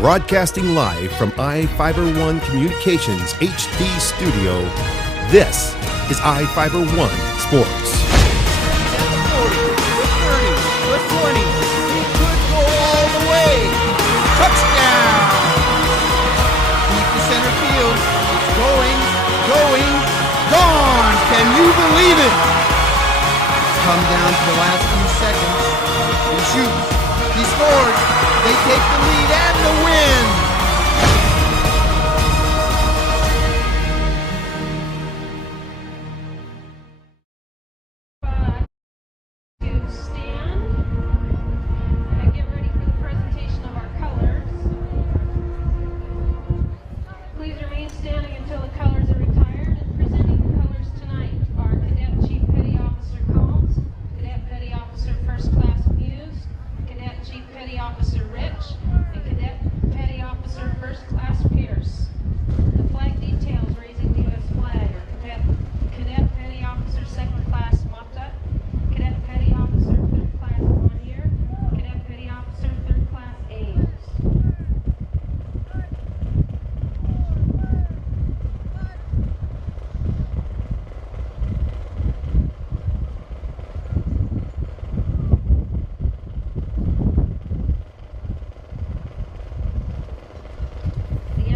Broadcasting live from I-Fiber-One Communications HD studio, this is I-Fiber-One Sports. All the way. Touchdown. Deep to center field. Going, gone. Can you believe it? Come down to the last few seconds. He shoots. He scores. They take the lead and the win. To stand and get ready for the presentation of our colors. Please remain standing until the colors are retired. And presenting the colors tonight are Cadet Chief Petty Officer Combs, Cadet Petty Officer First Class Muse, Cadet Chief Petty Officer Rich, and Cadet Petty Officer First Class Pierce. The flag details raising the U.S. flag are Cadet Petty Officer Second Class Mata, Cadet Petty Officer Third Class Lanier, Cadet Petty Officer Third Class Ames. The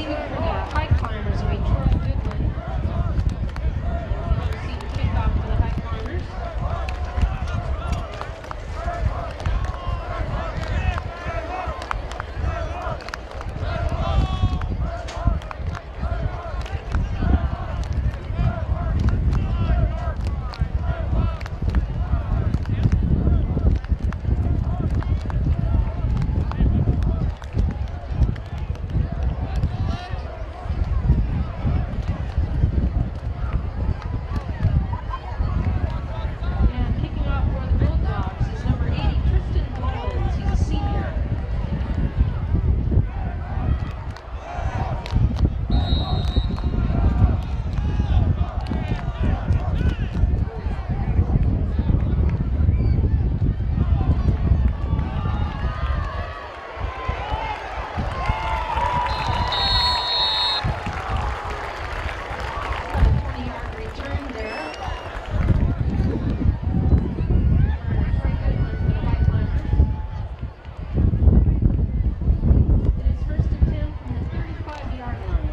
receiving for the Highclimbers will be Troy Goodwin. He'll receive the kickoff for the Highclimbers. And kicking off for the Bulldogs is number 80, Tristan Bollins. He's a senior. Got a 20-yard return there. Troy Goodwin for the Highclimbers. It is first and 10 from the 35-yard line.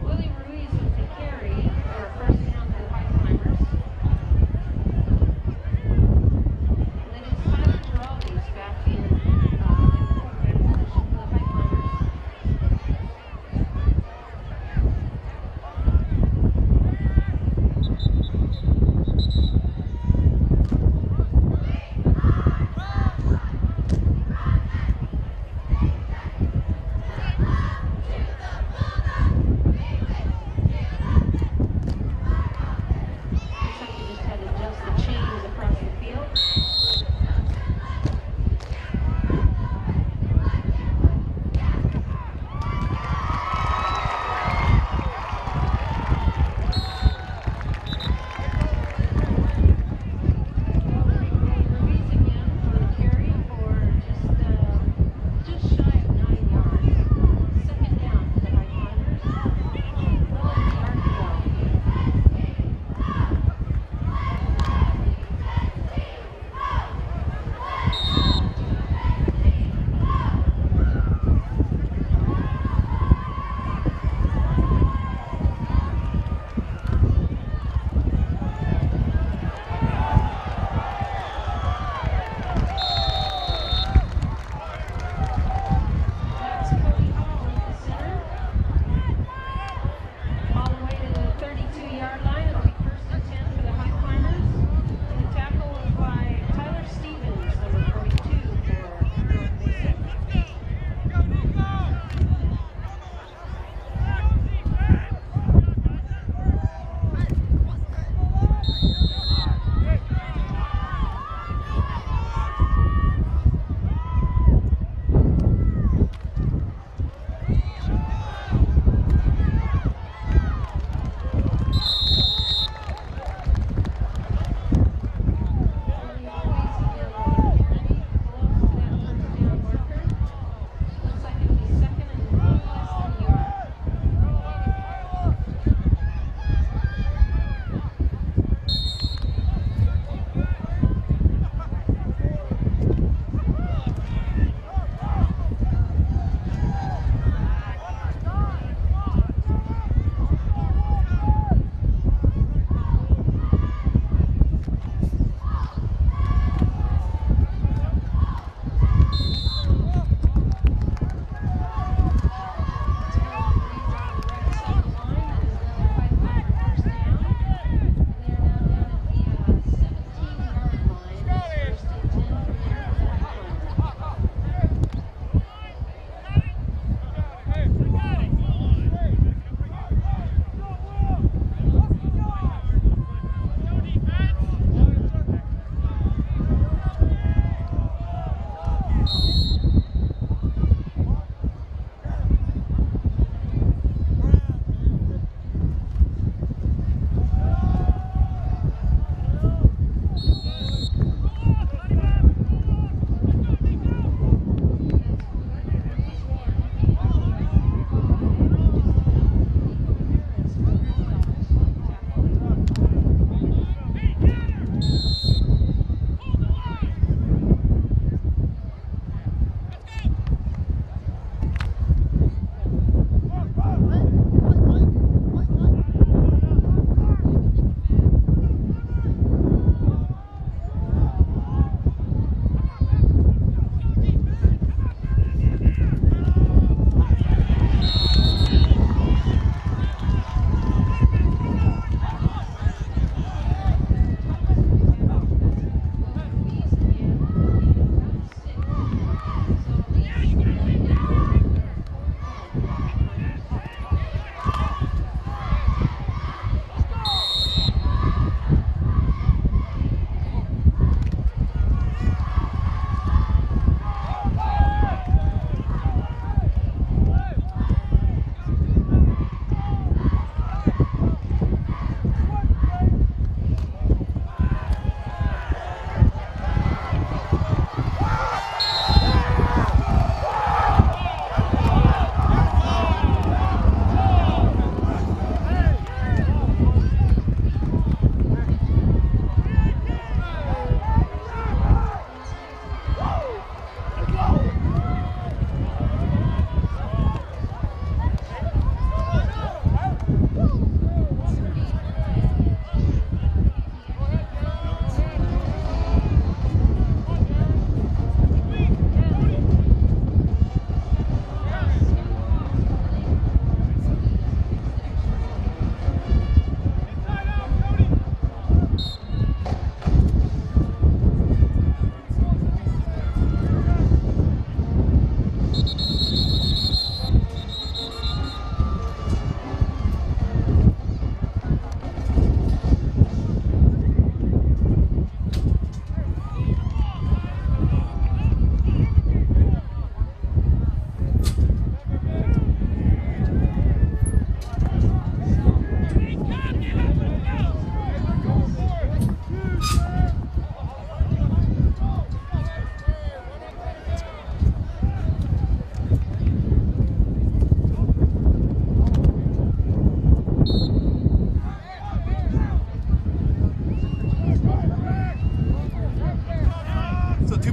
Willie Ruiz with the carry for a first down for the Highclimbers. And then it's Tyler Giraldi's back in quarterback position for the Highclimbers. Looks like he just had to adjust the chains across the field. Ruiz again for the carry for just shy of 9 yards. Second down for the Highclimbers. Well in the yard to go. That's Cody Hall in the center. All the way to the 32-yard line. It'll be first and 10 for the Highclimbers. And the tackle was by Tyler Stevens, number 42 for North Mason. Willie Ruiz again on the carry, close to that first down marker. Looks like it'll be second and a little less than a yard.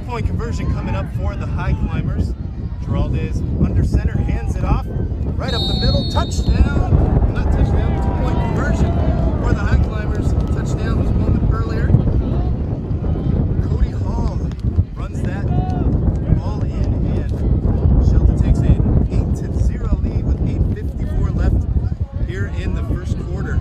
Two-point conversion coming up for the Highclimbers. Geraldez under center, hands it off, right up the middle, touchdown! Not touchdown, two-point conversion for the Highclimbers. Touchdown was a moment earlier. Cody Hall runs that ball in, and Shelton takes an 8-0 lead with 8:54 left here in the first quarter.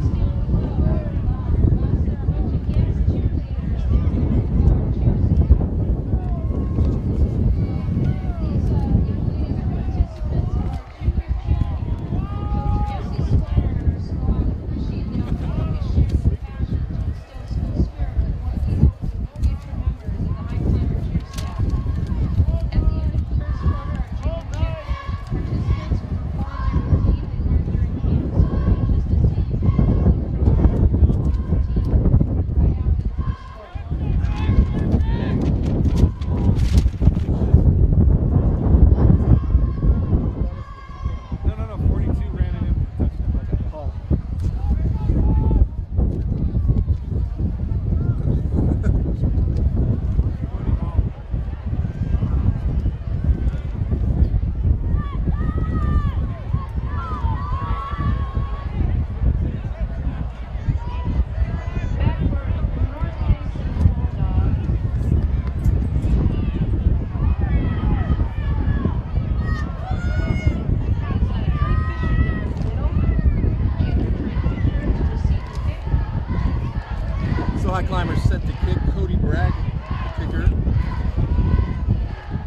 Highclimbers set to kick. Cody Bragg, the kicker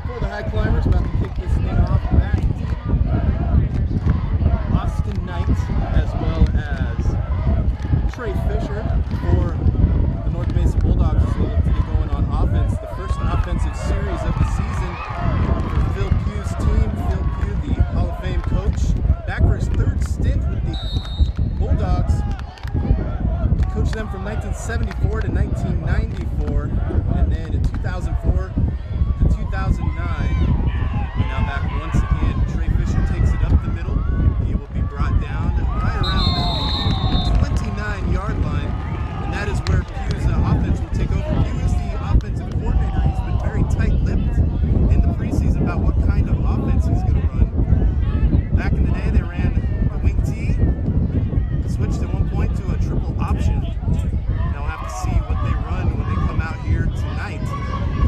for the Highclimbers, about to kick this thing off back. Austin Knight, as well as Trey Fisher for the North Mason Bulldogs, as they look to get going on offense. The first offensive series of the season for Phil Pugh's team. Phil Pugh, the Hall of Fame coach, back for his third stint with the Bulldogs. Coached them from 1974 to 1994, and then in 2004 to 2009. And now back once again. Trey Fisher takes it up the middle. He will be brought down right around the 29-yard line, and that is where Pugh's offense will take over. Pugh is the offensive coordinator. He's been very tight-lipped in the preseason about what kind of offense he's going to run. Back in the day, they ran the wing T, switched at one point to a triple option. Now we'll have to see what they run when they come out here tonight.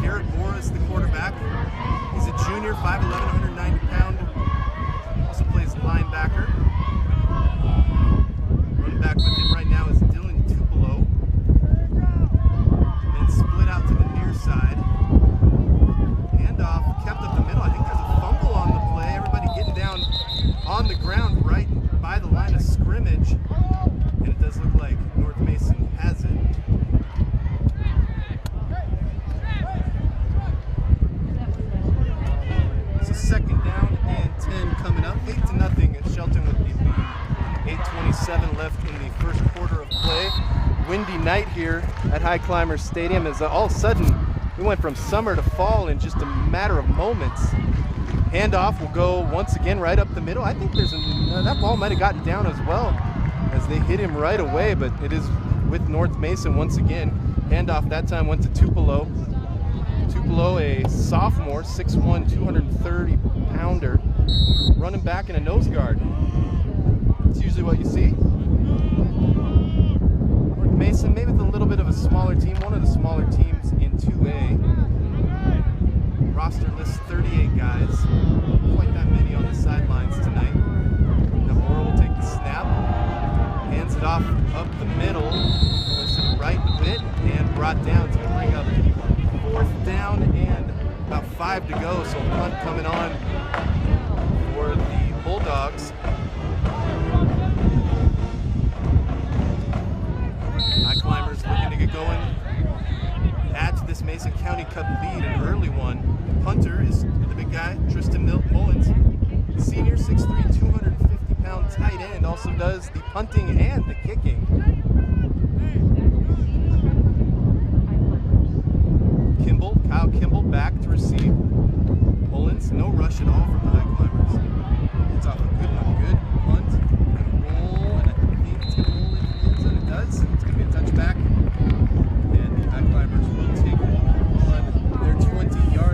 Garrett Morris, the quarterback. He's a junior, 5'11", 190 pound. Also plays linebacker. Running back with him right now is Dylan Tupelo. Then split out to the near side. Handoff kept up the middle. I think there's a fumble on the play. Everybody getting down on the ground right by the line of scrimmage. And it does look like North Mason has it. So second down and 10 coming up. 8-0 at Shelton with the lead. 8:27 left in the first quarter of play. Windy night here at Highclimbers Stadium, as all of a sudden we went from summer to fall in just a matter of moments. Handoff will go once again right up the middle. I think there's that ball might have gotten down as well, as they hit him right away, but it is with North Mason once again. Handoff that time went to Tupelo. Tupelo, a sophomore, 6'1", 230-pounder, running back in a nose guard. That's usually what you see. North Mason, maybe with a little bit of a smaller team, one of the smaller teams in 2A. Roster lists 38 guys. Quite that many on the sidelines tonight. Demore will take the snap. Hands it off up the middle. Goes to the right a bit and brought down. It's going to bring up fourth down and about 5 to go. So punt coming on for the Bulldogs. Highclimbers looking to get going. Add to this Mason County Cup lead, an early one. Punter is the big guy, Tristan Mullins. Senior, 6'3", 250-pound tight end, also does the punting and the kicking. Kyle Kimball back to receive. Mullins, no rush at all from the Highclimbers. It's off a good one, good punt. Gonna roll, and I think it's gonna roll into the end zone. It does. It's gonna be a touchback. And the Highclimbers will take on their 20-yard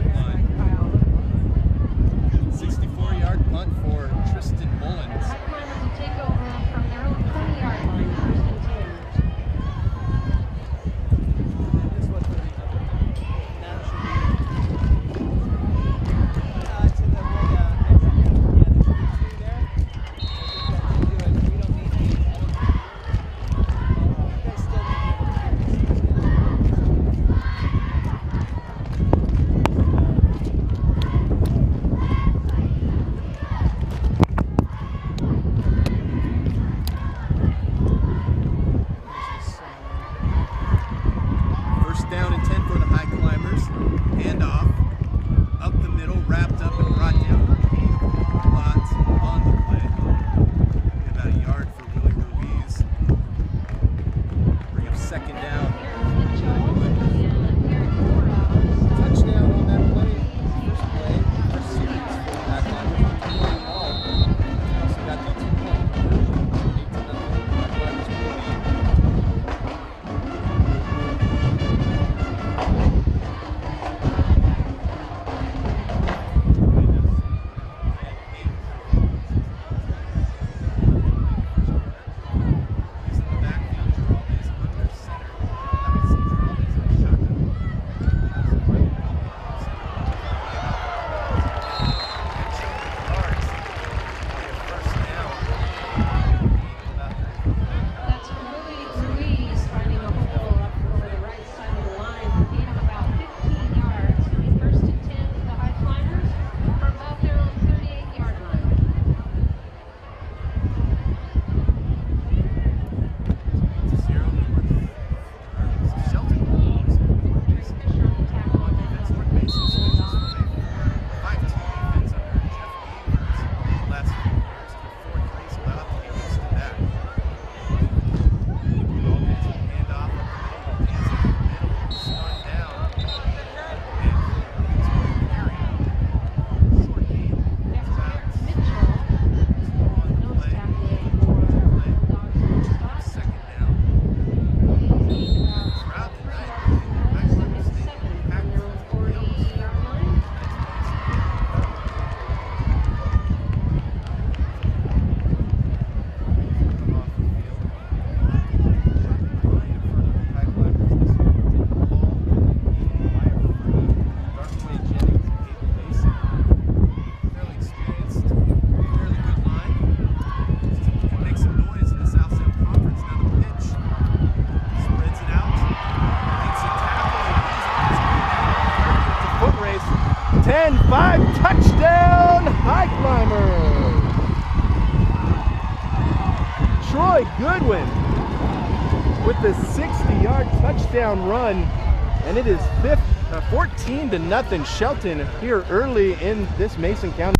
down. Touchdown Touchdown on that play. First series for the Highclimbers. Cody Hall. Also got the 2-point conversion. 8-0. Highclimbers with the lead. That's Willie Ruiz finding a hole up over the right side of the line. Gain of about 15 yards. Coming first and 10 for the Highclimbers from about their own 38-yard line. Shelton Highclimbers. Fisher on the tackle on that one. Next, Garrett Mitchell, nose tackle for Bulldogs on the stop. Gain about 3 yards from the 7 from their own 40-yard line. Foot race. 10-5 touchdown Highclimbers. Troy Goodwin with the 60-yard touchdown run, and it is 14-0 Shelton here early in this Mason County.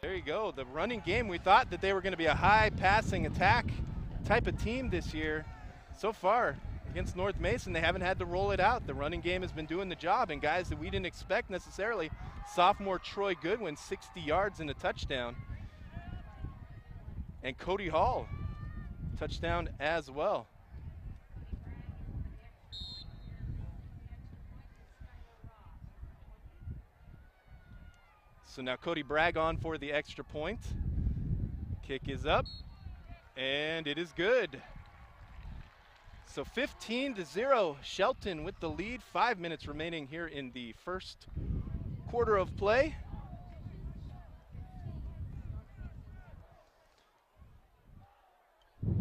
There you go, the running game. We thought that they were going to be a high passing attack type of team this year. So far against North Mason, they haven't had to roll it out. The running game has been doing the job, and guys that we didn't expect necessarily. Sophomore Troy Goodwin, 60 yards and a touchdown. And Cody Hall, touchdown as well. So now Cody Bragg on for the extra point. Kick is up, and it is good. So 15-0, Shelton with the lead. 5 minutes remaining here in the first quarter of play. Do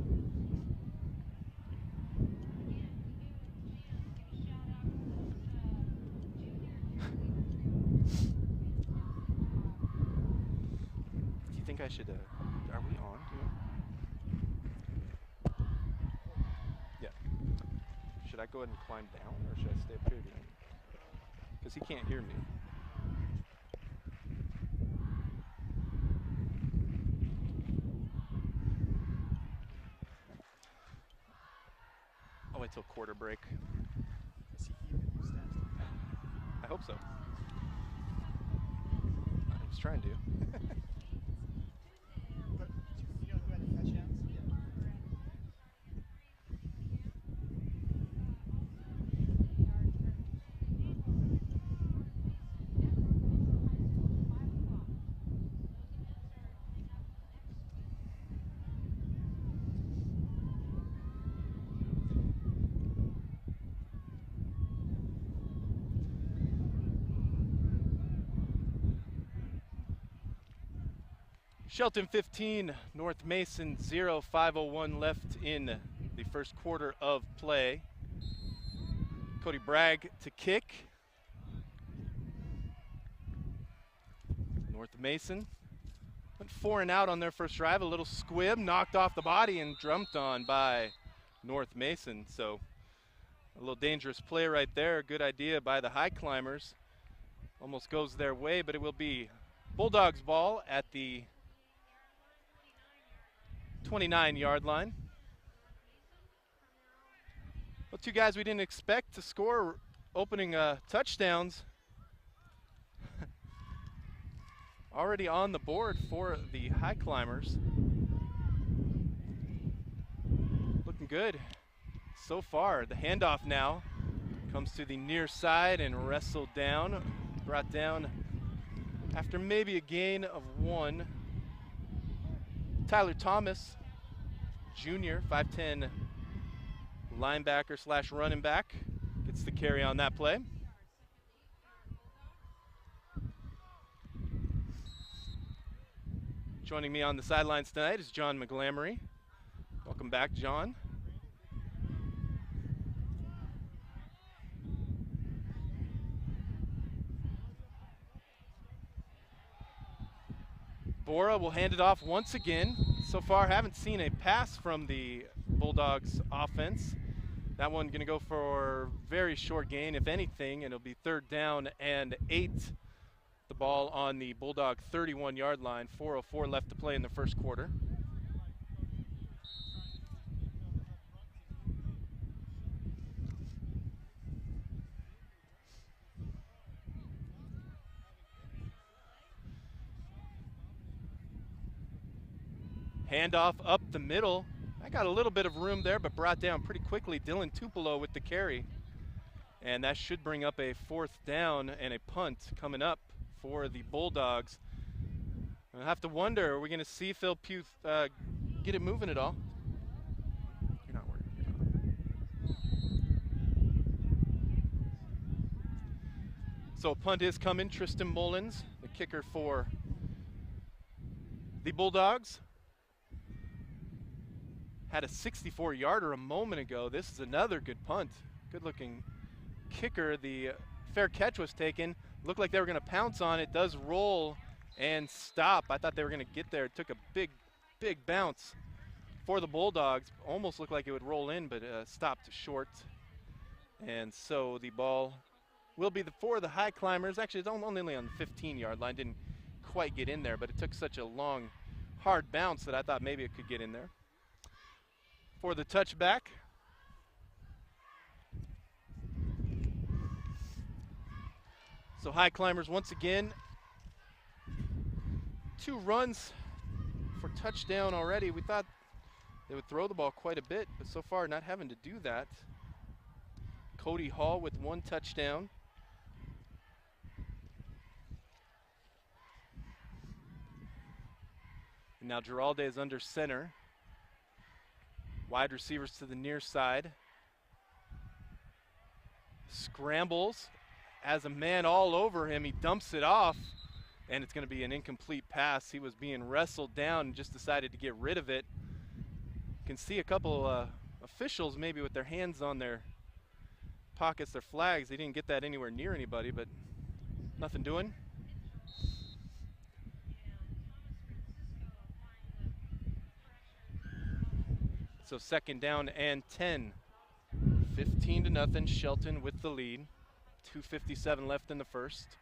you think I should, are we on? Yeah. Should I go ahead and climb down, or should I stay up here again? Because he can't hear me. I'll wait till quarter break. I hope so. I was trying to. Shelton 15, North Mason 0, 5:01 left in the first quarter of play. Cody Bragg to kick. North Mason went 4 and out on their first drive. A little squib, knocked off the body and drummed on by North Mason. So a little dangerous play right there. Good idea by the Highclimbers. Almost goes their way, but it will be Bulldogs ball at the 29-yard line. Well, two guys we didn't expect to score opening touchdowns already on the board for the Highclimbers. Looking good so far. The handoff now comes to the near side and wrestled down, brought down after maybe a gain of 1. Tyler Thomas, junior, 5'10", linebacker slash running back, gets the carry on that play. Joining me on the sidelines tonight is John McGlamory. Welcome back, John. Bora will hand it off once again. So far, haven't seen a pass from the Bulldogs offense. That one going to go for very short gain, if anything, and it'll be 3rd down and 8. The ball on the Bulldog 31-yard line. 4:04 left to play in the first quarter. Handoff up the middle. I got a little bit of room there, but brought down pretty quickly. Dylan Tupelo with the carry. And that should bring up a 4th down and a punt coming up for the Bulldogs. I have to wonder, are we going to see Phil Pugh get it moving at all? You're not worried. So a punt is coming. Tristan Mullins, the kicker for the Bulldogs. Had a 64-yarder a moment ago. This is another good punt. Good-looking kicker. The fair catch was taken. Looked like they were going to pounce on it. Does roll and stop. I thought they were going to get there. It took a big bounce for the Bulldogs. Almost looked like it would roll in, but stopped short. And so the ball will be for the Highclimbers. Actually, it's only on the 15-yard line. Didn't quite get in there, but it took such a long, hard bounce that I thought maybe it could get in there. For the touchback. So Highclimbers once again, 2 runs for touchdown already. We thought they would throw the ball quite a bit, but so far not having to do that. Cody Hall with 1 touchdown. And now Giralde is under center. Wide receivers to the near side. Scrambles, has a man all over him. He dumps it off, and it's going to be an incomplete pass. He was being wrestled down and just decided to get rid of it. You can see a couple officials maybe with their hands on their pockets, their flags. They didn't get that anywhere near anybody, but nothing doing. So 2nd down and 10. 15-0, Shelton with the lead. 2:57 left in the first.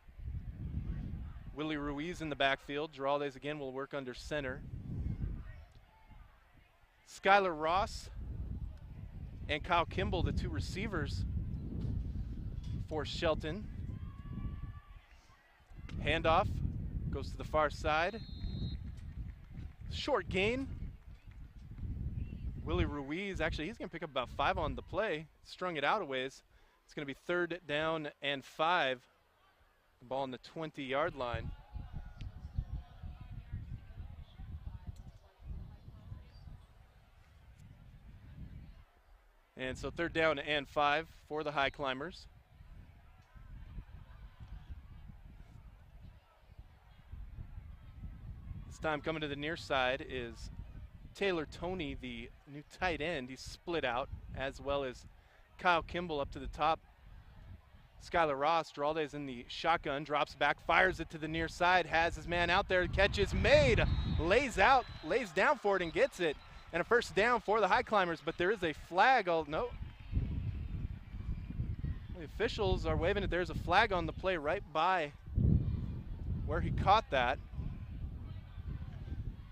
Willie Ruiz in the backfield. Giraldes again will work under center. Skylar Ross and Kyle Kimball, the 2 receivers for Shelton. Handoff goes to the far side. Short gain. Willie Ruiz, actually, he's going to pick up about 5 on the play. Strung it out a ways. It's going to be 3rd down and 5. The ball on the 20-yard line. And so 3rd down and 5 for the Highclimbers. This time coming to the near side is Taylor Toney, the new tight end. He's split out, as well as Kyle Kimball up to the top. Skylar Ross, Giraldes in the shotgun, drops back, fires it to the near side, has his man out there, catch is made, lays down for it and gets it. And a 1st down for the Highclimbers, but there is a flag. Oh, no. The officials are waving it. There's a flag on the play right by where he caught that.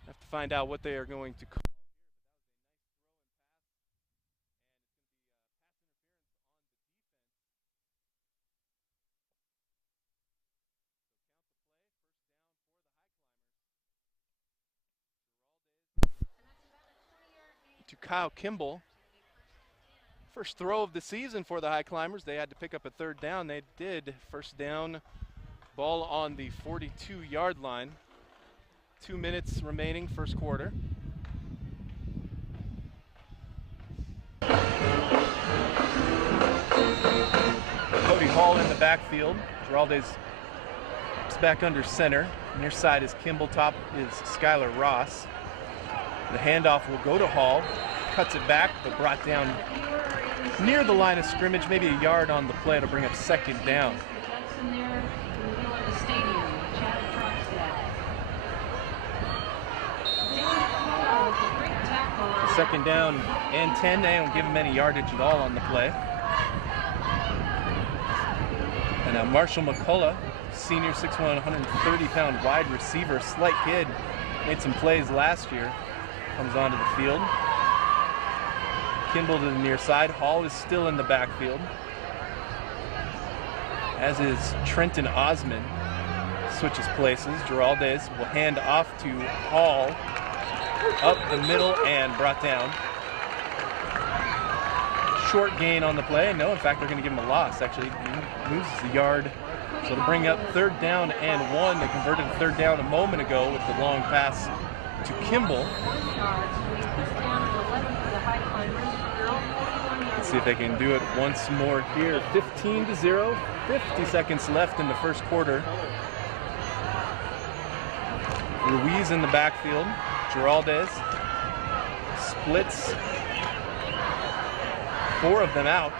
Have to find out what they are going to call. to Kyle Kimball. First throw of the season for the Highclimbers. They had to pick up a third down. They did. First down, ball on the 42-yard line. 2 minutes remaining, first quarter. Now Cody Hall in the backfield. Geraldes hops back under center. Near side is Kimball, top is Skylar Ross. The handoff will go to Hall. Cuts it back, but brought down near the line of scrimmage, maybe a yard on the play. It'll bring up second down. So second down and 10. They don't give him any yardage at all on the play. And now Marshall McCullough, senior, 6'1", 130-pound wide receiver, slight kid, made some plays last year, comes onto the field. Kimball to the near side. Hall is still in the backfield, as is Trenton Osman. Switches places. Geraldes will hand off to Hall. Up the middle and brought down. Short gain on the play. No, in fact, they're going to give him a loss, actually. He loses the yard. So to bring up third down and 1, they converted a third down a moment ago with the long pass to Kimball. Let's see if they can do it once more here. 15-0, 50 seconds left in the first quarter. Ruiz in the backfield. Geraldes splits 4 of them out.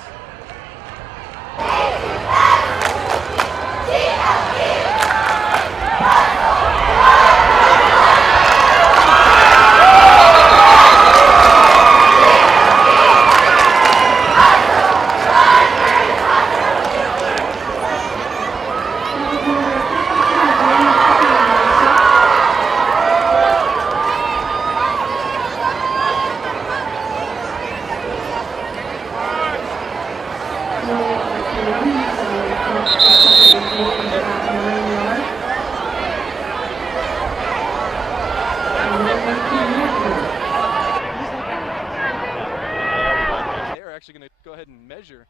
Actually going to go ahead and measure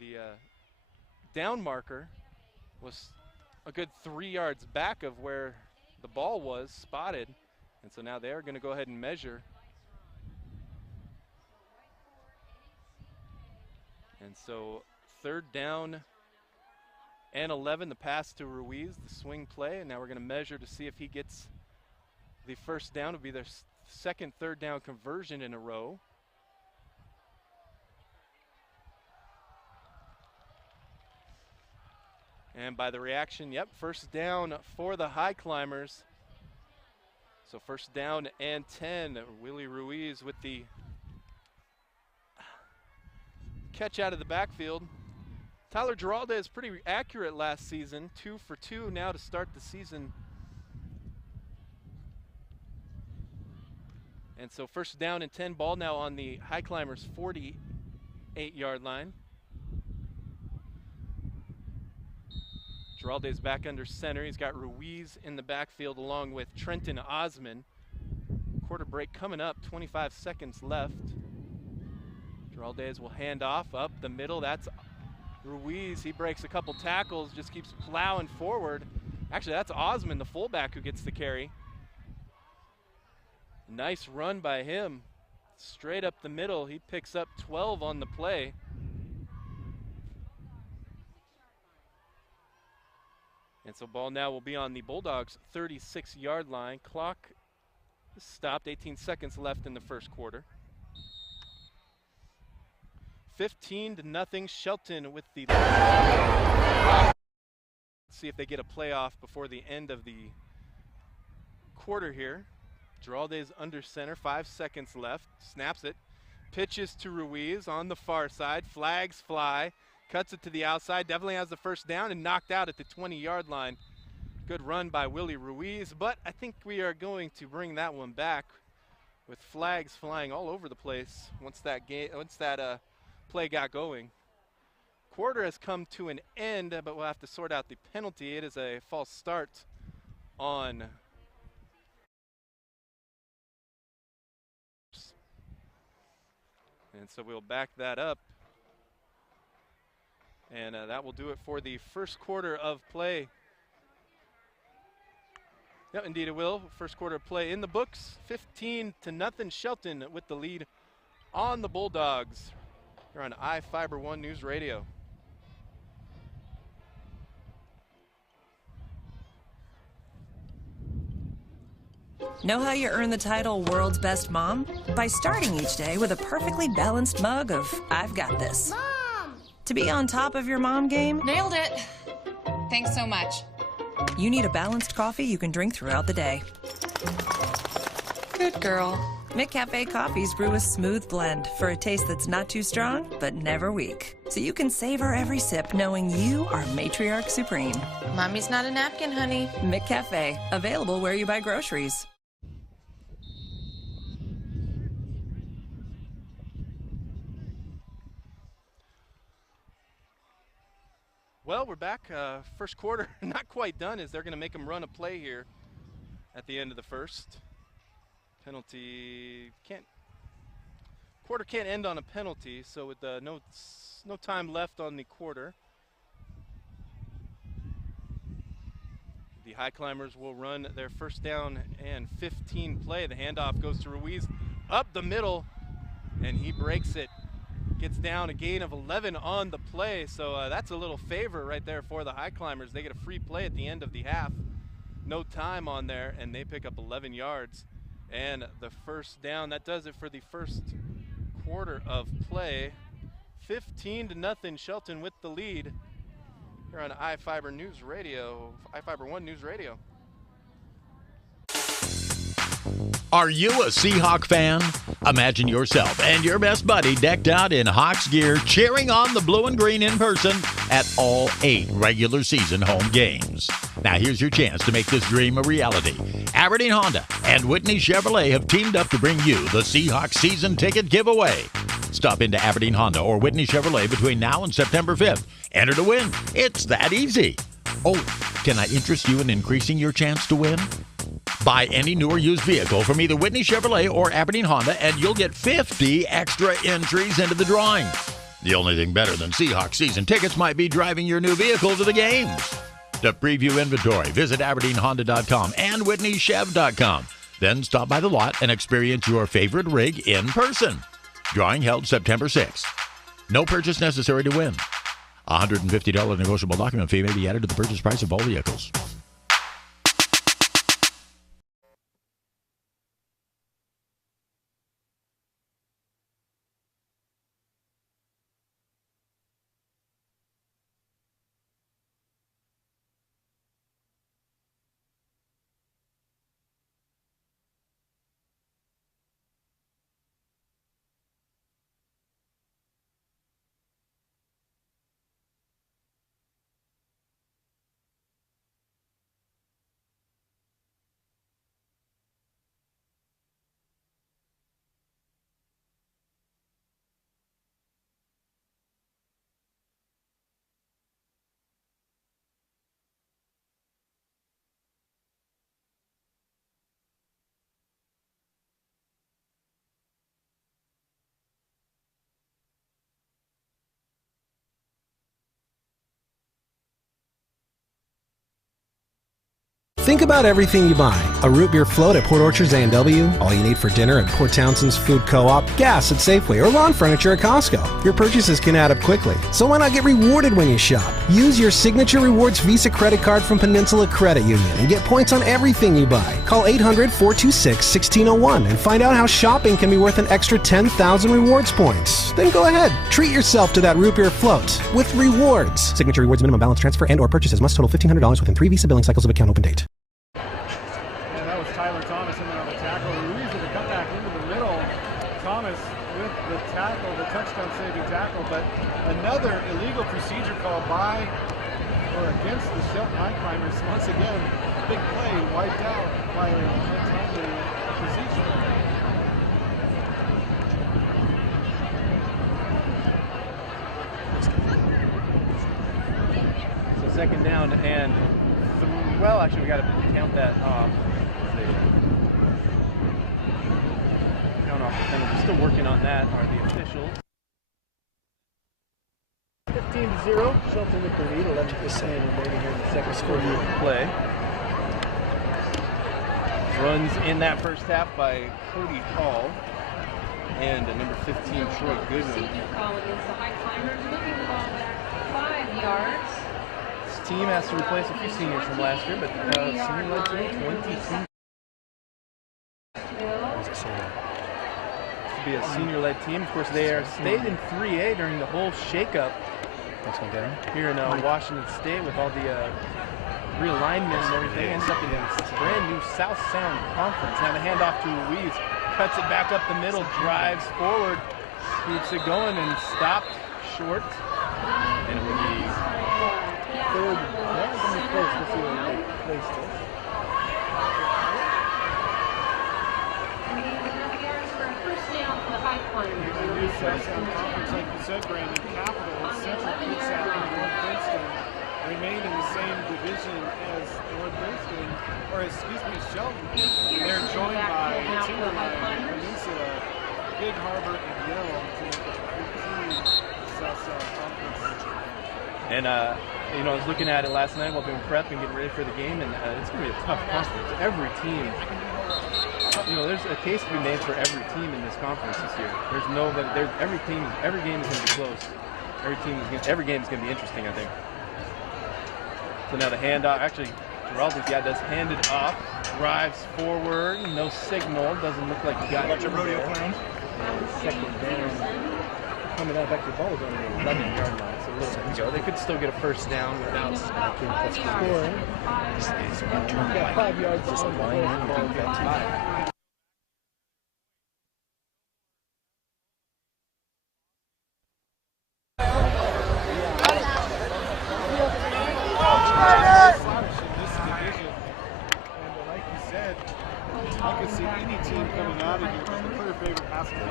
the down marker. Was a good 3 yards back of where the ball was spotted, and so now they're going to go ahead and measure. And so third down and 11, the pass to Ruiz, the swing play, and now we're going to measure to see if he gets the first down. It'll be their second third down conversion in a row. And by the reaction, yep, first down for the Highclimbers. So first down and 10. Willie Ruiz with the catch out of the backfield. Tyler Geraldes is pretty accurate last season, 2 for 2 now to start the season. And so first down and 10, ball now on the Highclimbers 48-yard line. Geraldes back under center. He's got Ruiz in the backfield along with Trenton Osman. Quarter break coming up, 25 seconds left. Geraldes will hand off up the middle. That's Ruiz. He breaks a couple tackles, just keeps plowing forward. Actually, that's Osman, the fullback, who gets the carry. Nice run by him. Straight up the middle. He picks up 12 on the play. And so ball now will be on the Bulldogs' 36-yard line. Clock stopped, 18 seconds left in the first quarter. 15-0, Shelton with the... Let's see if they get a playoff before the end of the quarter here. Geraldes under center, 5 seconds left, snaps it. Pitches to Ruiz on the far side, flags fly. Cuts it to the outside, definitely has the first down and knocked out at the 20-yard line. Good run by Willie Ruiz, but I think we are going to bring that one back with flags flying all over the place once that play got going. Quarter has come to an end, but we'll have to sort out the penalty. It is a false start on And so we'll back that up. And that will do it for the first quarter of play. Yep, indeed it will. First quarter of play in the books. 15-0 Shelton with the lead on the Bulldogs. You're on iFiber 1 News Radio. Know how you earn the title World's Best Mom? By starting each day with a perfectly balanced mug of I've Got This. Mom! To be on top of your mom game, Nailed it. Thanks so much. you need a balanced coffee you can drink throughout the day. Good girl. McCafe coffees brew a smooth blend for a taste that's not too strong, but never weak. So you can savor every sip knowing you are matriarch supreme. Mommy's not a napkin, honey. McCafe, available where you buy groceries. Well, we're back. First quarter not quite done as they're going to make them run a play here at the end of the first. Penalty quarter can't end on a penalty, so with no time left on the quarter, the Highclimbers will run their first down and 15 play. The handoff goes to Ruiz up the middle, and he breaks it. Gets down a gain of 11 on the play, so that's a little favor right there for the Highclimbers. They get a free play at the end of the half. No time on there, and they pick up 11 yards. And the first down, that does it for the first quarter of play. 15-0 Shelton with the lead. Here on iFiber News Radio, iFiber 1 News Radio. Are you a Seahawk fan? Imagine yourself and your best buddy decked out in Hawks gear cheering on the blue and green in person at all 8 regular season home games. Now here's your chance to make this dream a reality. Aberdeen Honda and Whitney Chevrolet have teamed up to bring you the Seahawks season ticket giveaway. Stop into Aberdeen Honda or Whitney Chevrolet between now and September 5th. Enter to win. It's that easy. Oh, can I interest you in increasing your chance to win? Buy any new or used vehicle from either Whitney Chevrolet or Aberdeen Honda, and you'll get 50 extra entries into the drawing. The only thing better than Seahawks season tickets might be driving your new vehicle to the games. To preview inventory, visit AberdeenHonda.com and WhitneyChev.com. Then stop by the lot and experience your favorite rig in person. Drawing held September 6th. No purchase necessary to win. A $150 negotiable document fee may be added to the purchase price of all vehicles. Think about everything you buy. A root beer float at Port Orchard's A&W, all you need for dinner at Port Townsend's Food Co-op, gas at Safeway, or lawn furniture at Costco. Your purchases can add up quickly, so why not get rewarded when you shop? Use your Signature Rewards Visa credit card from Peninsula Credit Union and get points on everything you buy. Call 800-426-1601 and find out how shopping can be worth an extra 10,000 rewards points. Then go ahead, treat yourself to that root beer float with rewards. Signature Rewards minimum balance transfer and or purchases must total $1,500 within 3 Visa billing cycles of account open date. Second down and, well, actually, we got to count that. Still working on that. The officials. Play. Runs in that first half by Cody Hall and number 15 Troy Goodwin. Safety call against the Highclimbers, moving the ball back 5 yards. This team has to replace a few seniors from last year, but senior-led team 22. To be a senior-led team, of course, they stayed in 3A during the whole shakeup here in Washington State with all the realignment and everything. Ended up in this brand new South Sound Conference. Now the handoff to Ruiz, cuts it back up the middle, drives forward, keeps it going, and stopped short. And it will be third. Well, it's going to be close. Let's see where they placed it. South Sound Conference, like you said, Brandon, Capital, Central Kitsap, and North Princeton remain in the same division as North Princeton, or excuse me, Shelton. They're joined by Timberline, Peninsula, Big Harbor, and Yale to make the 15 South Sound Conference. And I was looking at it last night while doing prep and getting ready for the game, and it's going to be a tough conference. Every team. There's a case to be made for every team in this conference this year. There's nobody. Every game is going to be close. Every game is going to be interesting, I think. So now the handoff. Actually, Geraldo's does hand it off. Drives forward. No signal. Doesn't look like he got it. Rodeo clown. And second down. Coming out back to the ball is on the 11-yard line. So a little bit go. They could still get a first down without scoring. Got 5 yards just on the ball. In this division, and like you said, I could see any team coming out of here with a clear favorite passing team.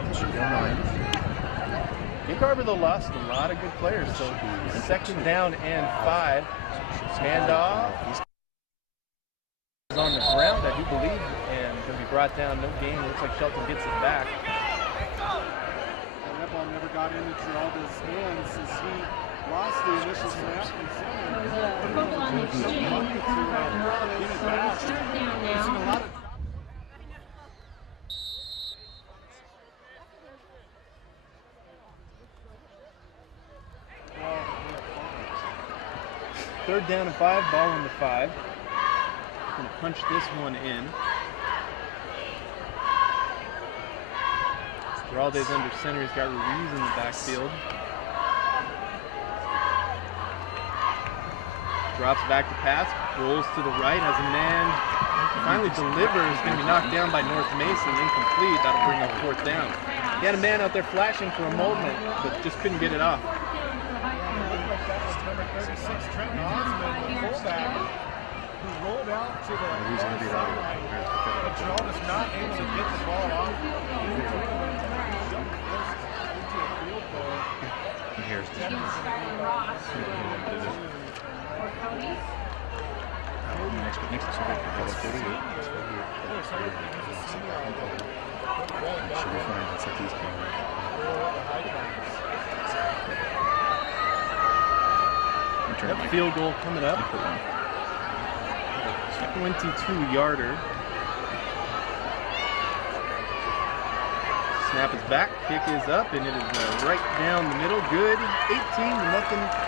Big Harbor, though, lost a lot of good players, so second down and 5. Handoff is on the ground, I do believe, and going to be brought down. No gain. Looks like Shelton gets it back. And that ball never got into Geraldo's hands as he lost the initial snap and center. There's a fumble on the exchange. Get it back. Third down now. We've seen a lot of Third down and 5, ball on the 5. Going to punch this one in. Geraldo's under center. He's got Ruiz in the backfield. Drops back to pass, rolls to the right, has a man, finally delivers, going to be knocked down by North Mason, incomplete. That'll bring up 4th down. He had a man out there flashing for a moment, but just couldn't get it off. number 36, Trenton Osmond, the fullback, who rolled out to the sideline, but Geraldo's not able to get the ball off. Here's Ross. That field goal coming up. 22-yarder. Snap is back, kick is up, and it is right down the middle. Good. 18-0.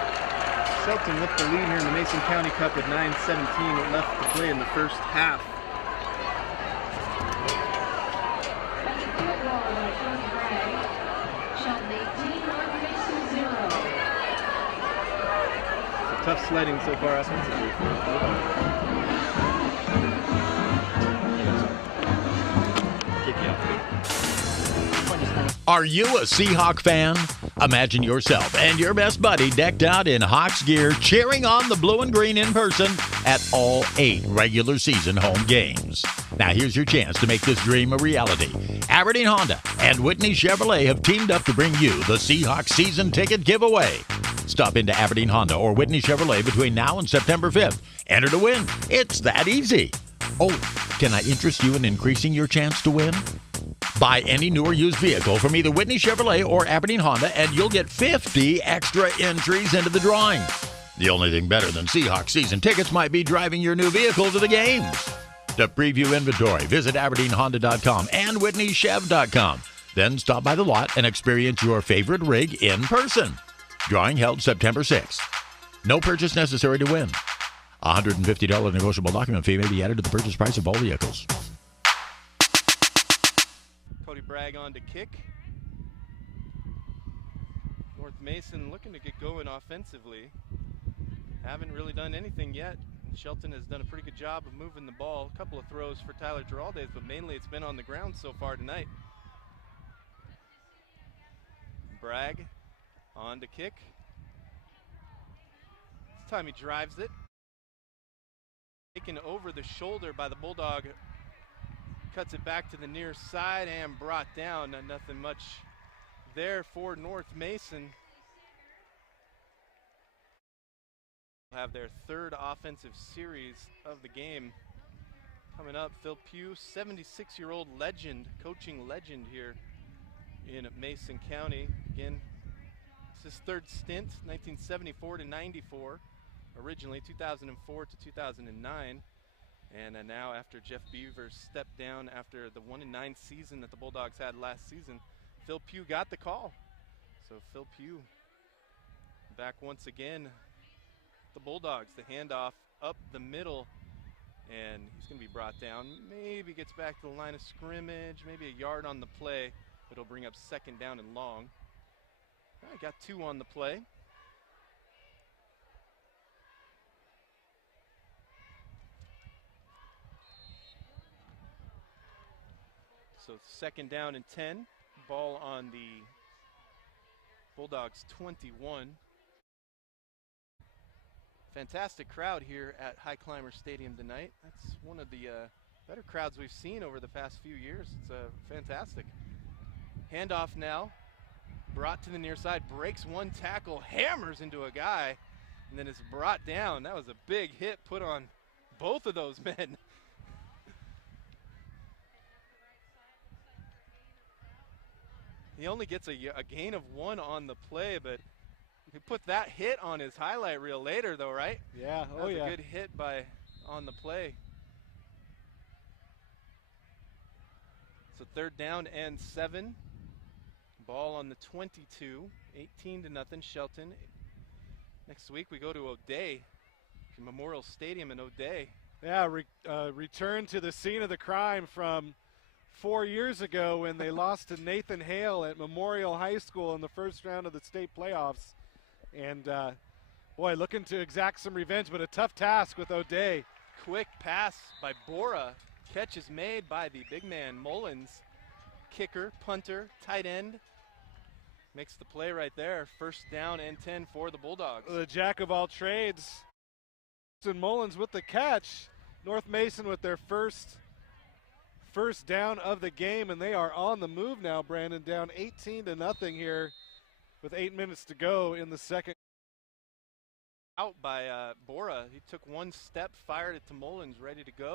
Shelton with the lead here in the Mason County Cup with 9:17 left to play in the first half. Tough sledding so far offensively. Are you a Seahawk fan? Imagine yourself and your best buddy decked out in Hawks gear cheering on the blue and green in person at all 8 regular season home games. Now here's your chance to make this dream a reality. Aberdeen Honda and Whitney Chevrolet have teamed up to bring you the Seahawks season ticket giveaway. Stop into Aberdeen Honda or Whitney Chevrolet between now and September 5th. Enter to win. It's that easy. Oh, can I interest you in increasing your chance to win? Buy any new or used vehicle from either Whitney Chevrolet or Aberdeen Honda, and you'll get 50 extra entries into the drawing. The only thing better than Seahawks season tickets might be driving your new vehicle to the games. To preview inventory, visit AberdeenHonda.com and WhitneyChev.com. Then stop by the lot and experience your favorite rig in person. Drawing held September 6th. No purchase necessary to win. $150 negotiable document fee may be added to the purchase price of all vehicles. Yeah, oh yeah. Third down and 7. Ball on the 22. 2-0 Shelton. Next week we go to O'Day. Memorial Stadium in O'Day. Yeah, return to the scene of the crime from 4 years ago when they lost to Nathan Hale at Memorial High School in the first round of the state playoffs. And boy, looking to exact some revenge, but a tough task with O'Day. Quick pass by Bora. Catch is made by the big man Mullins. Kicker, Hunter, tight end. Makes the play right there. First down and 10 for the Bulldogs. The jack of all trades. And Mullins with the catch. North Mason with their first down of the game, and they are on the move now, Brandon, down 18-0 here with 8 minutes to go in the second. Out by Bora. He took one step, fired it to Mullins, ready to go.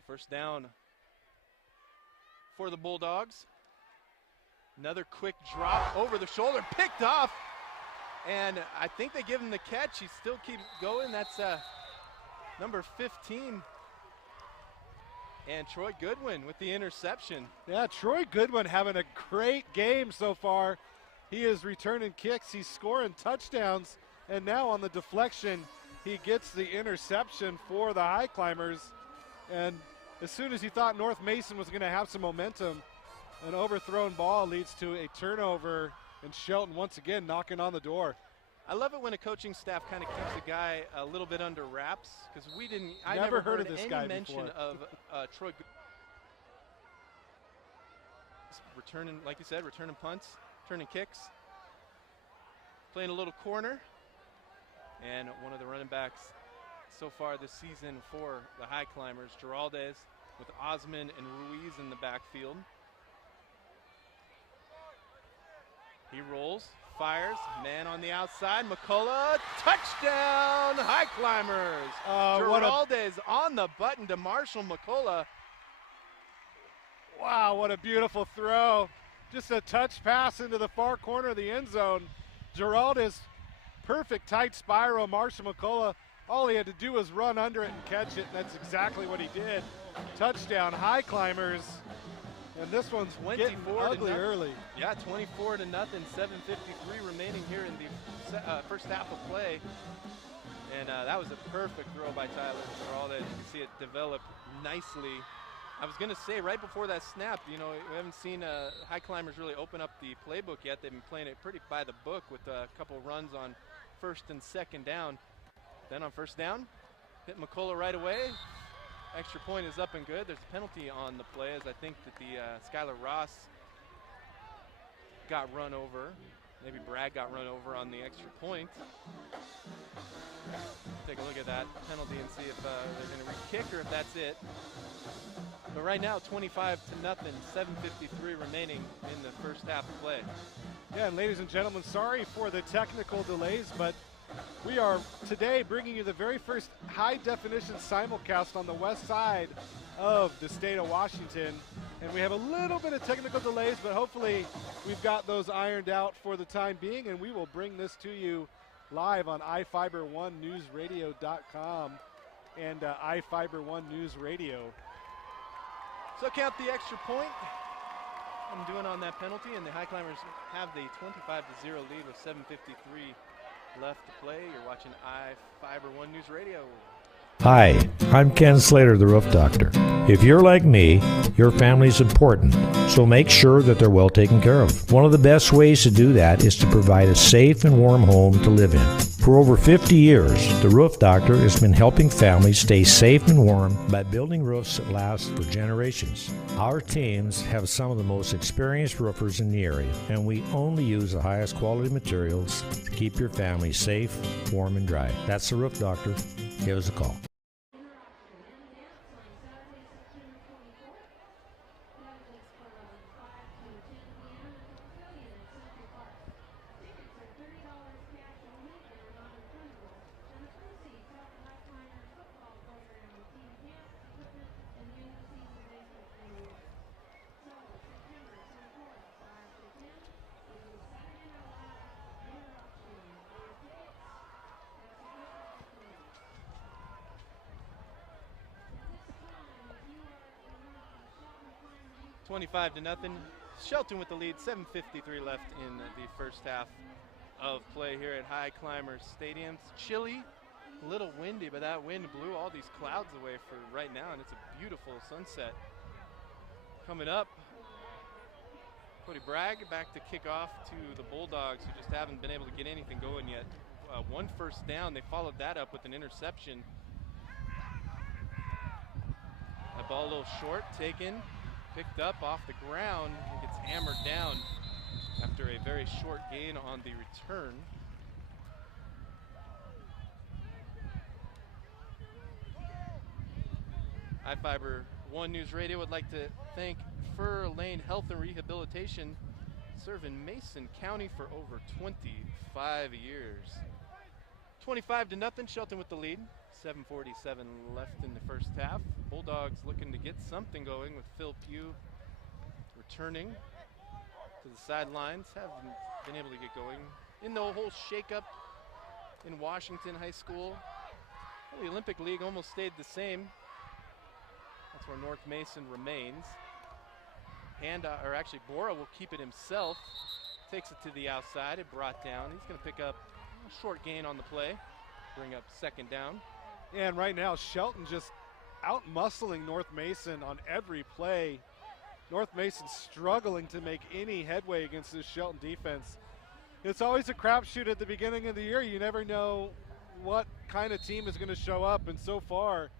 First down for the Bulldogs. Another quick I think they give him the catch. He still keeps going. That's number 15. Troy Goodwin with the interception. Yeah, Troy Goodwin having a great game so far. He is returning kicks. He's scoring touchdowns. And now on the deflection, he gets the interception for the Highclimbers. And as soon as he thought North Mason was going to have some momentum, an overthrown ball leads to a turnover. And Shelton once again knocking on the door. Never heard of this guy before. Wow, what a beautiful throw. Just a touch pass into the far corner of the end zone. Giralda's perfect tight spiral. Marshall McCullough, all he had to do was run under it and catch it, and that's exactly what he did. Touchdown, Highclimbers. And this one's getting ugly early. Yeah, and ladies and gentlemen, sorry for the technical delays, but we are today bringing you the very first high-definition simulcast on the west side of the state of Washington. And we have a little bit of technical delays, but hopefully we've got those ironed out for the time being, and we will bring this to you live on iFiber1newsradio.com and iFiber1 News Radio. Hi, I'm Ken Slater, the Roof Doctor. If you're like me, your family's important, so make sure that they're well taken care of. One of the best ways to do that is to provide a safe and warm home to live in. For over 50 years, the Roof Doctor has been helping families stay safe and warm by building roofs that last for generations. Our teams have some of the most experienced roofers in the area, and we only use the highest quality materials to keep your family safe, warm, and dry. That's the Roof Doctor. Give us a call. And right now, Shelton just out-muscling North Mason on every play. North Mason struggling to make any headway against this Shelton defense. It's always a crapshoot at the beginning of the year. You never know what kind of team is going to show up, and so far,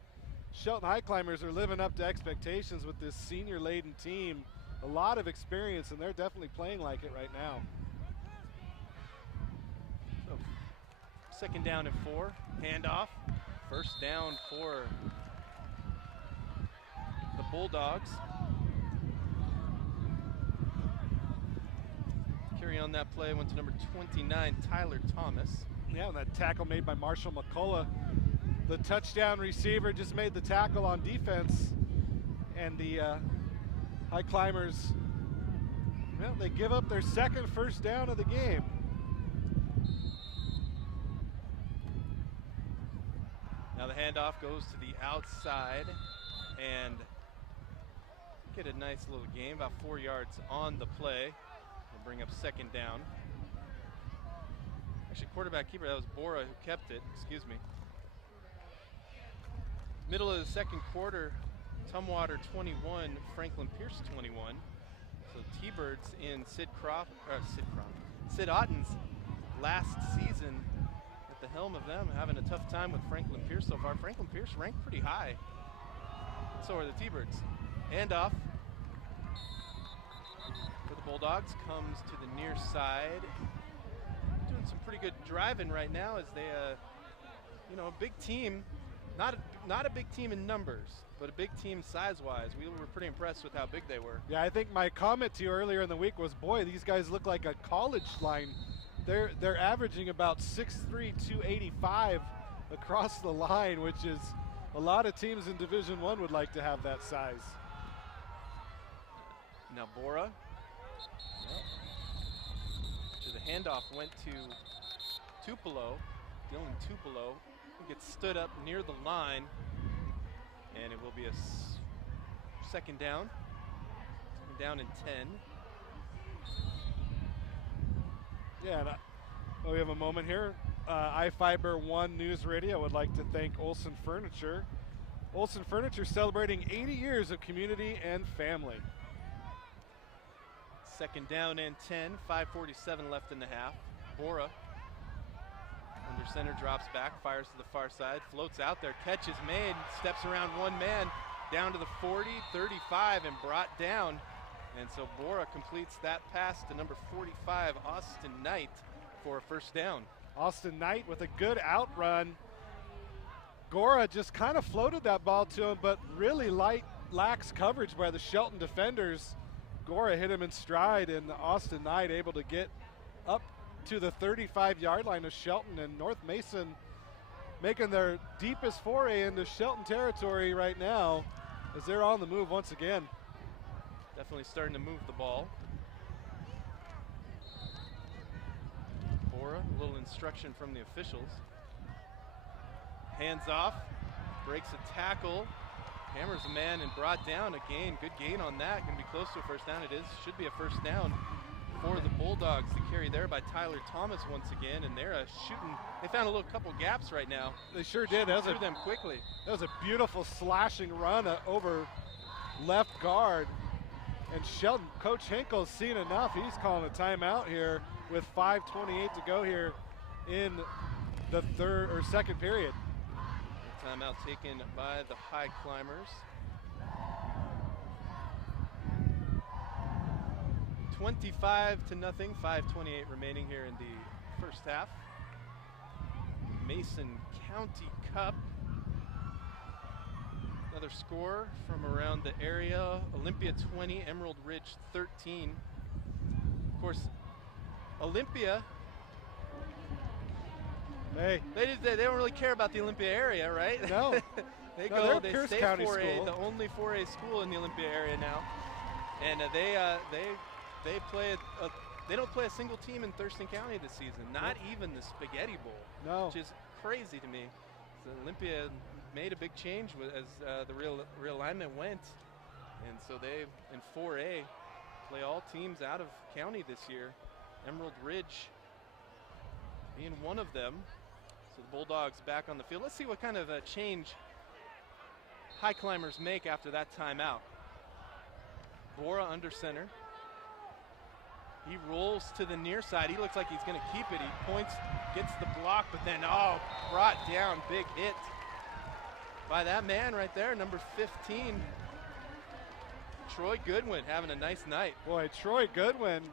Shelton Highclimbers are living up to expectations with this senior-laden team. A lot of experience, and they're definitely playing like it right now. Yeah, and that tackle made by Marshall McCullough. The touchdown receiver just made the tackle on defense, and the Highclimbers, well, they give up their second first down of the game. Yeah, I think my comment to you earlier in the week was, boy, these guys look like a college line. They're averaging about 6'3", 285 across the line, which is a lot of teams in Division I would like to have that size. Yeah, and we have a moment here. iFiber One News Radio would like to thank Olson Furniture. Olson Furniture celebrating 80 years of community and family. Austin Knight with a good outrun. Gora just kind of floated that ball to him, but really lax coverage by the Shelton defenders. Gora hit him in stride, and Austin Knight able to get up to the 35-yard line of Shelton, and North Mason making their deepest foray into Shelton territory right now as they're on the move once again. They sure did. That was a beautiful slashing run over left guard. And Shelton, Coach Henkel's seen enough. He's calling a timeout here with 5:28 to go here in the second period. Hey. No, they're a Pierce County school. Nope. No. Boy, Troy Goodwin,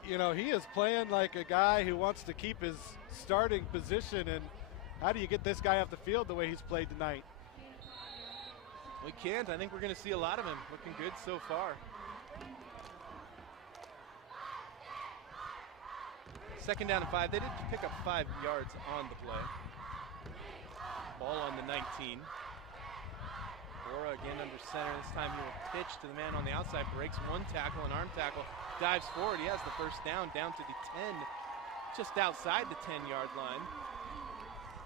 he is playing like a guy who wants to keep his starting position, and how do you get this guy off the field the way he's played tonight?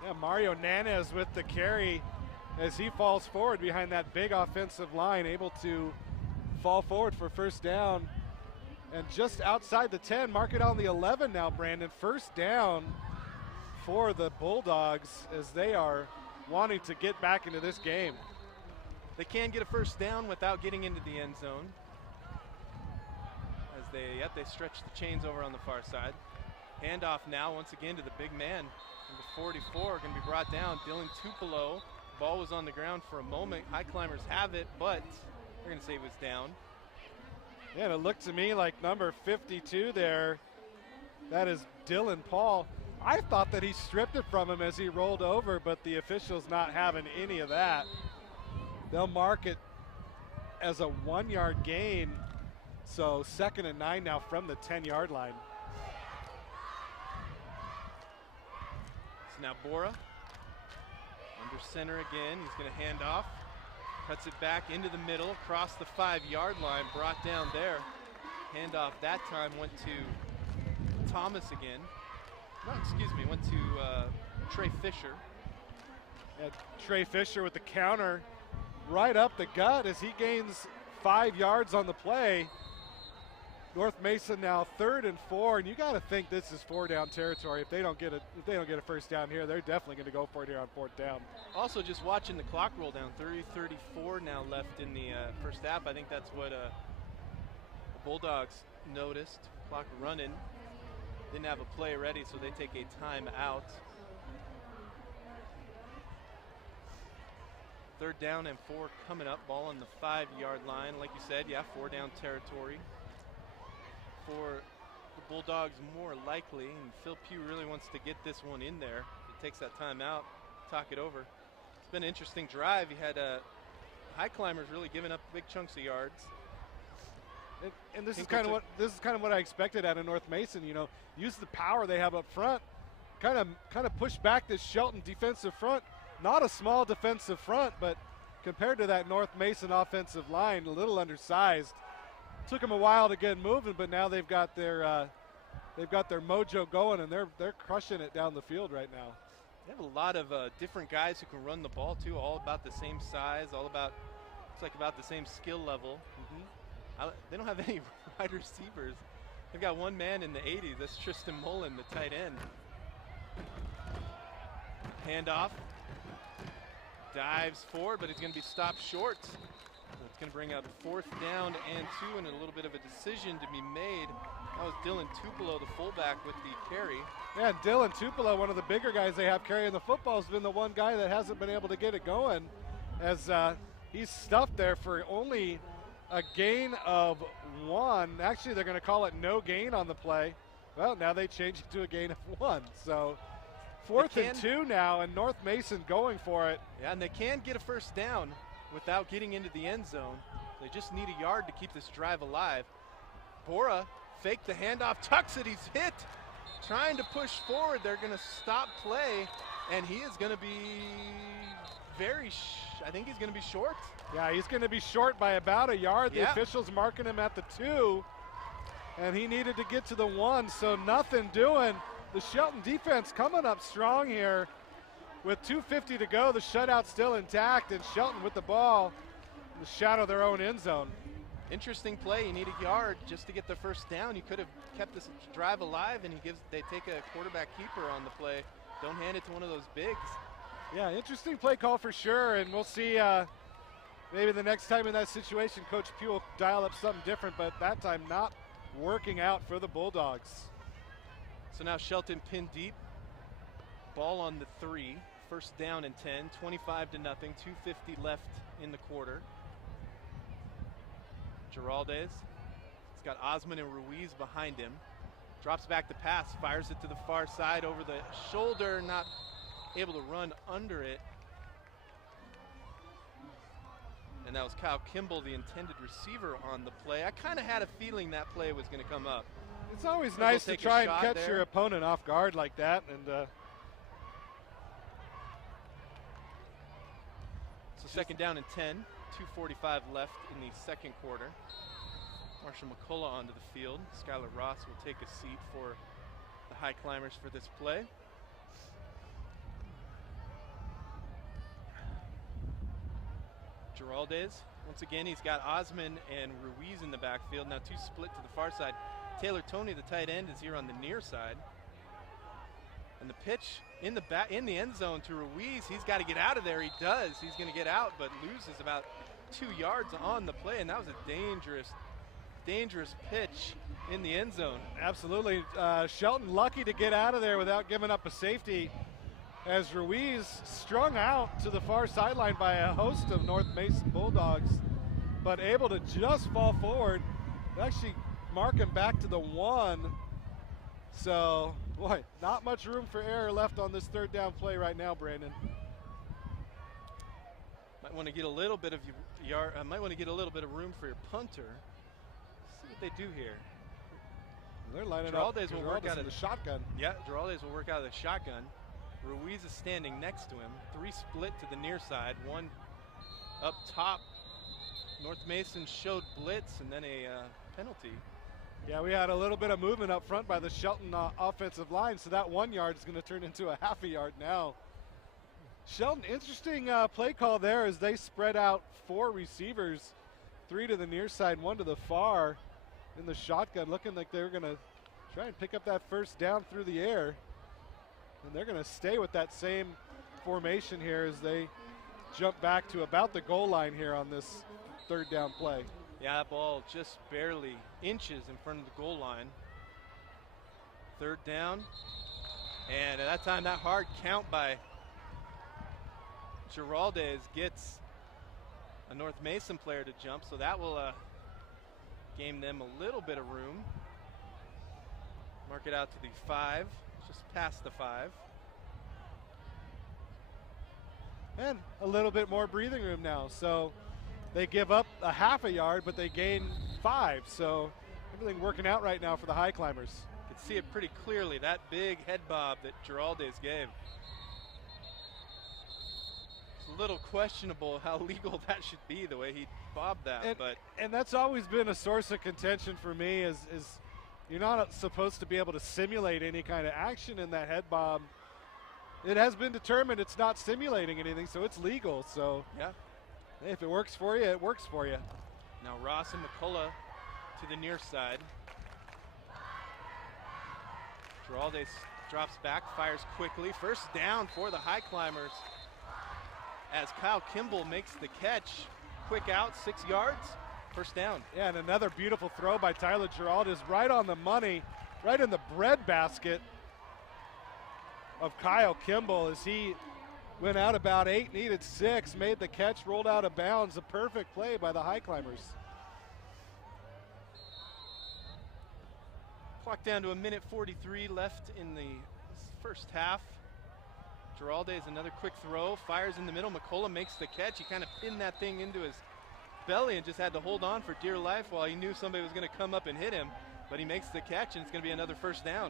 Yeah, Mario Nanez with the carry as he falls forward behind that big offensive line, able to fall forward for first down. And just outside the 10, mark it on the 11 now, Brandon. First down for the Bulldogs as they are wanting to get back into this game. Yeah, and it looked to me like number 52 there, that is Dylan Paul. I thought that he stripped it from him as he rolled over, but the officials not having any of that. They'll mark it as a 1-yard gain, so 2nd and 9 now from the 10-yard line. Trey Fisher with the counter right up the gut as he gains 5 yards on the play. North Mason now 3rd and 4, and you got to think this is 4-down territory. If they don't get a first down here, they're definitely going to go for it here on 4th down. And this is kind of what I expected out of North Mason. You know, use the power they have up front, kind of push back this Shelton defensive front. Not a small defensive front, but compared to that North Mason offensive line, a little undersized. Took them a while to get moving, but now they've got their mojo going, and they're crushing it down the field right now. Mm-hmm. Yeah, and Dylan Tupelo, one of the bigger guys they have carrying the football, has been the one guy that hasn't been able to get it going, as he's stuffed there for only a gain of 1. Actually, they're going to call it no gain on the play. Well, now they change it to a gain of 1. So 4th and 2 now, and North Mason going for it. Yeah, he's going to be short by about a yard. The officials marking him at the 2, and he needed to get to the 1, so nothing doing. The Shelton defense coming up strong here with 2:50 to go. The shutout still intact, and Shelton with the ball in the shadow of their own end zone. Yeah, interesting play call for sure, and we'll see maybe the next time in that situation, Coach Pugh will dial up something different, but that time not working out for the Bulldogs. It's always nice to try and catch your opponent off guard like that, and just Absolutely. Shelton lucky to get out of there without giving up a safety, as Ruiz strung out to the far sideline by a host of North Mason Bulldogs, but able to just fall forward, actually mark him back to the 1. So, boy, not much room for error left on this third down play right now, Brandon. They're lining up Geralda's in the shotgun. Yeah, we had a little bit of movement up front by the Shelton offensive line, so that 1 yard is going to turn into a half a yard now. Shelton, interesting play call there as they spread out 4 receivers, 3 to the near side, 1 to the far in the shotgun, looking like they were going to try and pick up that first down through the air. And they're going to stay with that same formation here as they jump back to about the goal line here on this third down play. And a little bit more breathing room now. So they give up a half a yard, but they gain 5. So everything working out right now for the Highclimbers. And that's always been a source of contention for me is you're not supposed to be able to simulate any kind of action in that head bob. It has been determined it's not simulating anything, so it's legal. So if it works for you, it works for you. Yeah, and another beautiful throw by Tyler Gerald is right on the money, right in the breadbasket of Kyle Kimball as he went out about 8, needed 6, made the catch, rolled out of bounds. A perfect play by the Highclimbers.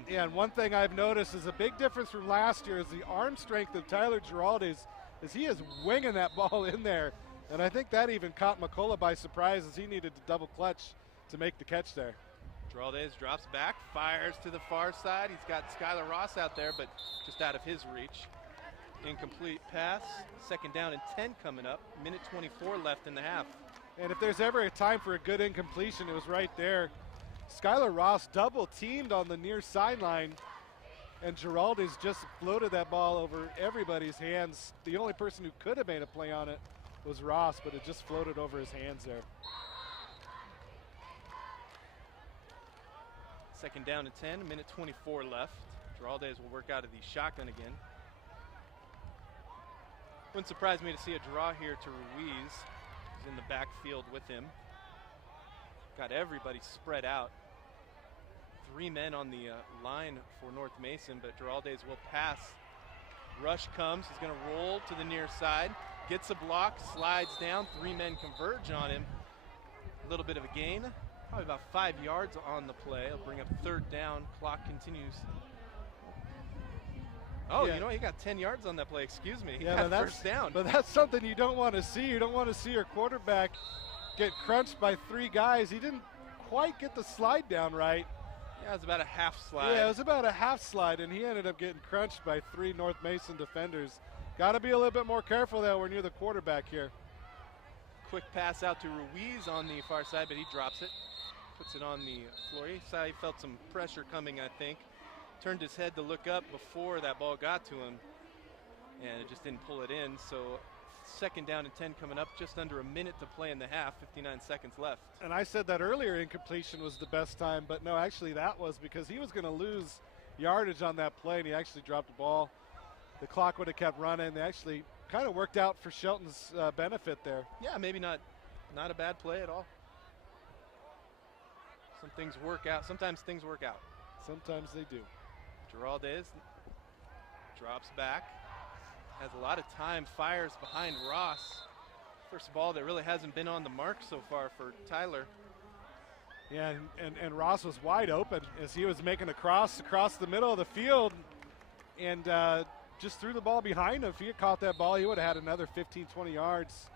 Yeah, and one thing I've noticed is a big difference from last year is the arm strength of Tyler Gerald is he is winging that ball in there. And I think that even caught McCullough by surprise as he needed to double clutch to make the catch there. And if there's ever a time for a good incompletion, it was right there. Skylar Ross double teamed on the near sideline, and Giraldi's just floated that ball over everybody's hands. The only person who could have made a play on it was Ross, but it just floated over his hands there. Yeah, but that's something you don't want to see. You don't want to see your quarterback get crunched by 3 guys. He didn't quite get the slide down right. Yeah, it was about a half slide, and he ended up getting crunched by 3 North Mason defenders. Got to be a little bit more careful though when you're the quarterback here. And I said that earlier incompletion was the best time, but no, actually that was because he was going to lose yardage on that play, and he actually dropped the ball. The clock would have kept running. They actually kind of worked out for Shelton's benefit there. Sometimes they do. Yeah, and Ross was wide open as he was making a cross across the middle of the field and just threw the ball behind him. If he had caught that ball, he would have had another 15, 20 yards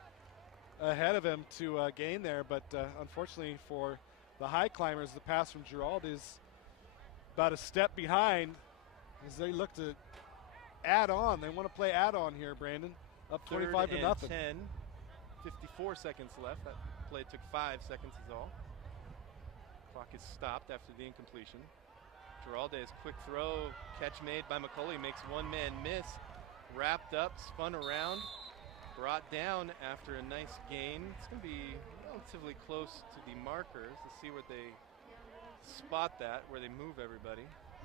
ahead of him to gain there. But unfortunately for the Highclimbers, the pass from Gerald is about a step behind as they look to add on. They want to play add on here, Brandon, up 25-0.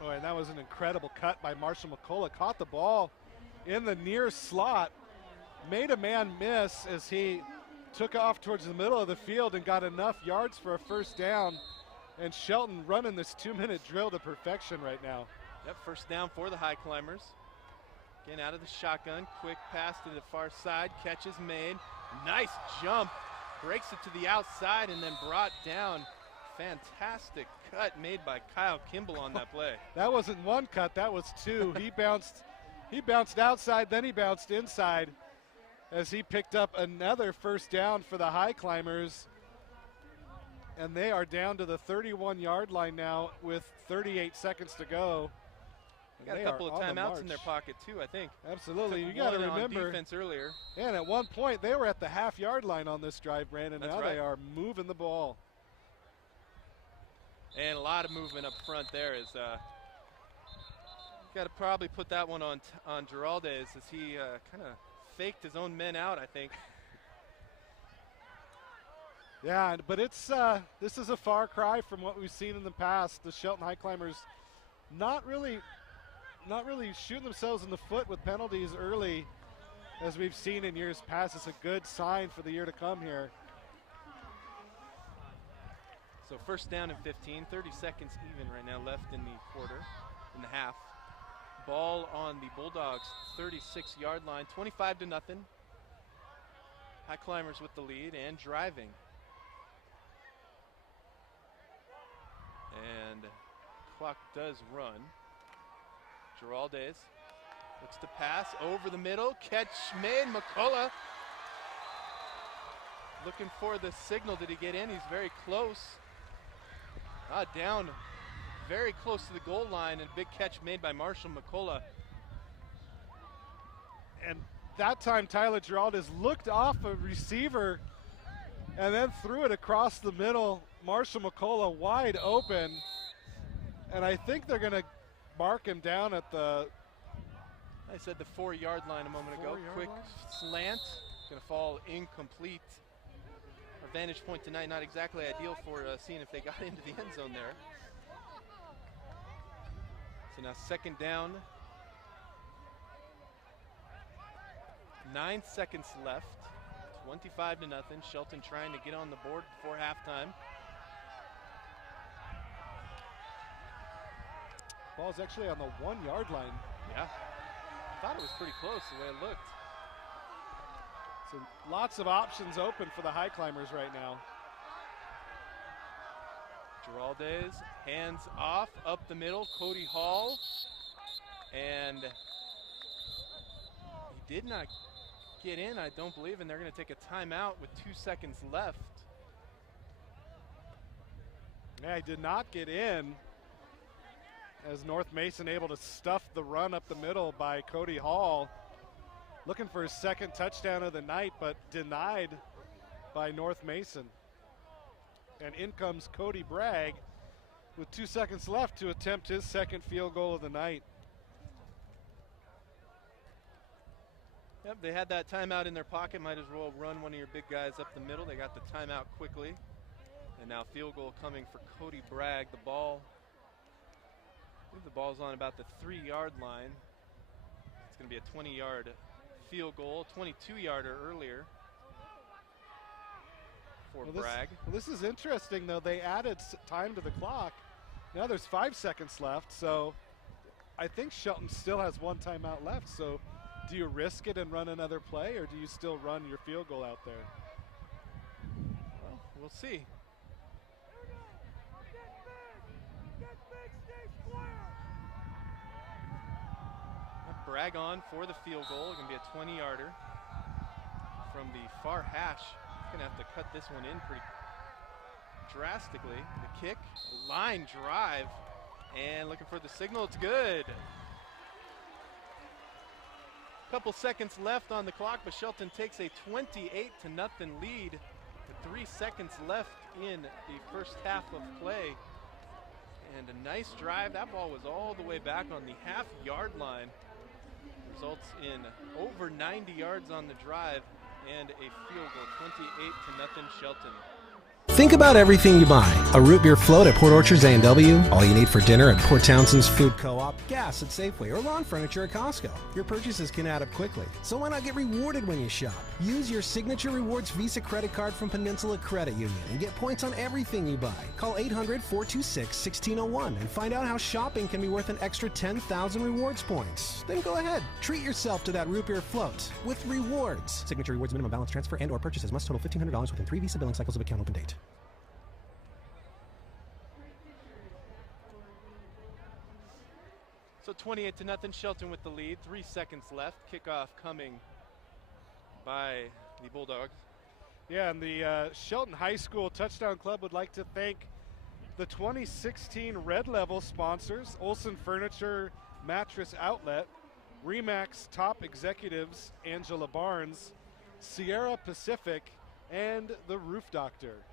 Oh, and that was an incredible cut by Marshall McCullough. Caught the ball in the near slot, made a man miss as he took off towards the middle of the field and got enough yards for a first down. And Shelton running this 2-minute drill to perfection right now. That wasn't one cut, that was two. He bounced outside, then he bounced inside as he picked up another first down for the Highclimbers. And they are down to the 31-yard line now with 38 seconds to go. And they are on the march. Absolutely. You got to remember, and at one point they were at the half-yard line on this drive, Brandon. Now they are moving the ball. Yeah, but it's this is a far cry from what we've seen in the past. The Shelton Highclimbers not really shooting themselves in the foot with penalties early, as we've seen in years past. It's a good sign for the year to come here. And that time Tyler Giraldes looked off a receiver and then threw it across the middle. Marshall McCullough wide open. And I think they're going to mark him down at the 4-yard line. Ball's actually on the 1-yard line. So lots of options open for the Highclimbers right now. Yeah, he did not get in, as North Mason able to stuff the run up the middle by Cody Hall. Looking for his second touchdown of the night, but denied by North Mason. And in comes Cody Bragg with 2 seconds left to attempt his second field goal of the night. Well, this is interesting, though. They added time to the clock. Now there's 5 seconds left, so I think Shelton still has 1 timeout left. So do you risk it and run another play, or do you still run your field goal out there? Think about everything you buy. A root beer float at Port Orchard's A&W, all you need for dinner at Port Townsend's Food Co-op, gas at Safeway, or lawn furniture at Costco. Your purchases can add up quickly, so why not get rewarded when you shop? Use your Signature Rewards Visa credit card from Peninsula Credit Union and get points on everything you buy. Call 800-426-1601 and find out how shopping can be worth an extra 10,000 rewards points. Then go ahead, treat yourself to that root beer float with rewards. Signature Rewards minimum balance transfer and or purchases must total $1,500 within 3 Visa billing cycles of account open date. Yeah, and the Shelton High School Touchdown Club would like to thank the 2016 Red Level sponsors, Olson Furniture Mattress Outlet, Remax Top Executives, Angela Barnes, Sierra Pacific, and the Roof Doctor.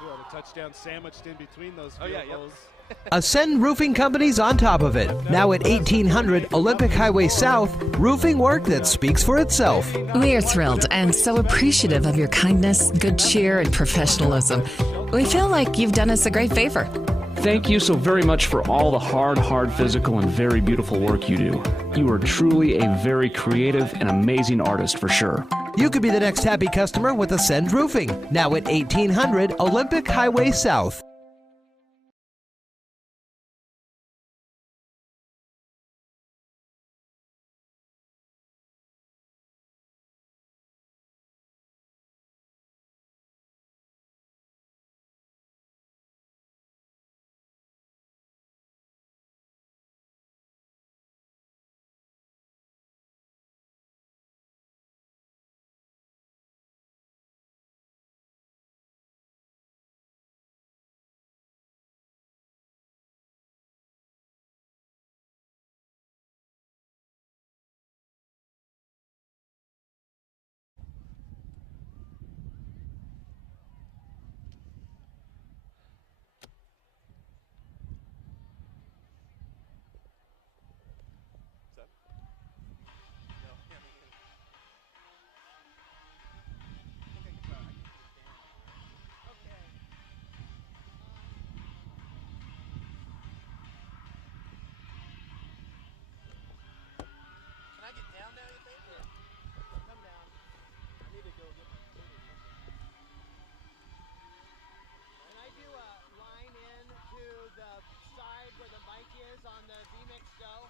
We had a touchdown sandwiched in between those field goals. Ascend Roofing Company's on top of it. Now at 1800 Olympic Highway South, roofing work that speaks for itself. We are thrilled and so appreciative of your kindness, good cheer, and professionalism. We feel like you've done us a great favor. Thank you so very much for all the hard physical and very beautiful work you do. You are truly a very creative and amazing artist for sure. You could be the next happy customer with Ascend Roofing. Now at 1800 Olympic Highway South. Where the mic is on the VMix Go.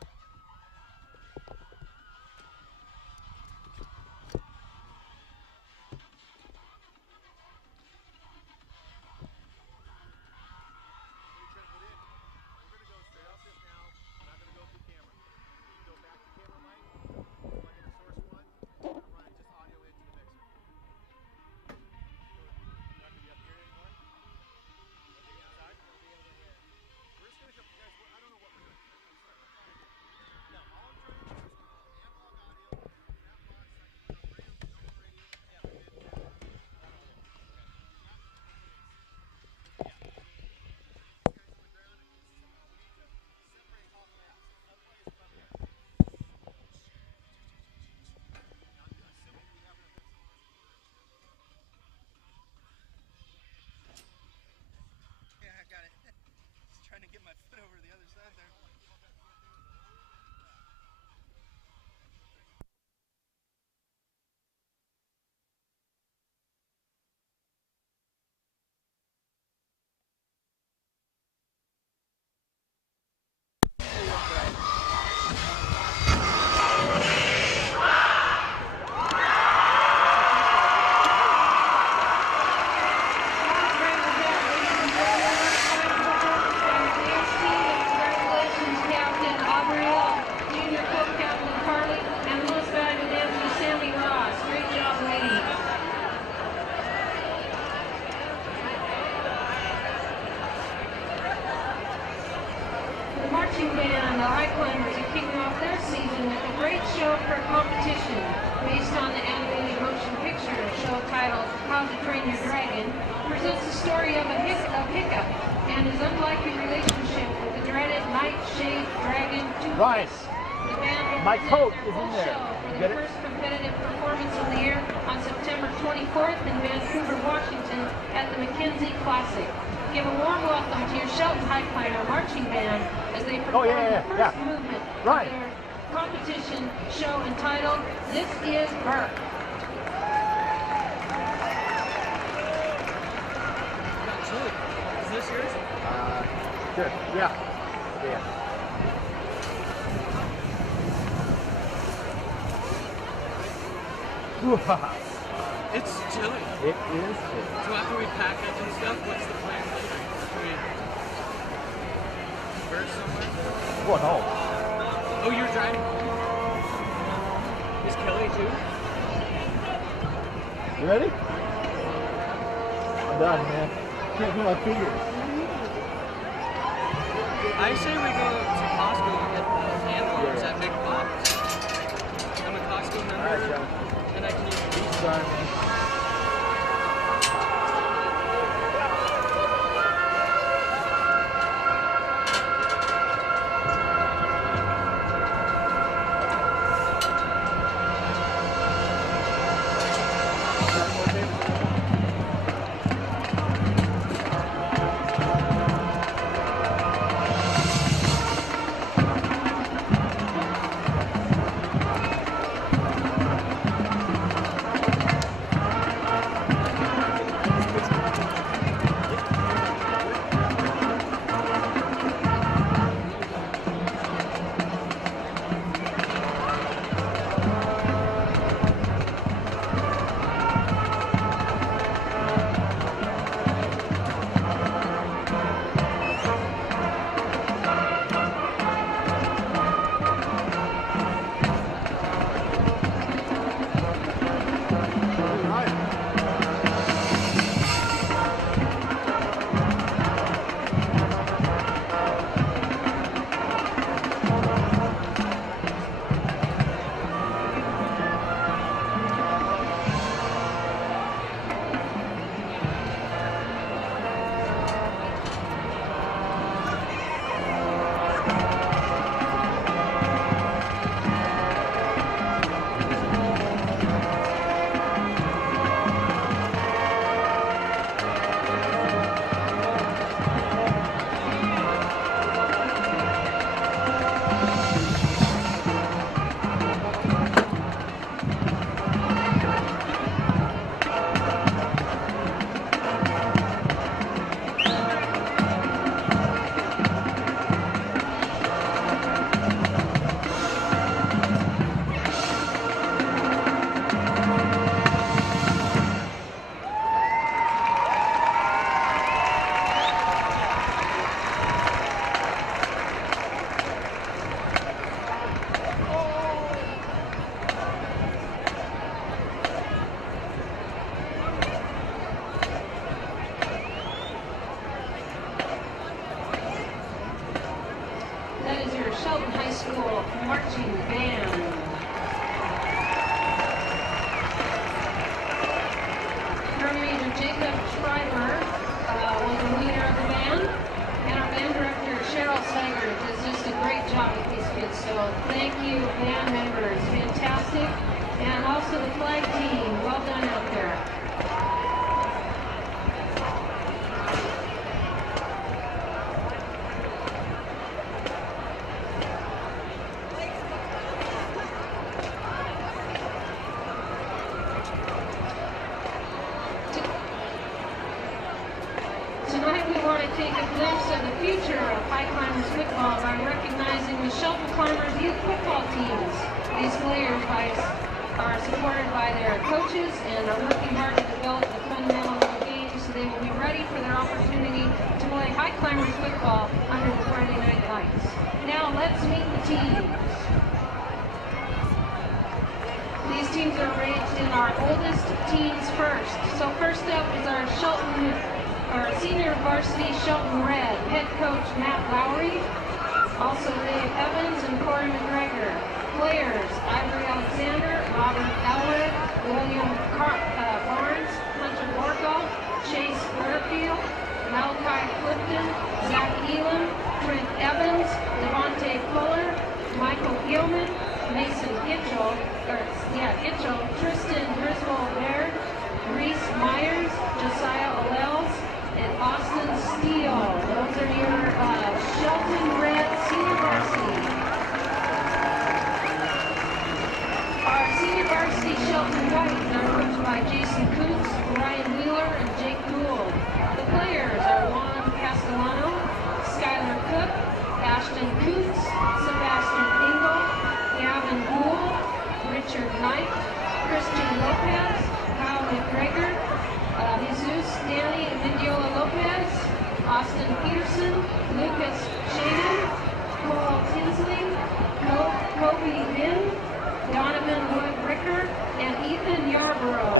Right. My coat is in there. You get it? First competitive performance of the year on September 24th in Vancouver, Washington at the Mackenzie Classic. Give a warm welcome to your Shelton Highclimber marching band as they perform the first movement of their competition show entitled This Is Her. Got chili. Is this yours? Good. Yeah. It's chilly. It is chilly. So after we pack up and stuff, what's the plan later? Do we burst somewhere? Going home. Oh, you're driving home? Is Kelly too? You ready? I'm done, man. Can't feel my fingers. I say we go to Costco and get the hand warmers, that big box. I'm a Costco member. All right, John. And I can use these. Sorry, man.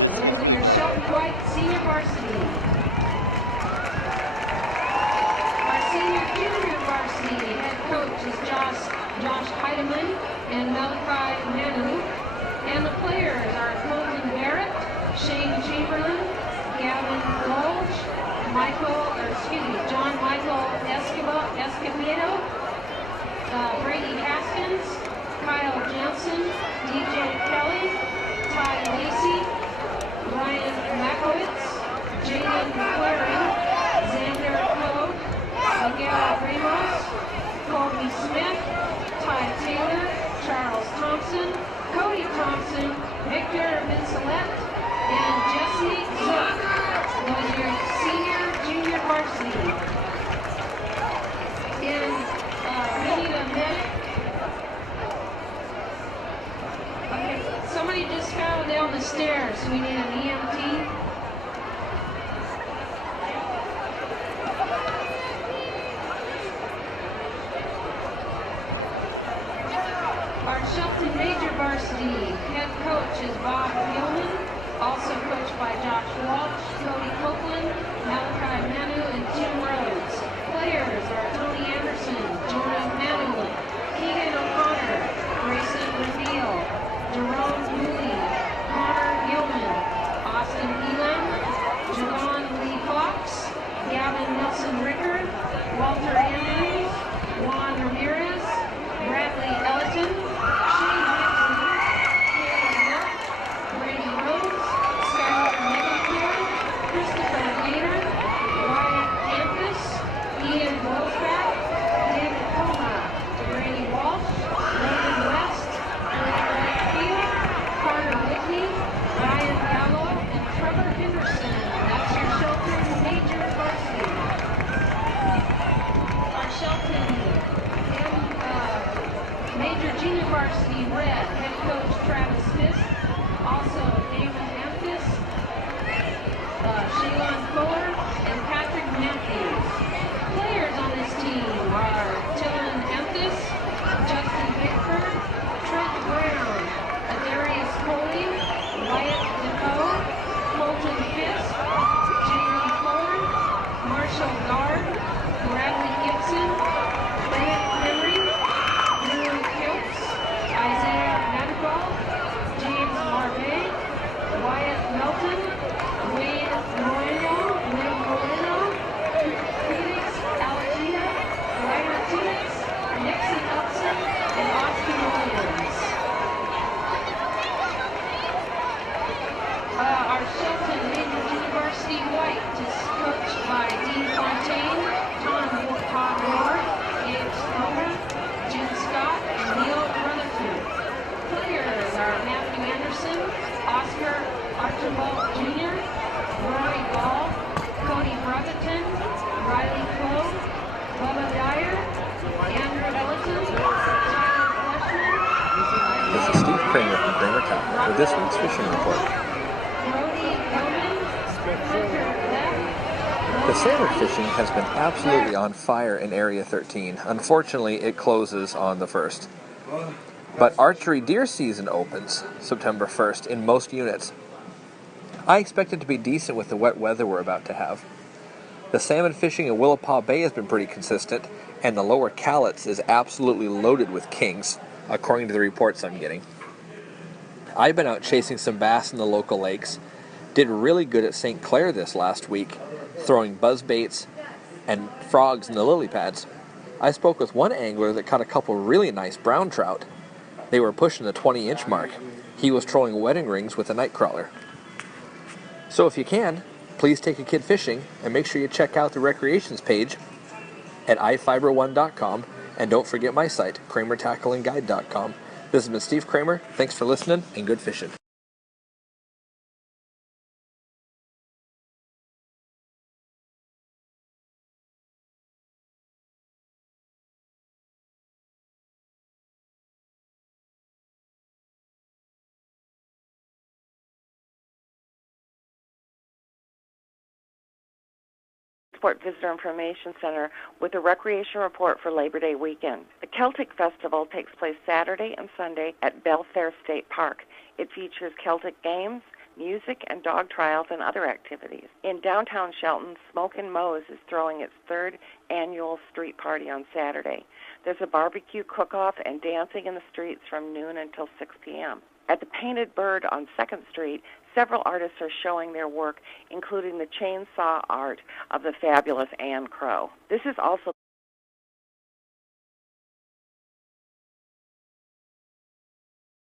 because it's really dark. Senior varsity. Our senior-junior varsity head coach is Josh Heidemann and Malachi Manu. And the players are Colton Barrett, Shane Chamberlain, Gavin Walsh, John Michael Escobedo, Brady Haskins, Kyle Jansen, DJ Kelly, Ty Lacey, Ryan Makowitz, Jalen McClary, Xander Code, Miguel Ramos, Colby Smith, Ty Taylor, Charles Thompson, Cody Thompson, Victor Vincelette, and Jesse Zook was your senior-junior varsity. And we need a medic. Okay, somebody just fell down the stairs. We need an EMT. Check 1, 2. Our Shelton Major varsity head coach is Bob Gilman, also coached by Josh Walsh, Cody Copeland, Malachi Manu, and Jim Rhodes. Players are Tony Anderson, Jonah Manu, Keegan O'Connor, Grayson Reveal, Jerome Dooley, Connor Gilman, Austin Elam, Javon Lee Fox, Gavin Nelson Rickard, Walter Andrews, Juan Ramirez, Bradley Ellington, Shane Gibson, Brady Rhodes, Skylar Megancare, Christopher Gator, Wyatt Campus, Ian Wolfback, David Coma, Brady Walsh, Logan West, Blake Field, Carter Whitney, Ryan Gallo, and Trevor Henderson. That's your Shelton Major varsity. Our Shelton Major Junior Varsity Red head coach Travis Smith, also David Memphis, Shaylon Fuller, and Patrick Matthews. Players on this team are Dylan Memphis, Justin Bickford, Trent Brown, Adarius Coley, Wyatt DeVoe, Colton Fisk, Jamie Fuller, Marshall Guard, Bradley Gibson, Grant Henry, Drew Kiltz, Isaiah Madrigal, James Marvay, Wyatt Melton, Wayne Moreno, Felix Alagina, Ryder Timmons, Nixon Upson, and Austin Williams. Our Shelton Major University White is coached by Dean Fontaine, Todd Ward, Gabe Slover, Jim Scott, and Neil Rutherford. Players are Matthew Anderson, Oscar Archibald Jr., Roy Ball, Cody Brotherton, Riley Clough, Bubba Dyer, Andrew Ellison, Tyler Fleshman, This is Steve Kramer from Kramer Tackle with this week's fishing report. Brody Bowman, Hunter Leff, The salmon fishing has been absolutely on fire in Area 13. Unfortunately, it closes on the 1st. But archery deer season opens September 1st in most units. I expect it to be decent with the wet weather we're about to have. The salmon fishing in Willapa Bay has been pretty consistent, and the lower Cowlitz is absolutely loaded with kings, according to the reports I'm getting. I've been out chasing some bass in the local lakes, did really good at St. Clair this last week, throwing buzz baits and frogs in the lily pads. I spoke with one angler that caught a couple really nice brown trout. They were pushing the 20-inch mark. He was trolling wedding rings with a night crawler. So if you can, please take a kid fishing and make sure you check out the recreations page at ifiber1.com, and don't forget my site, kramertackleandguide.com. This has been Steve Kramer. Thanks for listening and good fishing. Visitor Information Center with a recreation report for Labor Day weekend. The Celtic Festival takes place Saturday and Sunday at Belfair State Park. It features Celtic games, music and dog trials and other activities. In downtown Shelton, Smoke and Moe's is throwing its 3rd annual street party on Saturday. There's a barbecue cook-off and dancing in the streets from noon until 6 p.m. At the Painted Bird on 2nd Street, several artists are showing their work, including the chainsaw art of the fabulous Ann Crow. This is also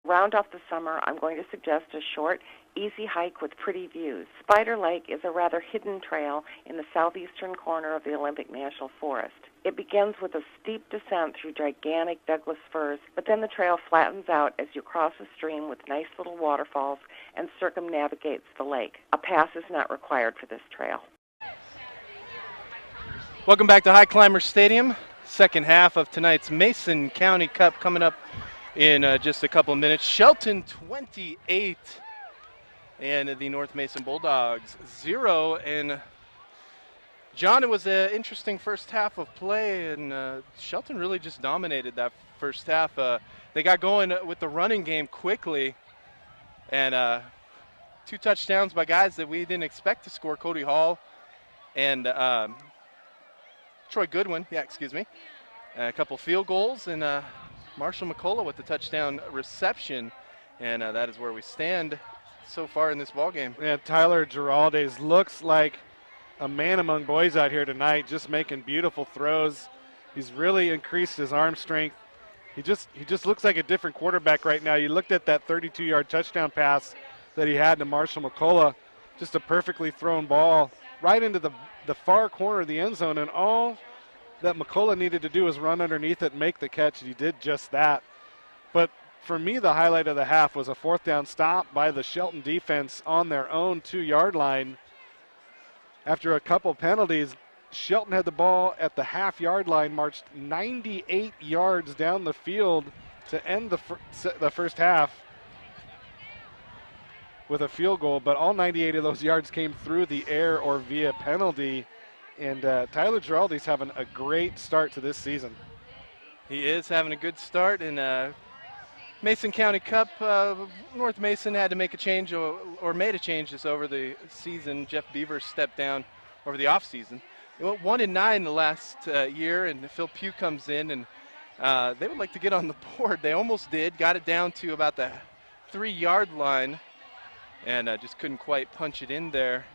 round off the summer. I'm going to suggest a short, easy hike with pretty views. Spider Lake is a rather hidden trail in the southeastern corner of the Olympic National Forest. It begins with a steep descent through gigantic Douglas firs, but then the trail flattens out as you cross a stream with nice little waterfalls and circumnavigates the lake. A pass is not required for this trail. Welcome back to Highclimbers Stadium. Second half of tonight's Mason County Cup coming up in just a couple of minutes. Shelton 28 and the North Mason Bulldogs 0. And John, it was an interesting first half of play, and Shelton really just dominated that first half. They got going with the running game quickly, and 2 touchdowns by guys that we didn't expect to score, Cody Hall and Troy Goodwin, and a couple field goals, and Marshall McCullough with the touchdown reception, and that is where we stand so far in this ballgame. Yeah, Tyler Giraldes looks like a man among boys out here tonight, just making beautiful throws. He's really increased his arm strength. He just looks like a different quarterback right now. You looked at that 32-yard touchdown pass that he had to Marshall McCullough, just a perfectly thrown ball right into the far corner of the end zone, and all that McCullough needed to do was run underneath it and make the catch, and he did just that. But for me, the highlight of the half was a 4th down stop by the Shelton defense on their own 2-yard line. After a couple penalties, Shelton had the ball at the half-yard line, marched 98 yards down the field to end the first half with a field goal, but all 98 of those yards came through the air or via penalty. And Tyler Giraldes having a great start to this season. He is having a good start, and Mason County Cup, North Mason had to make a change or made a change just over the season. Jeff Beavers stepped down over the offseason. They went 1-9 the last year, and Phil Pugh comes in, and they would like to get on the board. They almost did, got it down to about the 3-yard line, and just couldn't quite punch it in there.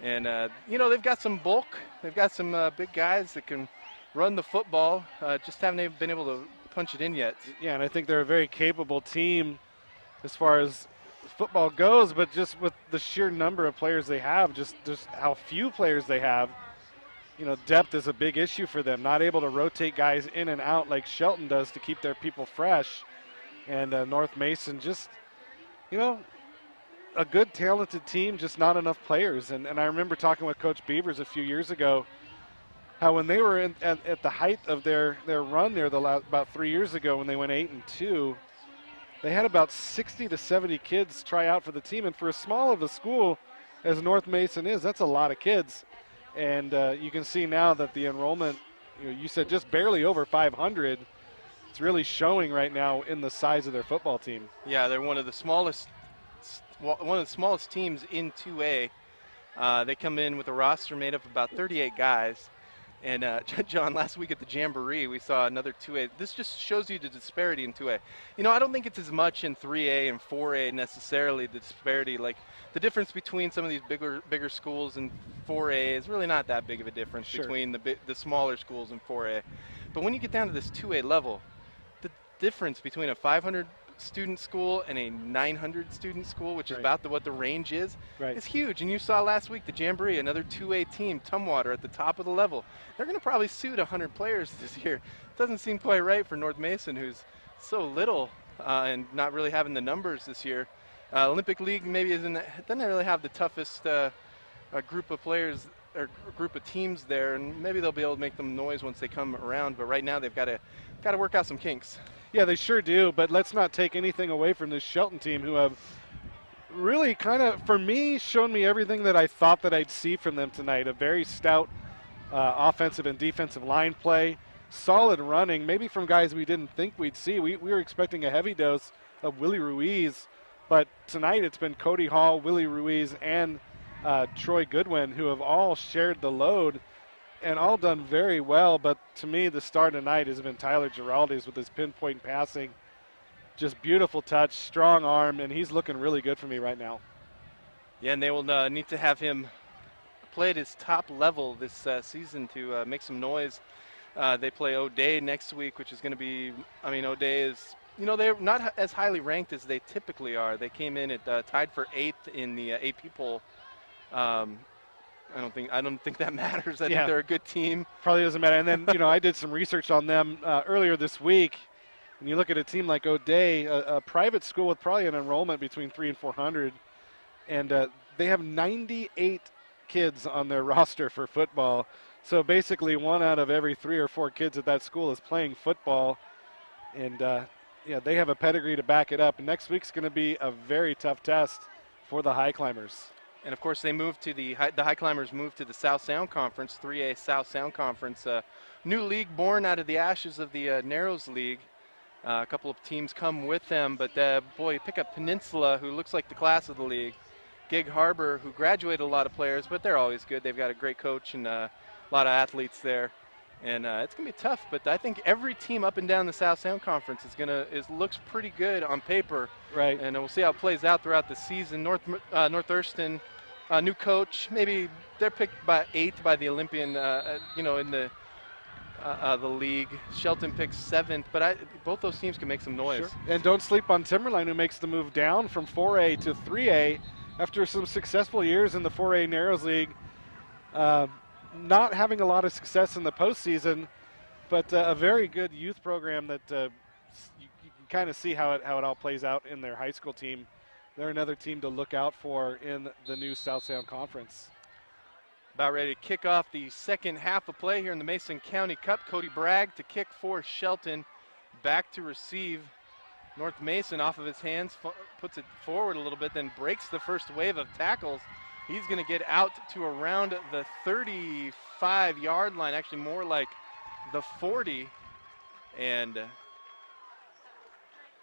And, they've got some bulk. They've got some big guys that can run the football. Just haven't been able to punch it in yet. Yeah, and I think they're a very capable team as far as football goes, but just with the sheer number of players they have, just how few players they have, depth is a big issue for them. Not able to rotate guys in and out like Shelton does to keep their people fresh. And North Mason just, a good, talented team, just not enough players. And I remember talking with Coach Beavers a few years ago, how when they were at the height of their run there about 3 years ago when they went 8-2, they had about 60 to 70 kids try out for the team. And for as small of a school as North Mason is, that's a lot of kids. And you can see now that the enrollment, you said just barely over 500. It's really showing right now in the size of their football team. Yeah, they're one of the smallest teams in 2A. They come in with a roster made up of about 38 guys. And, John, last week at the Jamboree, we saw another 2A. This just shows you the disparity in 2A. I don't think it's as much in 3A and 4A necessarily, the disparity. Like, the difference between some of these bigger schools and 4A is really not that big of a difference between the smaller schools and 4A. But when you get down to this 2A level, the difference between a 500-student school and a 900-student school, which is about what the range is huge. And you saw last week the Jamboree, another 2A team, Tumwater, at the top of the level. They're going to probably suit 100 players this year. Doesn't seem quite right for North Mason, who's so little and not really having the numbers this year. Olympic League maybe doesn't really have the toughest group of players or group of teams there, and maybe they'll be able to make them noise once they come around. But right now they've got to work out some kinks. Yeah, they sure do, but let's not take anything away from this Shelton team, who have really kind of, for me, shown me everything that I thought that I'd see from them tonight. A very stout offensive and defensive line play, solid running, maybe from guys we didn't think we'd see. We were expecting a heavy dose of Willie Ruiz But tonight it's been Cody Hall, Willie Ruiz, and Troy Goodwin who have all shared the load and all done very well. But to me, the star tonight has been Tyler Giraldes with his pinpoint passing. Just beautiful touch, strong arm, and he's looking really good for me right now. Yeah, and they will need to have him play at his top level this season to make some noise. They play O'Day next week, which is going to be, O'Day is, they're not as highly ranked as they typically are. They came in at tied for 8th in the AP poll. I don't think that matters. I think they're a good team. Probably doesn't matter. And then, I did some research on them earlier this week. When you look at a team like O'Day, a private school with probably an enrollment between 300 and 400, and they have 98 kids on their roster for football. So basically 1 out of every 3 or 4 kids at that school is playing football. And, they have a pedigree to back it up. And next week's going to be a very tough test for the Highclimbers. And, of course, they moved to the Highclimbers moved to the South Sound Conference, 3A South Sound Conference, new league born out of the ashes of the Narrows League. A couple of teams come with them, but, you pick up Peninsula, who looks like the class of the league. Gig Harbor, who graduated a lot of players, but they're always good. They've got a great coach and a lot of athletes there. And it's going to be tough, but I think every team up and down the South Sound Conference looks pretty good on paper. Right. And we'll see how it plays out throughout the season. North Thurston, new coach. Maybe they're picked by 8th by the Olympian, in the league. Shelton picks 7th, but both those teams can make some noise. Sure. And don't sleep on Timberline, who makes the move down from 4A to 3A after some successful years in the 4A Narrows League. Not having a lot of success in the postseason, but a very good youth program that you can kind of see how it all plays out in their high school team. They're another team to look out for in the new South Sound Conference. About ready to kick off the second half of play here in the Mason County Cup. Cody Bragg to kick for Shelton. Back to receive. North Mason off of his hands, puts it forward a little bit, then breaks the first wave of tackles. He's going to get out to around the 35-yard line, actually more like the 40. And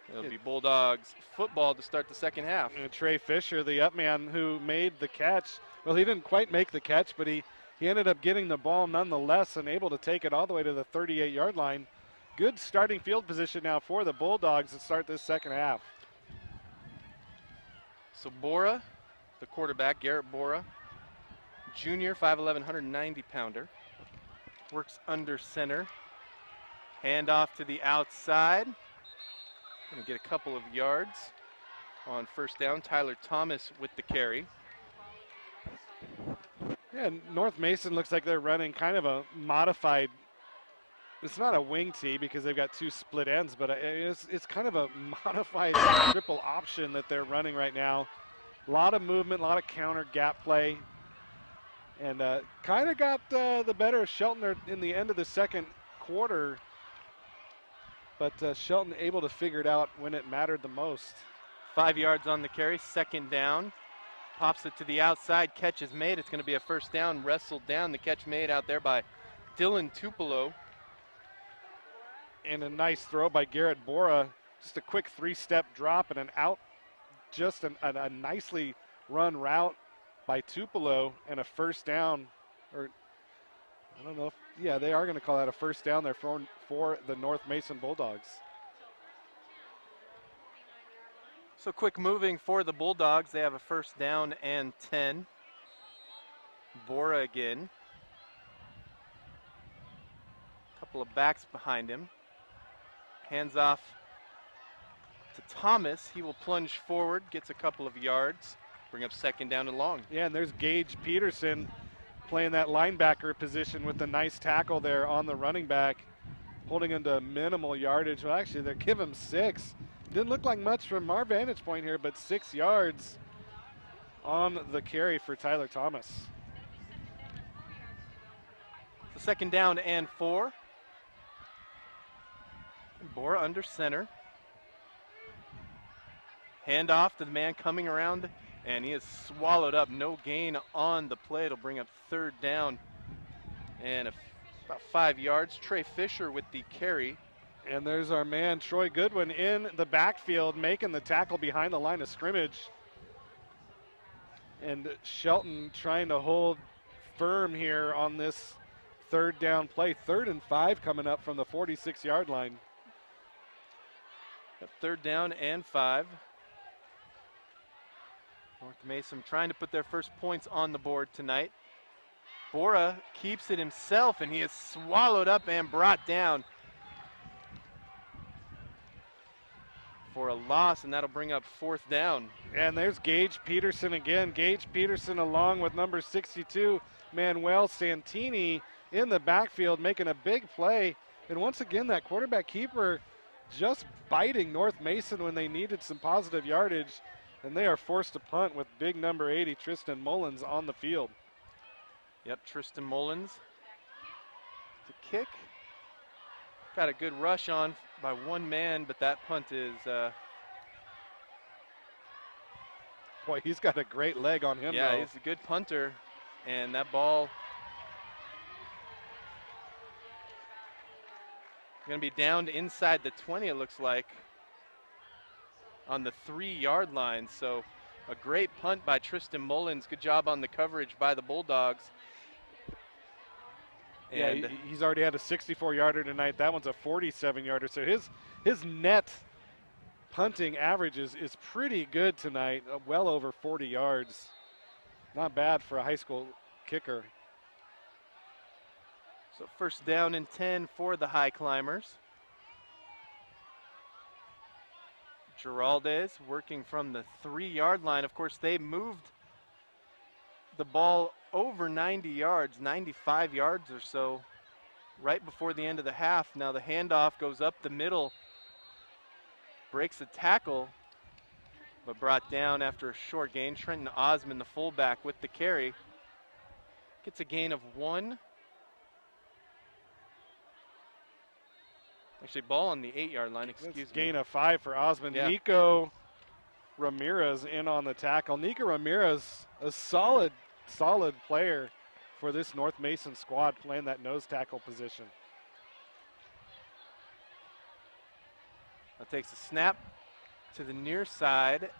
it'll be Bulldogs football to start the second half. And Trey Fisher, the up man who made the catch. Well, he didn't quite make the catch, but he ended up getting the ball nonetheless and able to take it all the way to the 38-yard line. Good starting field position now for the Bulldogs to start this second half. So Bora, the quarterback, Garrett Bora, junior, 5'11", 190-pounder, works under center. Handoff to the outside. Going to get a couple of yards on first down. Tyler Thomas with the carry. Yeah, North Mason looks like they're running kind of a modified. It's not a wing tee because they've got 2 split ends, but it's kind of a modified triple option that they're running right now. A lot of movement, a lot of counter gap play, and kind of got the better of Shelton in the end of the second quarter, but Shelton able to figure it out when it mattered the most. 5 yards on the carry, second down. Pops it to the outside, catch is made. It's going to be a first down, wrestled down. The catch made out there by Dylan Tupelo. And a nice throw by Garrett Bora. Just a quick 3-step drop and an out. Just a nicely run route by Tupelo and a first down. Or I don't know if, they are going to call that a first down there for the North Mason Bulldogs. So quick moving for the Bulldogs. They have a first down and 10. Bora again. Couple of backs behind him. Hands off to Thomas. He will plunge forward, gets a couple of yards, bring up second down and long. Yeah, and there's Gage Peterson playing that linebacker position with the nice tackle there on the running back, holding him to minimal yardage. Well, actually, they give him 6. Didn't look like much from our vantage point here, but 6 yards on the carry for Tyler Thomas. So second down and 4. Bora under center. Handoff to the man coming around, and he is swallowed up. No gain on the play. It'll bring up third down and about 5 yards. Trey Fisher with the carry. And there's our man, Troy Goodwin, in the backfield, making the tackle behind the line of scrimmage. And Shelton trying to hold firm here on this third down play. 3rd and 5 coming up from the 46-yard line. Third down and 5. North Mason trying to put their first points on the board tonight. Bora keeps it himself, and he is swallowed up and brought down for a loss, and that'll bring up 4th down. And there's Gage Peterson again. Gage Peterson along with number 62, Manuel Santini, in the backfield making a big play. And once again, that quarterback keeper just biting North Mason when they needed some positive yardage. And they are forced to punt with big number 80, Tristan Mullins, on the field. Yep, Tristan Mullins. The kick. Got a good rush on by one man, but that punt is... Boy, he's got a great leg on him, yeah, though. He's a good punter. And that ball going to be down to inside the 20, it looks like, on the 3-yard line. So a great punt by Tristan Mullins. Good job on the coverage by the Bulldogs. Yeah, he's already had a 64-yarder tonight. That one's a 47-yarder. So his net punting average is pretty good tonight, well over 40 yards. Not bad for a high school kicker. So first down and 10 for the High Climbers. Giraldes working from the 3-yard line. Of course, they moved the ball over 90 yards, 95 yards or so, right before the end of the half. Now the handoff goes up the middle, breaks the tackle, but brought down after a short gain. Trenton Osmond, the fullback, with the carry. Gets a gain of 1. Actually, ball on the 8-yard line, excuse me. Gain of 5 for Osmond. Yeah. Nico Ramirez in on the tackle. Nico Ramirez, a solid player for this North Mason squad, playing that nose tackle position. That takes a snap to the near side.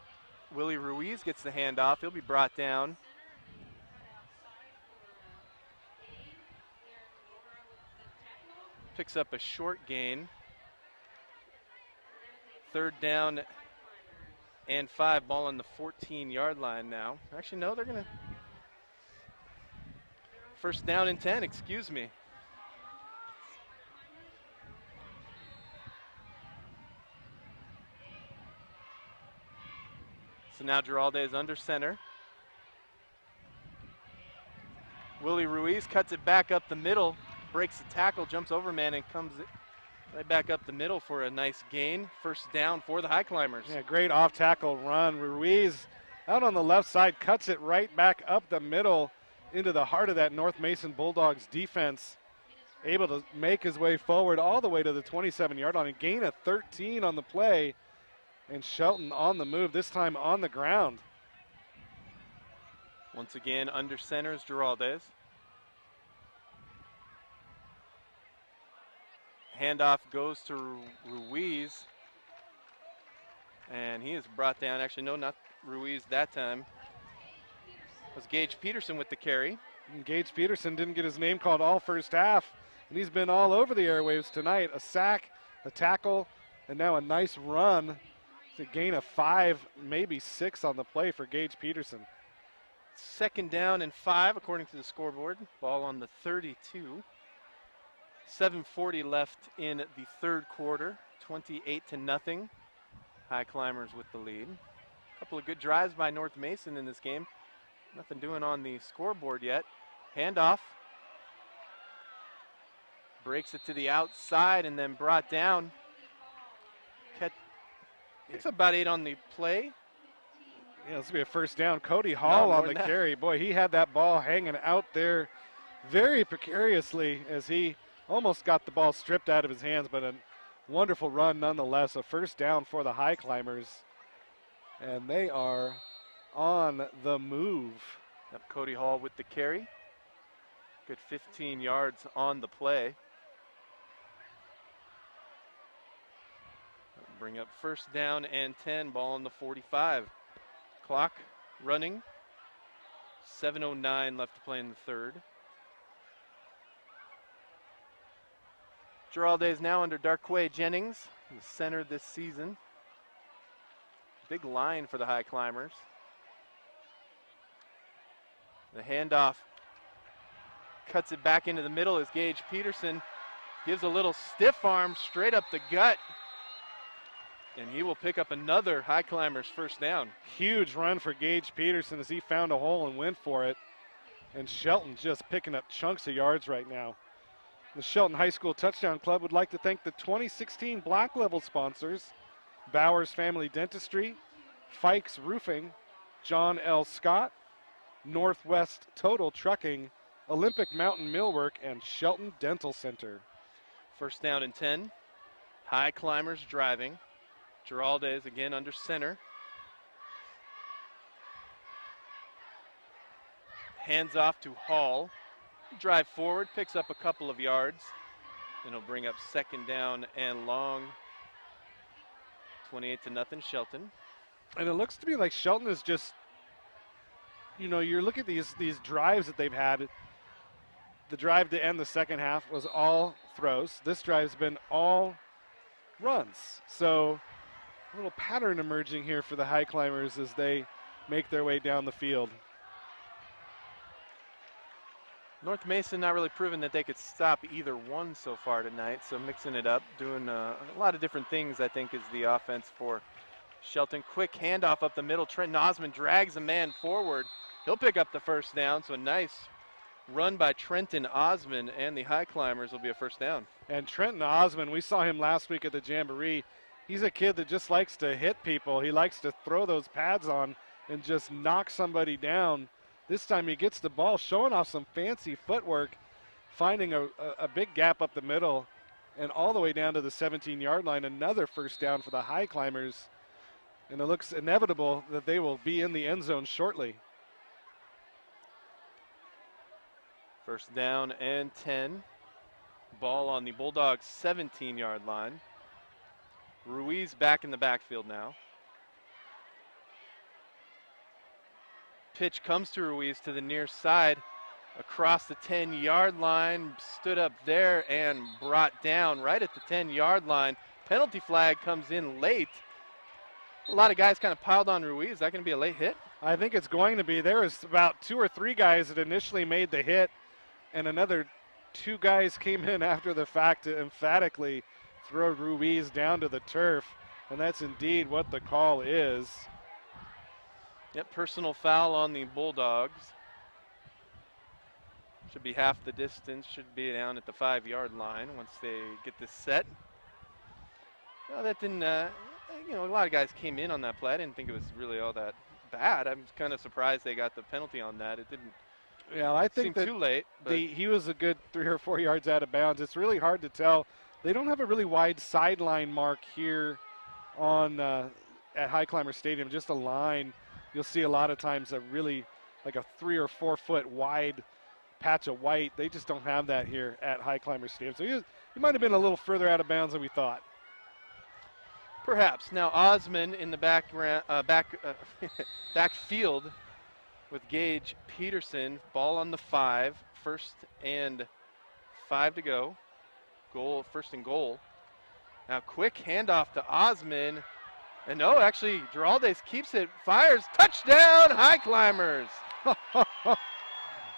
Willie Ruiz gets the handoff. He'll be brought down. Picks up a short gain. 3rd down and 5. Ball on the 14-yard line now. Actually, no, they're going to... First down and 10, excuse me. So now Giraldes is under center. Willie Ruiz cuts it back up the middle, breaks the tackle, jumps over man, and comes right back up the middle for a nice gain. First down for the High Climbers. Yeah, great off-tackle run. Ruiz out on the left side, cuts it right back up the middle into the heart of that North Mason Bulldogs defense. Able to make his way forward all the way to the 27-yard line. A gain of 13 on the play. And Shelton on the move, this time on the ground. Once again, under center is Giraldes. Handoff goes to Ruiz. And he is brought down. Actually, no, not Ruiz that time. It was Gage Peterson with the carry. And Gage Peterson didn't get his name called all first half. And he's been all over the airwaves tonight. A sack, a tackle, and now a nice run. It's a gain of 5, maybe 6 on the play for Gage Peterson. 2nd down and 5 according to the scoreboard. Ball on the 32. 7:40 left in the 3rd quarter. 28-0. High Climbers with the lead. A couple of good drives by North Mason in this game. Nothing doing on the scoreboard yet. Handoff. Breaks it to the outside and then brought down. It's about 8 on the play. Yeah, this will be a first down. Cody Hall on the carry. Boy, he had that ball hanging out there very precariously as he almost got the ball stripped out of his hands, but a wonderful run nonetheless. A first down for the High Climbers. And they are on the move. Yep, Cody Hall with the carry. Good 15 yards on the play. bring up first down and 10, ball on the 45. Clock running. 7:09 left to play in the third. Giralde is now under Darquay Jennings, the center this season. Big line for the High Climbers. The handoff cuts it back into the middle as Gage Peterson gives a little stiff arm straight up the gut. And he will pick up another High Climbers first down. Huge run for Gage Peterson as he found a hole and went for it. And Shelton just picking up chunks of yards right now. The Shelton High School Touchdown Club would like to thank the 2016 Black Level sponsors, Bowers Family Dentistry, Fikes Roofing, John L. Scott, Northwest Total Trucking, Olympic Mountain Millwork, and Shelton Dental Center. First down and 10. High Climbers driving. Giralde is again under center. Hands off to Hall. Drive forward, picks up a couple of yards. And he'll bring up second down and long. 28-0 Shelton. And it looks to me like Shelton is just, you know, you look at these drives that they've had. The drive to end the second half was all throws. This drive's been all runs. So a little pattern emerging here for the High Climbers as they make their way down the field. North Mason not really proven that they could stop either one so far tonight, so mixing it up, doing a lot of different things, I think, is the offense for Shelton. Quick handoff up the middle. Trenton Osmond drags a man forward. He'll pick up the first down, so a nice run by Trenton Osmond, and the High Climbers will be a first down. And Trenton Osmond, we saw him last week at the Jamboree. He's a kid that just likes to hit people. He likes to throw those pads on and just knock somebody down. This time he gets the ball, showing off some fancy footwork, finding a big gap up the middle and all the way down to the 17-yard line. Another first down for the High Climbers. And it looks inevitable that they will be in the end zone shortly. First down and 10. Ball on the Bulldogs' 17-yard line. Ruiz back in the backfield now. Pitch comes to Ruiz to the near side across the 10-yard line. Stood up there and brought down right at the 10-yard line. Penalty flag comes in late. A lot of guys kind of piled on Ruiz. Is that going to be a late hit? I think it's going to be. There was about 2 or 3 guys that initially made the hit, and another 2 guys came in after the fact to emphatically throw Ruiz down to the turf, and that's indeed what the call is. Yep, personal foul on the Bulldogs. Should be half the distance, should be down at the 5-yard line once they get this set. Well, that didn't, you know, a lot of guys came in on that play. I didn't think it was really all that bad. I'm kind of surprised they got the penalty on that. It didn't I think seem that too late. He was a good 3 or 4 yards out of bounds. It's really hard to tell. They don't have a really wide sideline mark here on at High Climber Stadium, just a line. You'll see a lot of times a really like a 3 or 4 foot wide patch of white. They just don't have that here at High Climber Stadium. So he might have been a little further out of bounds than we thought. Perhaps. Now Osmond in the backfield with Gage Peterson. Ball on the 5. First and 5 to go. First and goal. Now quick handoff to Osmond. And no, actually, Giralde keeps it, fires, touchdown, High Climbers.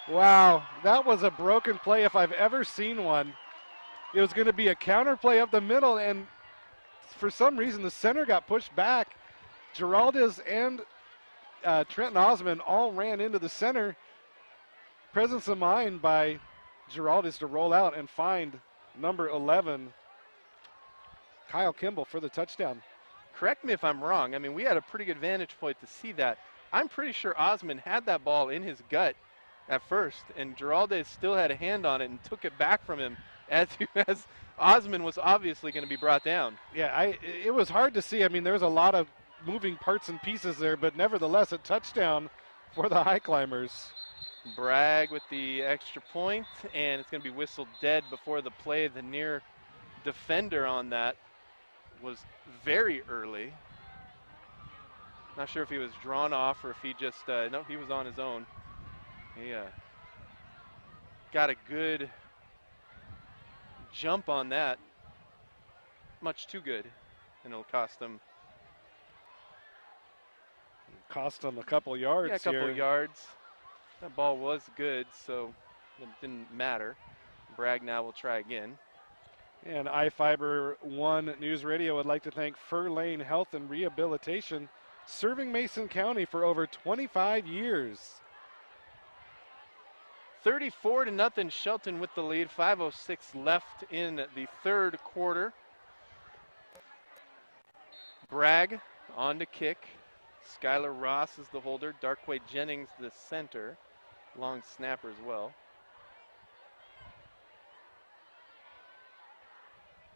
Wow, that was a broken play if I've ever seen one. It was going to be a counter play up the middle, and for some reason the center got pushed back. Giraldes and Trenton Osmond all ran into the center. Presence of mind by Giraldes to roll out and find number 11, Kyle Kimball, for the touchdown. Correct me if I'm wrong. I mean, we had a pretty good vantage point to see that. I'm pretty sure Osmond had that ball in his gut at first, and Giraldes still had a hand on it and took it back from him as Osmond was obviously going to be brought down. Yeah, it was hard to see. I mean, there was a lot of moving parts and pieces there, but nevertheless, a touchdown for the High Climbers. Bragg with the extra point, and it's going to be whistled dead before the play. The near defender on that was very early. Not sure if he was drawn off or if he just, no, he was on his own. He got a good jump on that. Much too good. And it'll cost him. Cost him a couple yards. Yeah, a couple here. yards. That ball was good, so it didn't matter. Bragg now will try again. And iFiber One News Radio would like to thank Fur Lane Health and Rehabilitation, serving Mason County for over 25 years. 34-0, Shelton with the lead. 5:06 left in the third quarter. Bragg on to kick. Skylar Ross is the holder. Darkway Jennings the center. Long snapper as well.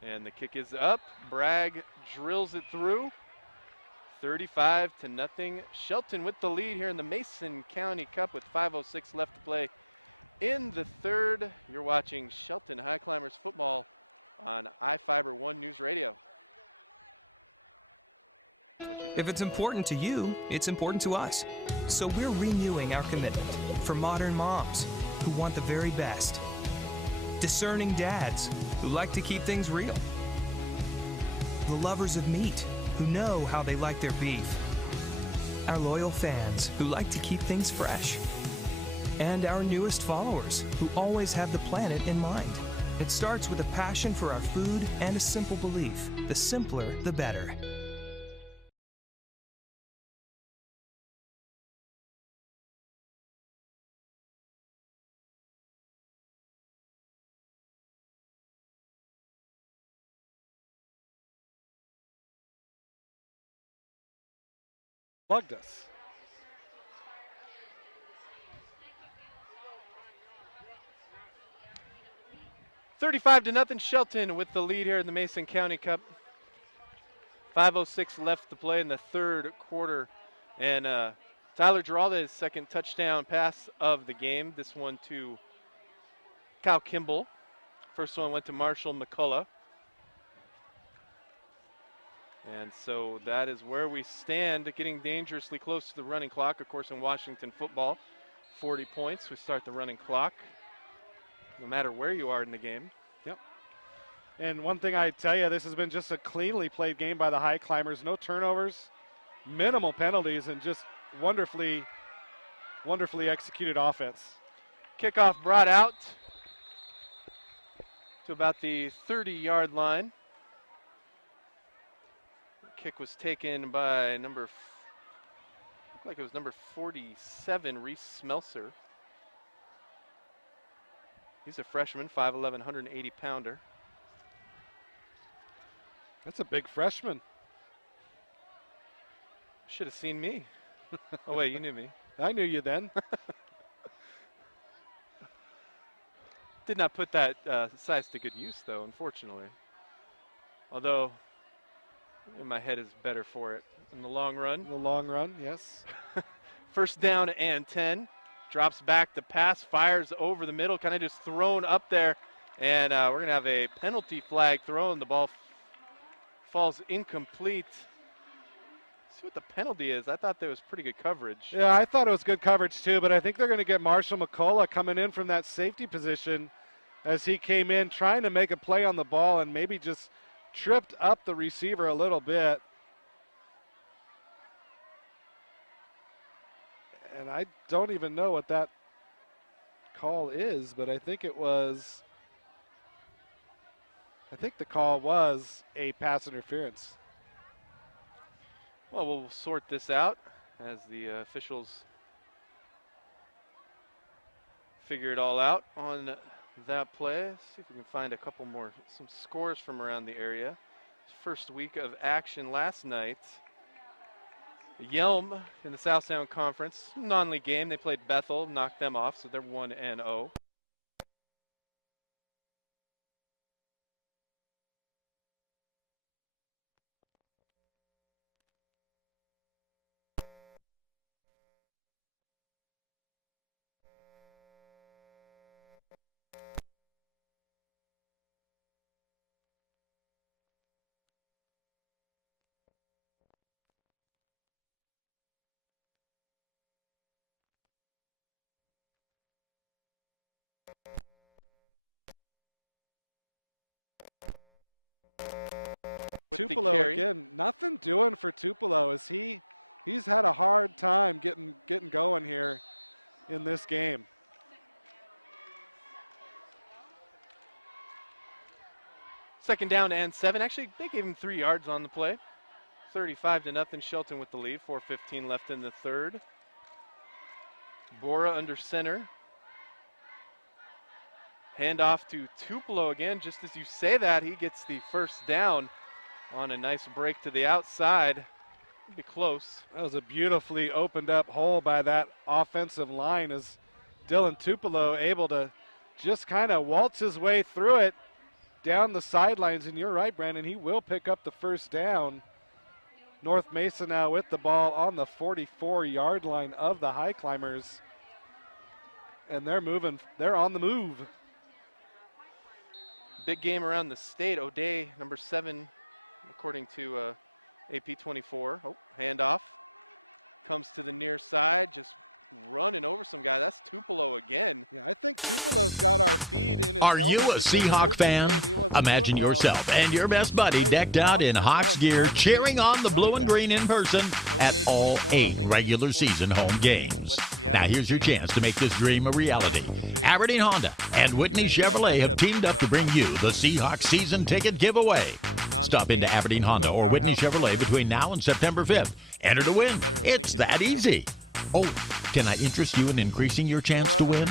And the kick is up. Bragg drills it through. 35-0. Shelton with the lead here in the Mason County Cup with 5:06 left to play in the third. You're watching Shelton Highclimbers football on iFiber One News Radio. If it's important to you, it's important to us. So we're renewing our commitment for modern moms who want the very best. Discerning dads who like to keep things real. The lovers of meat who know how they like their beef. Our loyal fans who like to keep things fresh. And our newest followers who always have the planet in mind. It starts with a passion for our food and a simple belief: the simpler, the better. Plugged us. $35-0 Shelton with the lead here in the Mason County Cup. 5:06 left to play in the third quarter. And Tyler Geralda, his second touchdown pass of the game. This one to Kyle Kimball. First one went to Marshall McCullough. And so that is where we stand, getting dangerously close to the running clock. Of course, in Washington football, 40 points. We start the running clock, no matter where you are in the game. Yep. And one thing I tell you, this has been just a cleanly played game by the Highclimbers. No turnovers, minimal penalties, and just wonderfully executed offense. Kickoff brought out to about the 30-yard line. Kick was taken by looked like it was number 47, Reese Smelser. He's a freshman, 5'11", 180-pounder. That's a big freshman. Should have seen me. Oh, wait, you knew me. I knew you then. Did not put that size to good use, though, unfortunately. Although, my head is better for it in the long run. In the long run, yes. First down and 10. Drops back to pass, fires over the middle, kind of just thrown up there. And we're going to have a penalty flag thrown. The ball falls incomplete. See what the penalty is. I thought that was pretty good coverage. Yeah, I thought it was good coverage too, but I think they're going to get Marshall McCullough coming in from that safety position as he came in trying to make a play on the ball and maybe just tripped up the receiver a little bit. And I don't even know what that call is, but I think the call was a pass interference. Well, we'll sort this out as the officials figure it all out on that play. See if we can find a couple more, some scores from around the area. First week of action last night. Yelm in the South Sound Conference, non-league game. They played Bethel, knocked them off, so they're 1-0. Tupelo again, nothing doing for Tupelo as he's had a hard time getting going here in this game. Second down and 7. Actually, they gave him 3 yards on the play. 35-0, Shelton with the lead. 4:15 left in the third. Bora under center. Hand off to Tupelo again. Just as you say that, he gets the first down on a nice break to the outside. It'll be close. That was a beautifully opened up hole by that offensive line as Dylan Tupelo able to just kind of waltz his way through it down the sidelines. And you're right, Brandon, he will pick up the first down. North Mason now with the ball on the 44-yard line of the Highclimbers. And they're on the move. Big game around the state. O'Day, number 7, according to AP 24. Oh, handoff. Comes to the near side, just running over some guy. That's Tupelo again. Yeah, I think Tupelo's got our feed in his Are helmet. you a Seahawk fan? Imagine yourself and your best buddy decked out in Hawks gear, cheering on the blue and green in person at all 8 regular season home games. Now here's your chance to make this dream a reality. Aberdeen Honda and Whitney Chevrolet have teamed up to bring you the Seahawks season ticket giveaway. Stop into Aberdeen Honda or Whitney Chevrolet between now and September 5th. Enter to win. It's that easy. Oh, can I interest you in increasing your chance to win?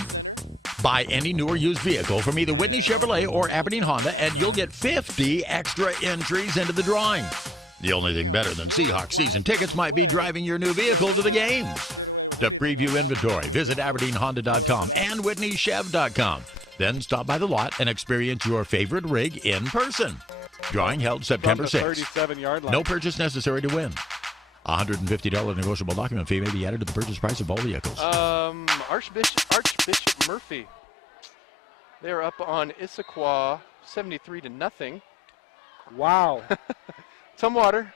Buy any new or used vehicle from either Whitney Chevrolet or Aberdeen Honda, and you'll get 50 extra entries into the drawing. The only thing better than Seahawks season tickets might be driving your new vehicle to the games. The preview inventory, visit AberdeenHonda.com and WhitneyChev.com. Then stop by the lot and experience your favorite rig in person. Drawing held September 6th. From the 37-yard line. No purchase necessary to win. $150 negotiable document fee may be added to the purchase price of all vehicles. Archbishop Murphy. They're up on Issaquah 73-0. Wow. Tumwater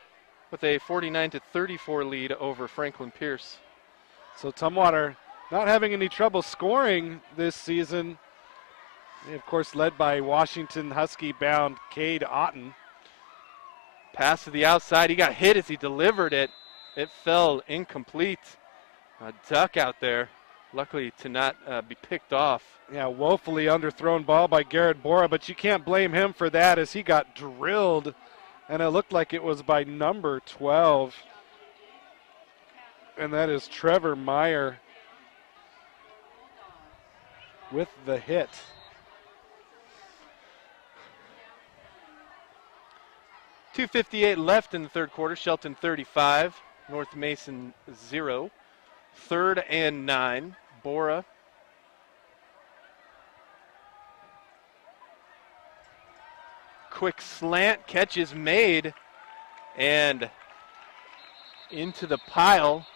with a 49-34 lead over Franklin Pierce. So Tumwater not having any trouble scoring this season. They, of course, led by Washington Husky-bound Cade Otten. Pass to the outside. He got hit as he delivered it. It fell incomplete. A duck out there. Luckily to not be picked off. Yeah, woefully underthrown ball by Garrett Bora, but you can't blame him for that as he got drilled. And it looked like it was by number 12. And that is Trevor Meyer with the hit. .258 left in the third quarter. Shelton 35, North Mason 0. 3rd and 9. Bora. Quick slant, catch is made, and into the pile.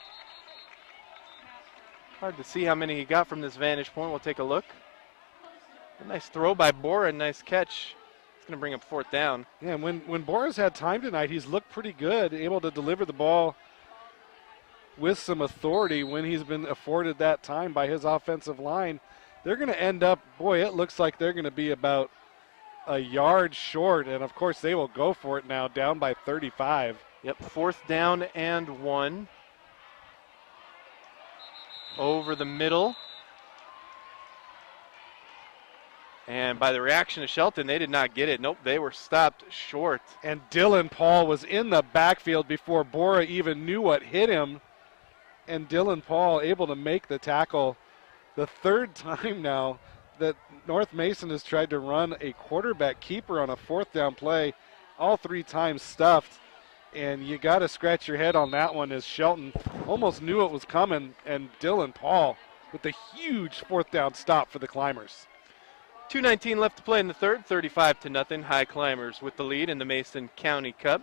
Hard to see how many he got from this vantage point. We'll take a look. A nice throw by Bora, nice catch. It's going to bring up 4th down. Yeah, and when Bora's had time tonight, he's looked pretty good, able to deliver the ball with some authority when he's been afforded that time by his offensive line. They're going to end up, boy, it looks like they're going to be about a yard short, and of course they will go for it now, down by 35. Yep, 4th down and 1. Over the middle. And by the reaction of Shelton, they did not get it. Nope, they were stopped short. And Dylan Paul was in the backfield before Bora even knew what hit him. And Dylan Paul able to make the tackle the 3rd time now that North Mason has tried to run a quarterback keeper on a 4th down play. All 3 times stuffed. And you got to scratch your head on that one as Shelton almost knew it was coming. And Dylan Paul with a huge 4th down stop for the Climbers. 2:19 left to play in the third, 35-0. Highclimbers with the lead in the Mason County Cup.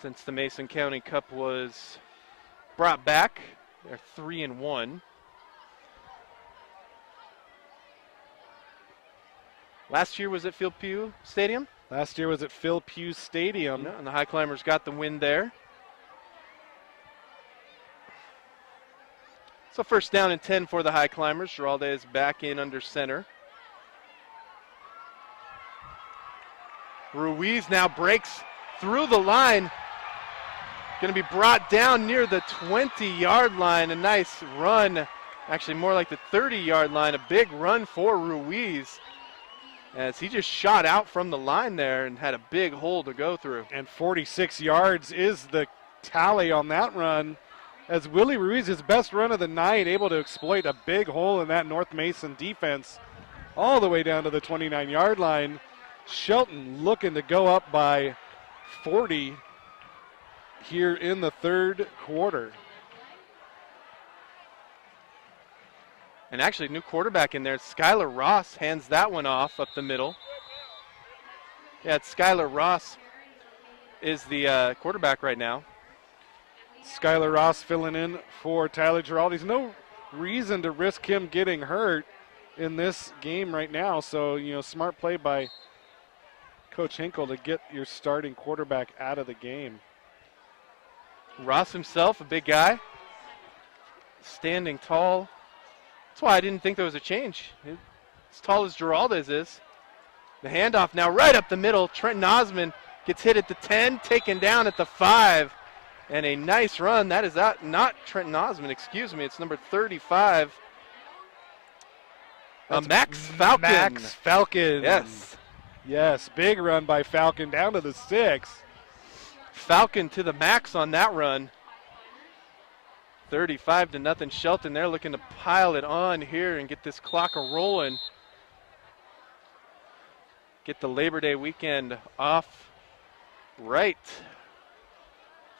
Since the Mason County Cup was brought back, they're 3-1. Last year was at Phil Pugh Stadium? Last year was at Phil Pugh Stadium. Yeah, and the Highclimbers got the win there. So first down and 10 for the High Climbers. Giralde is back in under center. Ruiz now breaks through the line. Going to be brought down near the 20-yard line. A nice run, actually more like the 30-yard line. A big run for Ruiz as he just shot out from the line there and had a big hole to go through. And 46 yards is the tally on that run, as Willie Ruiz, his best run of the night, able to exploit a big hole in that North Mason defense all the way down to the 29-yard line. Shelton looking to go up by 40 here in the third quarter. And actually, new quarterback in there. Skylar Ross hands that one off up the middle. Yeah, it's Skylar Ross is the quarterback right now. Skylar Ross filling in for Tyler Giralde. There's no reason to risk him getting hurt in this game right now. So, smart play by Coach Hinkle to get your starting quarterback out of the game. Ross himself, a big guy, standing tall. That's why I didn't think there was a change. As tall as Giralde's is. The handoff now right up the middle. Trenton Osmond gets hit at the 10, taken down at the 5. And a nice run. That is not Trenton Osmond, excuse me. It's number 35. Max Falcon. Max Falcon. Yes. Yes, big run by Falcon down to the 6. Falcon to the max on that run. 35-0 Shelton. They're looking to pile it on here and get this clock a-rolling. Get the Labor Day weekend off right.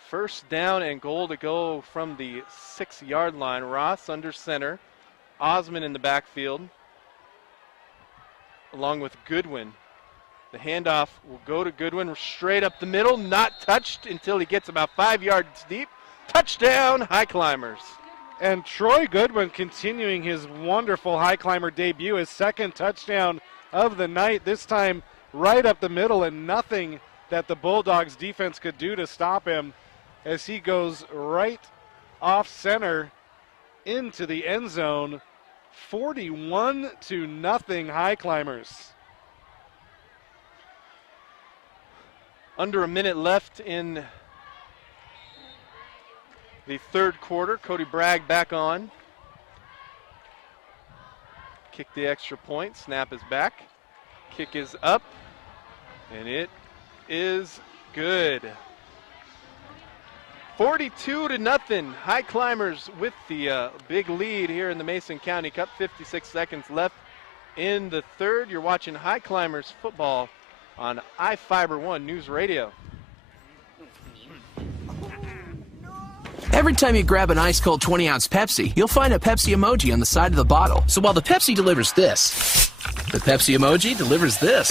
First down and goal to go from the 6-yard line. Ross under center. Osmond in the backfield, along with Goodwin. The handoff will go to Goodwin straight up the middle. Not touched until he gets about 5 yards deep. Touchdown, High Climbers. And Troy Goodwin continuing his wonderful High Climber debut. His second touchdown of the night. This time right up the middle, and nothing that the Bulldogs defense could do to stop him, as he goes right off center into the end zone. 41-0 High Climbers. Under a minute left in the third quarter. Cody Bragg back on. Kick the extra point. Snap is back. Kick is up. And it is good. 42-0. High Climbers with the big lead here in the Mason County Cup. 56 seconds left in the third. You're watching High Climbers football on iFiber1 News Radio. Every time you grab an ice-cold 20-ounce Pepsi, you'll find a Pepsi emoji on the side of the bottle. So while the Pepsi delivers this, the Pepsi emoji delivers this.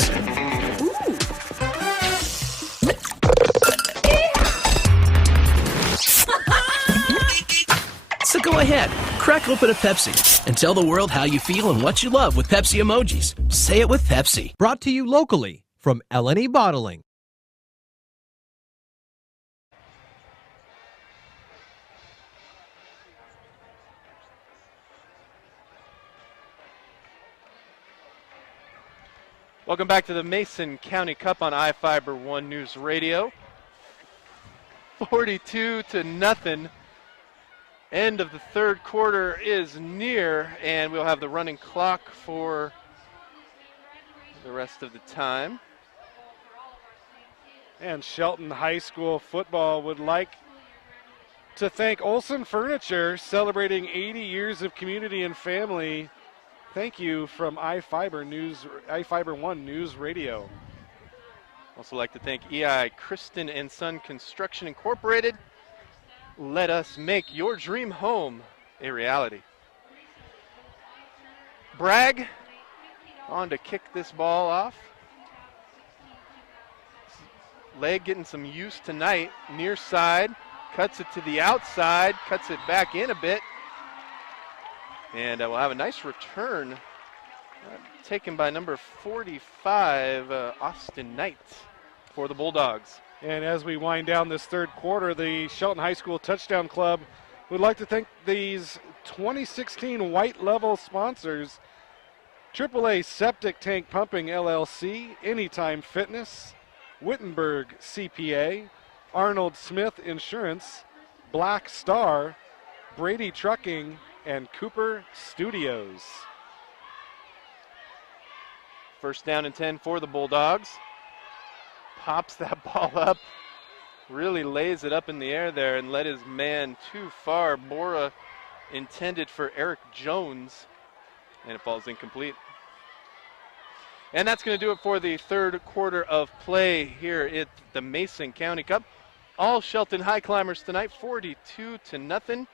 So go ahead, crack open a Pepsi, and tell the world how you feel and what you love with Pepsi emojis. Say it with Pepsi. Brought to you locally from L&E Bottling. Welcome back to the Mason County Cup on iFiber1 News Radio. 42-0. End of the third quarter is near, and we'll have the running clock for the rest of the time. And Shelton High School football would like to thank Olson Furniture, celebrating 80 years of community and family. Thank you from iFiber1 News Radio. Also like to thank EI Kristen and Son Construction Incorporated. Let us make your dream home a reality. Bragg on to kick this ball off. Leg getting some use tonight. Near side, cuts it to the outside, cuts it back in a bit. And we'll have a nice return taken by number 45, Austin Knight, for the Bulldogs. And as we wind down this third quarter, the Shelton High School Touchdown Club would like to thank these 2016 white level sponsors: AAA Septic Tank Pumping LLC, Anytime Fitness, Wittenberg CPA, Arnold Smith Insurance, Black Star, Brady Trucking, and Cooper Studios. First down and 10 for the Bulldogs. Pops that ball up, really lays it up in the air there and led his man too far. Bora intended for Eric Jones, and it falls incomplete. And that's going to do it for the third quarter of play here at the Mason County Cup. All Shelton Highclimbers tonight, 42-0.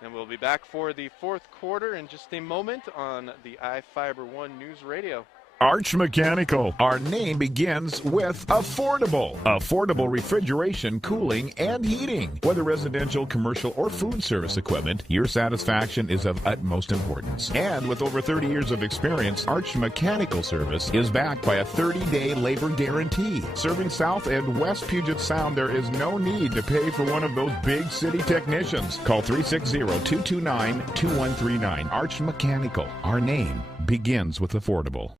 And we'll be back for the fourth quarter in just a moment on the iFiber One News Radio. Arch Mechanical. Our name begins with affordable. Affordable refrigeration, cooling, and heating. Whether residential, commercial, or food service equipment, your satisfaction is of utmost importance. And with over 30 years of experience, Arch Mechanical Service is backed by a 30-day labor guarantee. Serving South and West Puget Sound, there is no need to pay for one of those big city technicians. Call 360-229-2139. Arch Mechanical. Our name begins with affordable.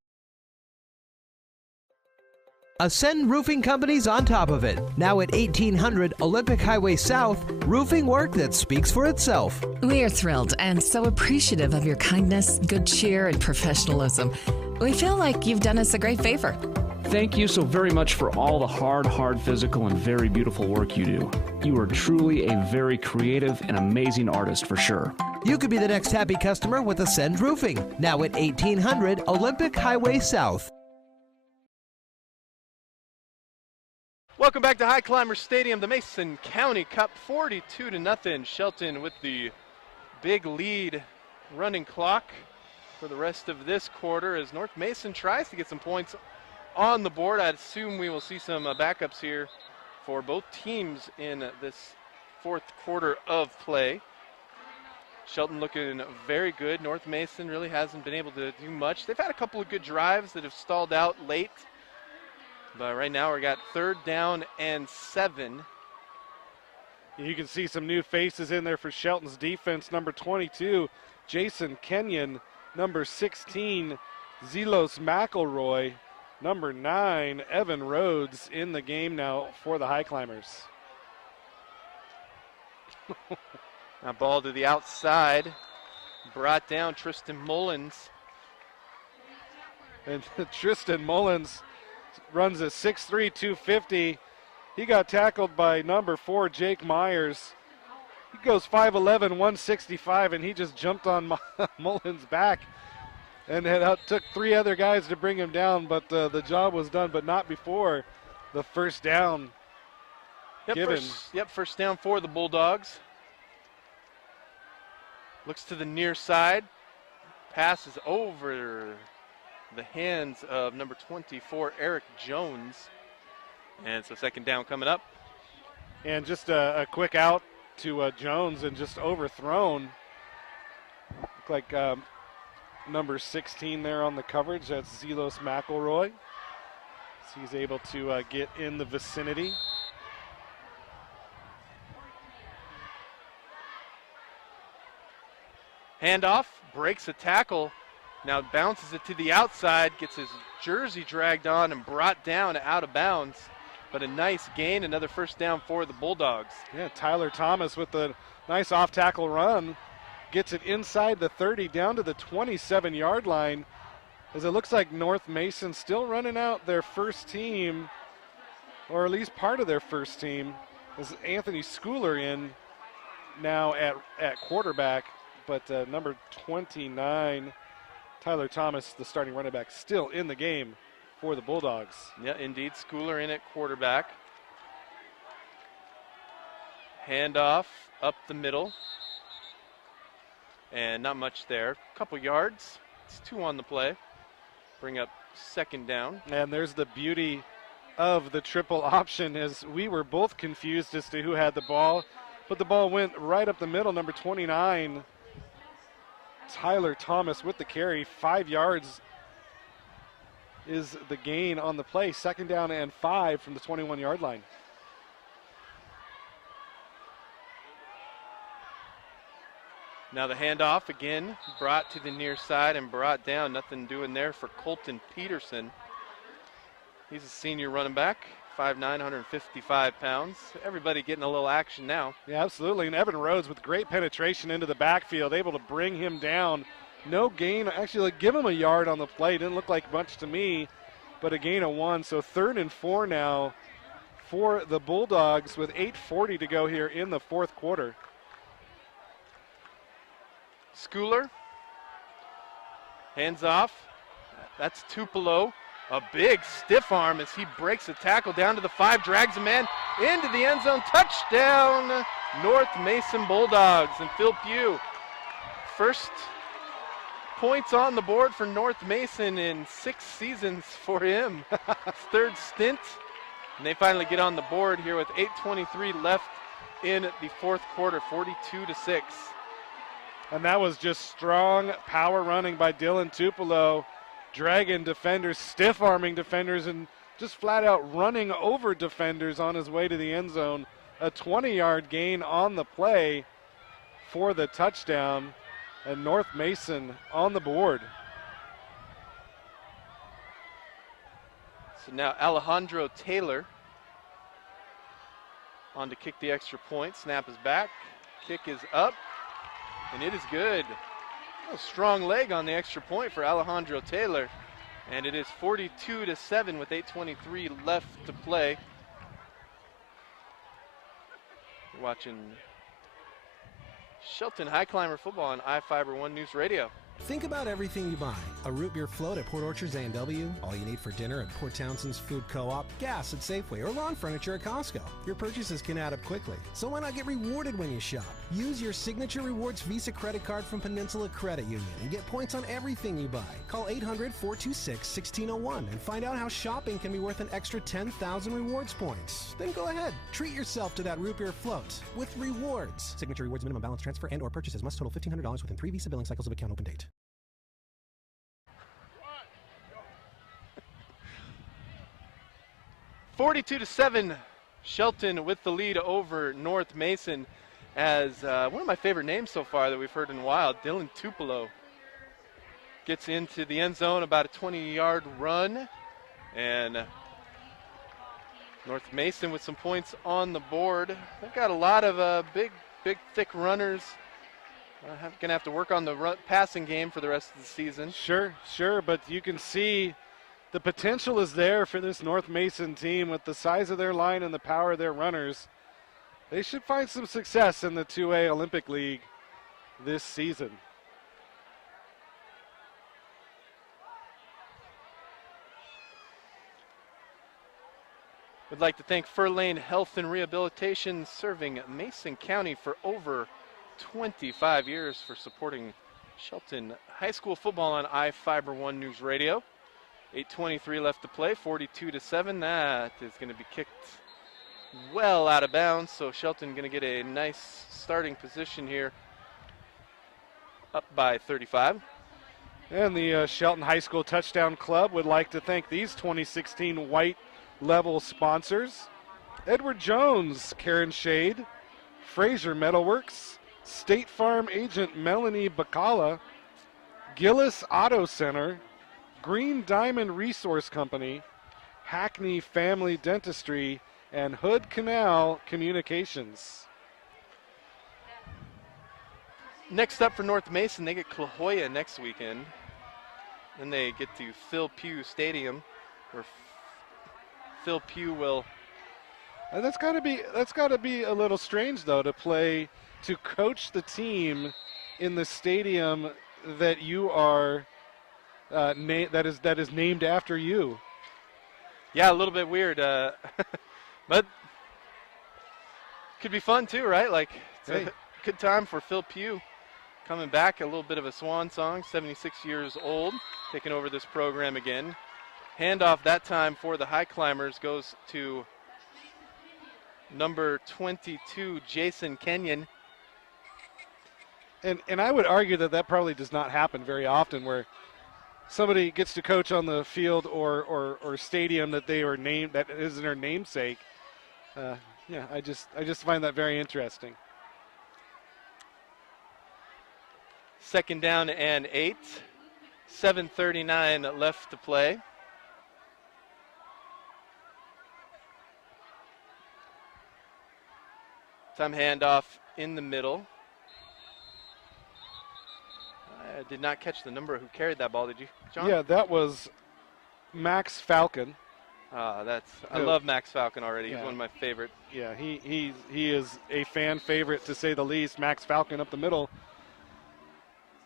Ascend Roofing Company's on top of it. Now at 1800 Olympic Highway South, roofing work that speaks for itself. We are thrilled and so appreciative of your kindness, good cheer, and professionalism. We feel like you've done us a great favor. Thank you so very much for all the hard physical and very beautiful work you do. You are truly a very creative and amazing artist for sure. You could be the next happy customer with Ascend Roofing. Now at 1800 Olympic Highway South. Welcome back to Highclimbers Stadium, the Mason County Cup, 42-0. Shelton with the big lead running clock for the rest of this quarter as North Mason tries to get some points on the board. I'd assume we will see some backups here for both teams in this fourth quarter of play. Shelton looking very good. North Mason really hasn't been able to do much. They've had a couple of good drives that have stalled out late. But right now we got 3rd down and 7. You can see some new faces in there for Shelton's defense. Number 22, Jason Kenyon. Number 16, Zelos McElroy. Number 9, Evan Rhodes in the game now for the Highclimbers. Now ball to the outside. Brought down Tristan Mullins. And Tristan Mullins runs a 6'3", 250. He got tackled by number 4, Jake Myers. He goes 5'11", 165, and he just jumped on Mullins' back and took 3 other guys to bring him down, but the job was done, but not before the first down given. First down for the Bulldogs. Looks to the near side. Passes over the hands of number 24, Eric Jones. And so second down coming up. And just a quick out to Jones and just overthrown. Look like number 16 there on the coverage. That's Zelos McElroy. So he's able to get in the vicinity. Handoff, breaks a tackle. Now bounces it to the outside, gets his jersey dragged on and brought down out of bounds. But a nice gain, another first down for the Bulldogs. Yeah, Tyler Thomas with a nice off-tackle run. Gets it inside the 30 down to the 27-yard line. As it looks like North Mason still running out their first team, or at least part of their first team. Is Anthony Schooler in now at quarterback, but number 29, Tyler Thomas, the starting running back, still in the game for the Bulldogs. Yeah, indeed. Schooler in at quarterback. Handoff up the middle. And not much there. Couple yards. It's 2 on the play. Bring up second down. And there's the beauty of the triple option, as we were both confused as to who had the ball. But the ball went right up the middle. Number 29, Tyler Thomas with the carry. 5 yards is the gain on the play. Second down and 5 from the 21-yard line. Now the handoff again, brought to the near side and brought down. Nothing doing there for Colton Peterson. He's a senior running back, 5'9", 155 pounds. Everybody getting a little action now. Yeah, absolutely. And Evan Rhodes with great penetration into the backfield, able to bring him down. No gain. Actually, give him a yard on the play. Didn't look like much to me, but a gain of 1. So 3rd and 4 now for the Bulldogs with 8:40 to go here in the fourth quarter. Schooler, hands off. That's Tupelo. A big stiff arm as he breaks a tackle down to the 5, drags a man into the end zone. Touchdown, North Mason Bulldogs. And Phil Pugh, first points on the board for North Mason in 6 seasons for him. His 3rd stint. And they finally get on the board here with 8:23 left in the fourth quarter, 42-6. And that was just strong power running by Dylan Tupelo, dragging defenders, stiff-arming defenders, and just flat out running over defenders on his way to the end zone. A 20-yard gain on the play for the touchdown, and North Mason on the board. So now Alejandro Taylor on to kick the extra point. Snap is back, kick is up, and it is good. A strong leg on the extra point for Alejandro Taylor. And it is 42-7 with 8:23 left to play. You're watching Shelton Highclimber football on iFiber 1 News Radio. Think about everything you buy. A root beer float at Port Orchard's A&W, all you need for dinner at Port Townsend's Food Co-op, gas at Safeway, or lawn furniture at Costco. Your purchases can add up quickly, so why not get rewarded when you shop? Use your Signature Rewards Visa credit card from Peninsula Credit Union and get points on everything you buy. Call 800-426-1601 and find out how shopping can be worth an extra 10,000 rewards points. Then go ahead, treat yourself to that root beer float with rewards. Signature Rewards minimum balance transfer and or purchases must total $1,500 within 3 Visa billing cycles of account open date. 42-7, Shelton with the lead over North Mason, as one of my favorite names so far that we've heard in a while, Dylan Tupelo, gets into the end zone, about a 20-yard run, and North Mason with some points on the board. They've got a lot of big, thick runners. Going to have to work on the passing game for the rest of the season. Sure, but you can see the potential is there for this North Mason team with the size of their line and the power of their runners. They should find some success in the 2A Olympic League this season. We'd like to thank Fur Lane Health and Rehabilitation, serving Mason County for over 25 years, for supporting Shelton High School football on iFiber 1 News Radio. 8:23 left to play, 42-7. That is going to be kicked well out of bounds, so Shelton going to get a nice starting position here, up by 35. And the Shelton High School Touchdown Club would like to thank these 2016 white level sponsors: Edward Jones, Karen Shade, Fraser Metalworks, State Farm agent Melanie Bacala, Gillis Auto Center, Green Diamond Resource Company, Hackney Family Dentistry, and Hood Canal Communications. Next up for North Mason, they get Clahoya next weekend. Then they get to Phil Pugh Stadium, where Phil Pugh will. That's got to be a little strange, though, to coach the team in the stadium that you are that is named after you. Yeah, a little bit weird, but could be fun too, right? Like, it's a good time for Phil Pugh, coming back, a little bit of a swan song. 76 years old, taking over this program again. Handoff that time for the Highclimbers goes to number 22, Jason Kenyon. And I would argue that probably does not happen very often, where somebody gets to coach on the field or stadium that they were named, that is their namesake. Yeah, I just find that very interesting. Second down and 8. 7:39 left to play. Time handoff in the middle. I did not catch the number who carried that ball, did you, John? Yeah, that was Max Falcon. I love Max Falcon already. Yeah. He's one of my favorite. Yeah, he is a fan favorite, to say the least. Max Falcon up the middle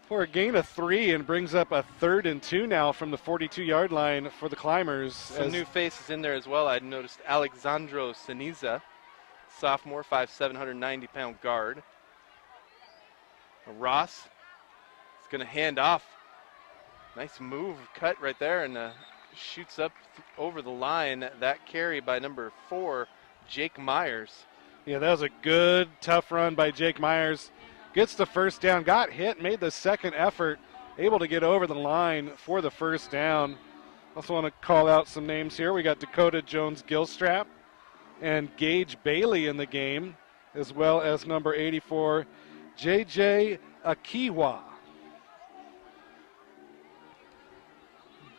for a gain of 3, and brings up a 3rd and 2 now from the 42-yard line for the Climbers. Some new faces in there as well. I noticed Alexandro Siniza, sophomore, 5'7", 190-pound guard. Ross is going to hand off. Nice move, cut right there, and shoots up over the line. That carry by number 4, Jake Myers. Yeah, that was a good, tough run by Jake Myers. Gets the first down, got hit, made the second effort, able to get over the line for the first down. Also want to call out some names here. We got Dakota Jones-Gilstrap and Gage Bailey in the game, as well as number 84, J.J. Akiwa.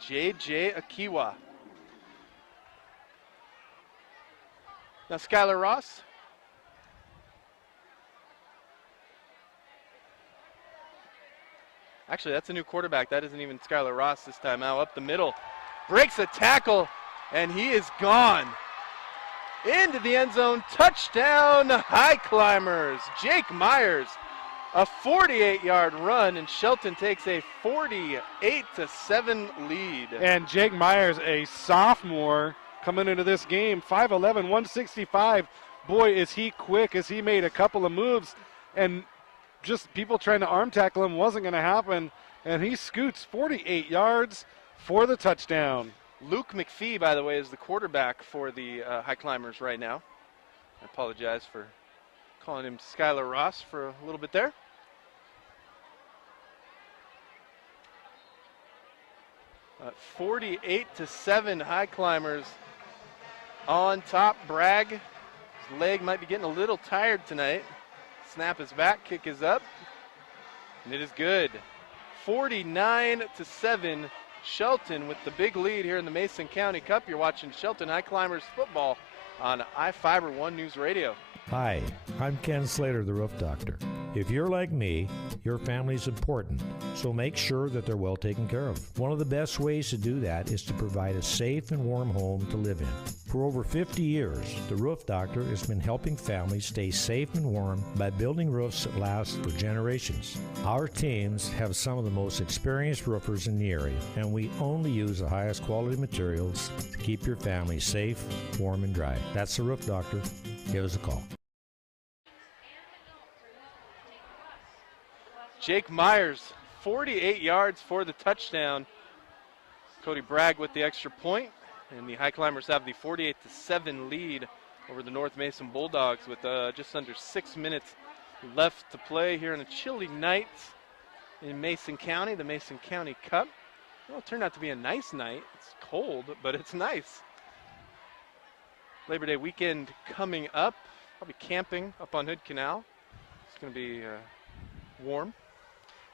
J.J. Akiwa. Now Skylar Ross. Actually, that's a new quarterback. That isn't even Skylar Ross this time out. Up the middle. Breaks a tackle, and he is gone. Into the end zone. Touchdown, Highclimbers. Jake Myers, a 48-yard run, and Shelton takes a 48-7 lead. And Jake Myers, a sophomore, coming into this game, 5'11", 165. Boy, is he quick, as he made a couple of moves, and just people trying to arm tackle him wasn't going to happen, and he scoots 48 yards for the touchdown. Luke McPhee, by the way, is the quarterback for the Highclimbers right now. I apologize for calling him Skylar Ross for a little bit there. Uh, 48-7 Highclimbers on top. Bragg, his leg might be getting a little tired tonight. Snap is back, kick is up, and it is good. 49-7, Shelton with the big lead here in the Mason County Cup. You're watching Shelton Highclimbers football on iFiber 1 News Radio. Hi, I'm Ken Slater, the Roof Doctor. If you're like me, your family's important, so make sure that they're well taken care of. One of the best ways to do that is to provide a safe and warm home to live in. For over 50 years, the Roof Doctor has been helping families stay safe and warm by building roofs that last for generations. Our teams have some of the most experienced roofers in the area, and we only use the highest quality materials to keep your family safe, warm, and dry. That's the Roof Doctor. Give us a call. Jake Myers, 48 yards for the touchdown. Cody Bragg with the extra point, and the Highclimbers have the 48-7 lead over the North Mason Bulldogs with just under 6 minutes left to play here on a chilly night in Mason County, the Mason County Cup. Well, it turned out to be a nice night. It's cold, but it's nice. Labor Day weekend coming up. Probably camping up on Hood Canal. It's going to be warm.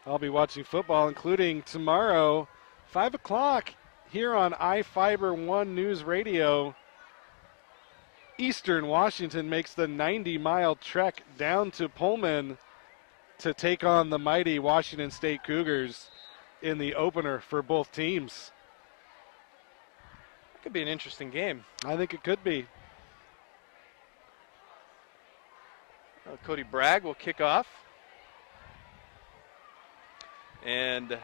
I'll be watching football, including tomorrow, 5 o'clock here on iFiber 1 News Radio. Eastern Washington makes the 90-mile trek down to Pullman to take on the mighty Washington State Cougars in the opener for both teams. It could be an interesting game. I think it could be. Cody Bragg will kick off. And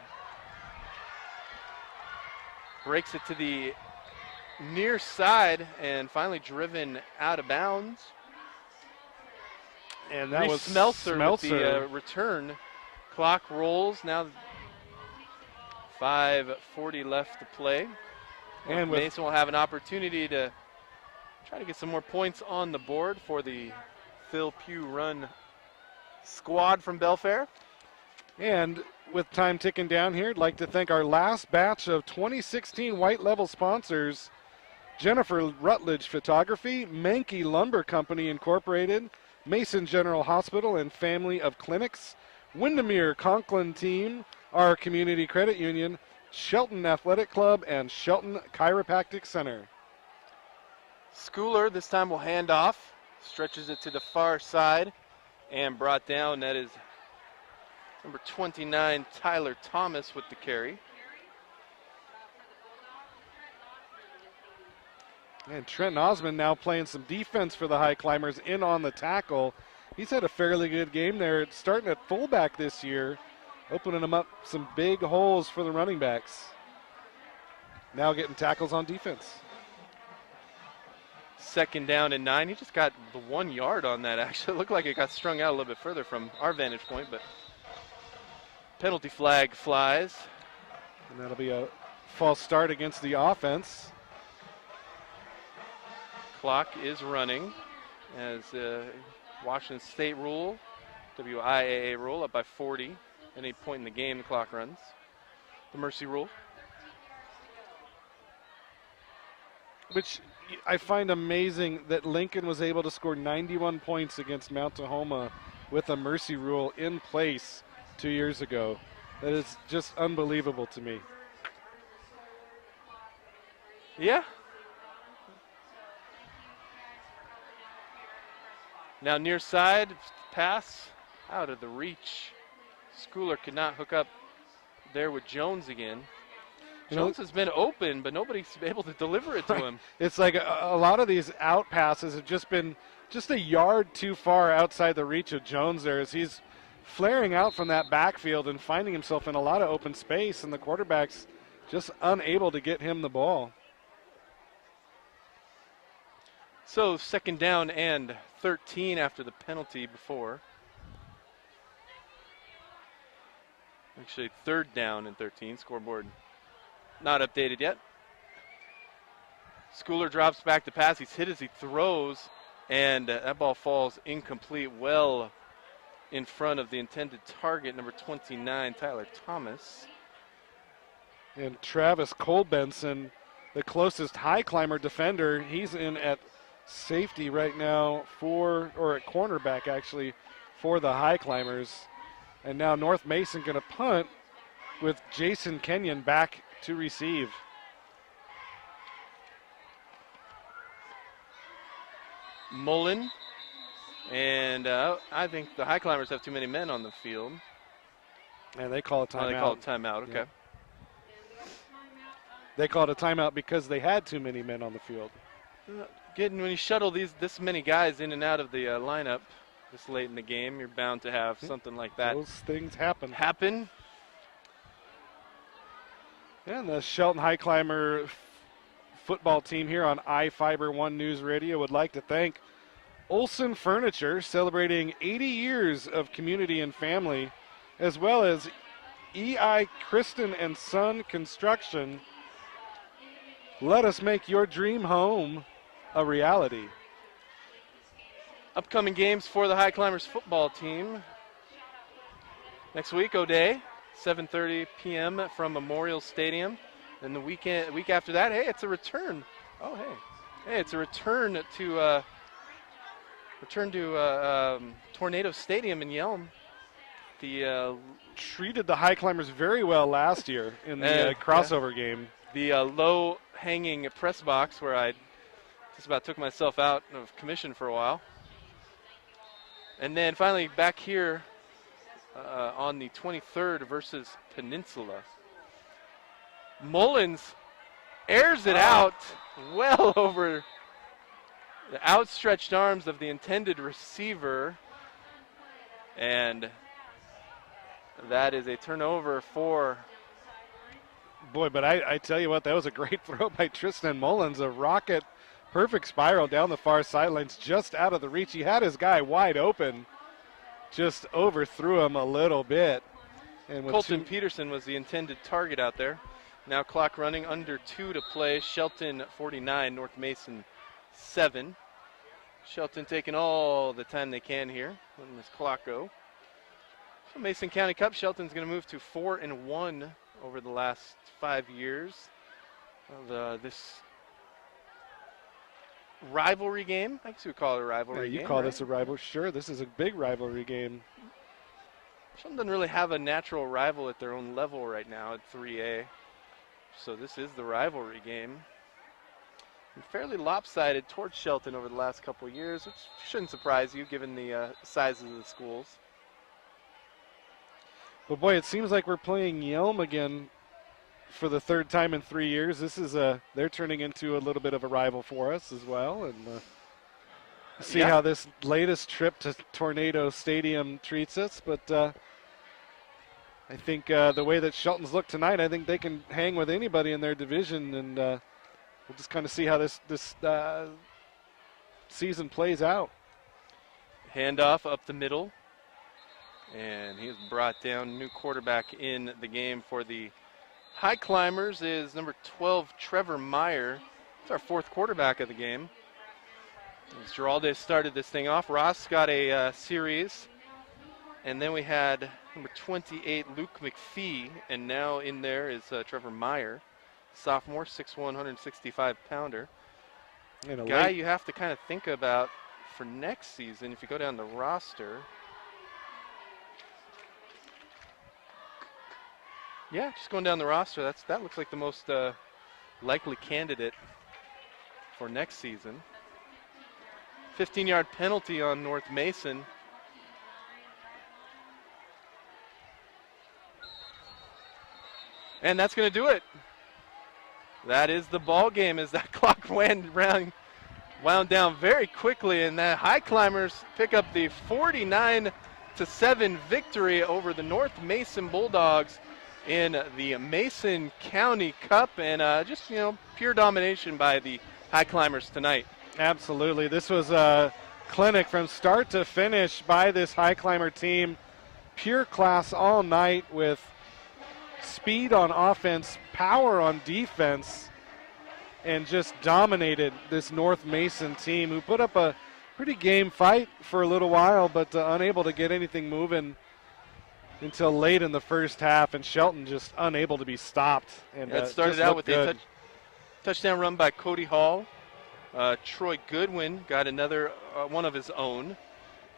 breaks it to the near side and finally driven out of bounds. And that was Smeltzer with the return. Clock rolls. Now 5:40 left to play. And Mason will have an opportunity to try to get some more points on the board for the Phil Pugh run squad from Belfair. And with time ticking down here, I'd like to thank our last batch of 2016 White Level sponsors: Jennifer Rutledge Photography, Mankey Lumber Company Incorporated, Mason General Hospital and Family of Clinics, Windermere Conklin team, our community credit union, Shelton Athletic Club, and Shelton Chiropractic Center. Schooler this time will hand off, stretches it to the far side, and brought down. That is number 29, Tyler Thomas with the carry. And Trent Osmond now playing some defense for the High Climbers in on the tackle. He's had a fairly good game there, starting at fullback this year, opening them up some big holes for the running backs. Now getting tackles on defense. 2nd down and 9. He just got the 1 yard on that, actually. It looked like it got strung out a little bit further from our vantage point, but penalty flag flies. And that'll be a false start against the offense. Clock is running as Washington State rule, WIAA rule, up by 40. Any point in the game, the clock runs. The mercy rule. Which I find amazing that Lincoln was able to score 91 points against Mount Tahoma with a mercy rule in place 2 years ago. That is just unbelievable to me. Yeah. Now near side, pass out of the reach. Schooler could not hook up there with Jones again. Jones has been open, but nobody's able to deliver it to him. It's like a lot of these out passes have just been just a yard too far outside the reach of Jones there as he's flaring out from that backfield and finding himself in a lot of open space, and the quarterback's just unable to get him the ball. So 2nd down and 13 after the penalty before. Actually 3rd down and 13. Scoreboard not updated yet. Schooler drops back to pass. He's hit as he throws, and that ball falls incomplete, well in front of the intended target, number 29, Tyler Thomas. And Travis Colbenson, the closest high climber defender, he's in at safety right now or at cornerback actually, for the High Climbers. And now North Mason going to punt with Jason Kenyon back to receive. Mullen, and I think the High Climbers have too many men on the field. And they call a timeout. Oh, they call it timeout, okay. Yeah. They called a timeout because they had too many men on the field. When you shuttle this many guys in and out of the lineup this late in the game, you're bound to have something like that. Those things happen. And the Shelton High Climber football team here on iFiber One News Radio would like to thank Olson Furniture, celebrating 80 years of community and family, as well as EI Kristen and Son Construction. Let us make your dream home a reality. Upcoming games for the High Climbers football team. Next week, O'Day, 7:30 p.m. from Memorial Stadium. And the week after that, hey, it's a return. Oh, hey, it's a return to Tornado Stadium in Yelm. The treated the High Climbers very well last year in the crossover game. The low-hanging press box where I just about took myself out of commission for a while. And then finally back here on the 23rd versus Peninsula. Mullins airs it out well over the outstretched arms of the intended receiver. And that is a turnover for... Boy, but I tell you what, that was a great throw by Tristan Mullins. A rocket, perfect spiral down the far sidelines, just out of the reach. He had his guy wide open, just overthrew him a little bit. And Colton Peterson was the intended target out there. Now clock running, under 2 to play. Shelton 49, North Mason 7. Shelton taking all the time they can here, letting this clock go. So Mason County Cup, Shelton's going to move to 4-1 over the last 5 years of this rivalry game. I guess we would call it a rivalry game. You call this a rivalry? Sure, this is a big rivalry game. Shelton doesn't really have a natural rival at their own level right now at 3A. So this is the rivalry game. And fairly lopsided towards Shelton over the last couple of years, which shouldn't surprise you given the sizes of the schools. But boy, it seems like we're playing Yelm again for the third time in 3 years. This is they're turning into a little bit of a rival for us as well. And see how this latest trip to Tornado Stadium treats us. But I think the way that Shelton's looked tonight, I think they can hang with anybody in their division, and we'll just kind of see how this season plays out. Handoff up the middle, and he was brought down. New quarterback in the game for the High Climbers is number 12, Trevor Meyer. It's our fourth quarterback of the game. As Giraldes started this thing off, Ross got a series. And then we had number 28, Luke McPhee, and now in there is Trevor Meyer, sophomore, 6'1", 165-pounder. Guy you have to kind of think about for next season if you go down the roster. Yeah, just going down the roster, that looks like the most likely candidate for next season. 15-yard penalty on North Mason. And that's going to do it. That is the ball game as that clock wound down very quickly, and the High Climbers pick up the 49-7 victory over the North Mason Bulldogs in the Mason County Cup, and just pure domination by the High Climbers tonight. Absolutely, this was a clinic from start to finish by this High Climber team. Pure class all night with speed on offense, power on defense, and just dominated this North Mason team who put up a pretty game fight for a little while, but unable to get anything moving until late in the first half, and Shelton just unable to be stopped. And it started out with a touchdown run by Cody Hall. Troy Goodwin got another one of his own.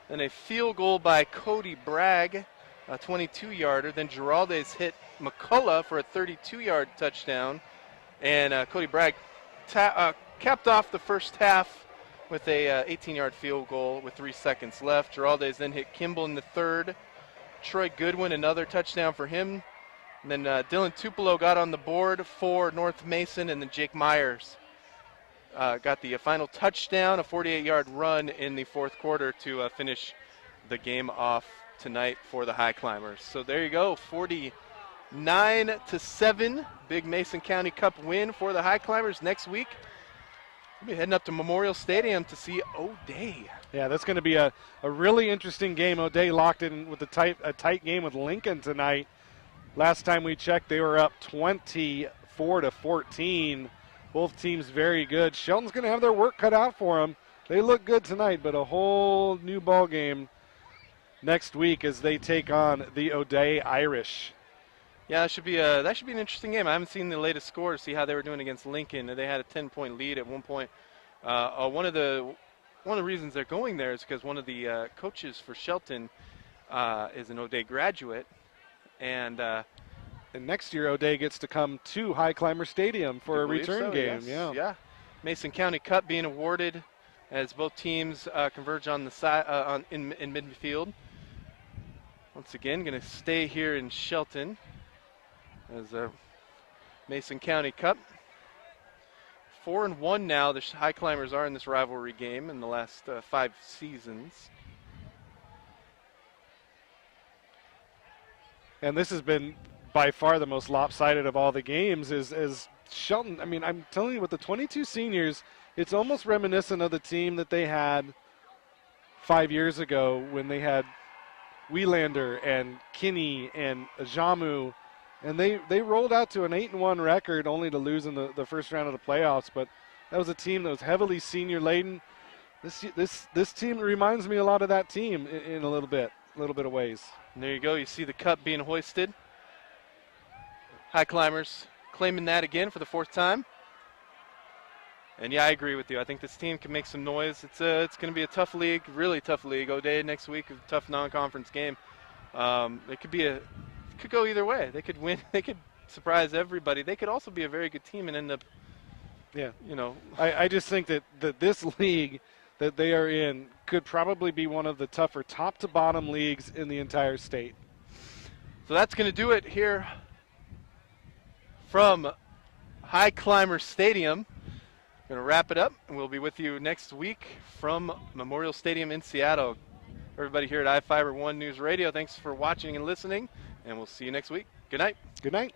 Then a field goal by Cody Bragg, a 22-yarder. Then Giraldes hit McCullough for a 32-yard touchdown. And Cody Bragg capped off the first half with a 18-yard field goal with 3 seconds left. Giraldes then hit Kimball in the third. Troy Goodwin, another touchdown for him. And then Dylan Tupelo got on the board for North Mason, and then Jake Myers got the final touchdown, a 48-yard run in the fourth quarter to finish the game off tonight for the High Climbers. So there you go, 49-7, big Mason County Cup win for the High Climbers. Next week, we'll be heading up to Memorial Stadium to see O'Day. Yeah, that's going to be a really interesting game. O'Day locked in with a tight game with Lincoln tonight. Last time we checked, they were up 24-14. Both teams very good. Shelton's going to have their work cut out for them. They look good tonight, but a whole new ball game next week as they take on the O'Day Irish. Yeah, that should be an interesting game. I haven't seen the latest score to see how they were doing against Lincoln. They had a 10-point lead at one point. One of the reasons they're going there is because one of the coaches for Shelton is an O'Day graduate, and next year O'Day gets to come to High Climber Stadium for a return game. Yes. Yeah, Mason County Cup being awarded as both teams converge on the side in midfield. Once again, going to stay here in Shelton as a Mason County Cup. 4-1 now. The High Climbers are in this rivalry game in the last 5 seasons. And this has been by far the most lopsided of all the games is Shelton. I mean, I'm telling you, with the 22 seniors, it's almost reminiscent of the team that they had 5 years ago when they had Wieslander and Kinney and Ajamu, and they rolled out to an 8-1 record only to lose in the first round of the playoffs. But that was a team that was heavily senior laden. This team reminds me a lot of that team in a little bit of ways. And there you go. You see the cup being hoisted. High Climbers claiming that again for the 4th time. And yeah, I agree with you. I think this team can make some noise. It's going to be a tough league, really tough league. O'Day next week, a tough non-conference game. It could go either way. They could win. They could surprise everybody. They could also be a very good team and end up. Yeah. You know. I just think that this league that they are in could probably be one of the tougher top to bottom leagues in the entire state. So that's going to do it here from Highclimbers Stadium. Going to wrap it up, and we'll be with you next week from Memorial Stadium in Seattle. Everybody here at iFiber 1 News Radio, thanks for watching and listening, and we'll see you next week. Good night. Good night.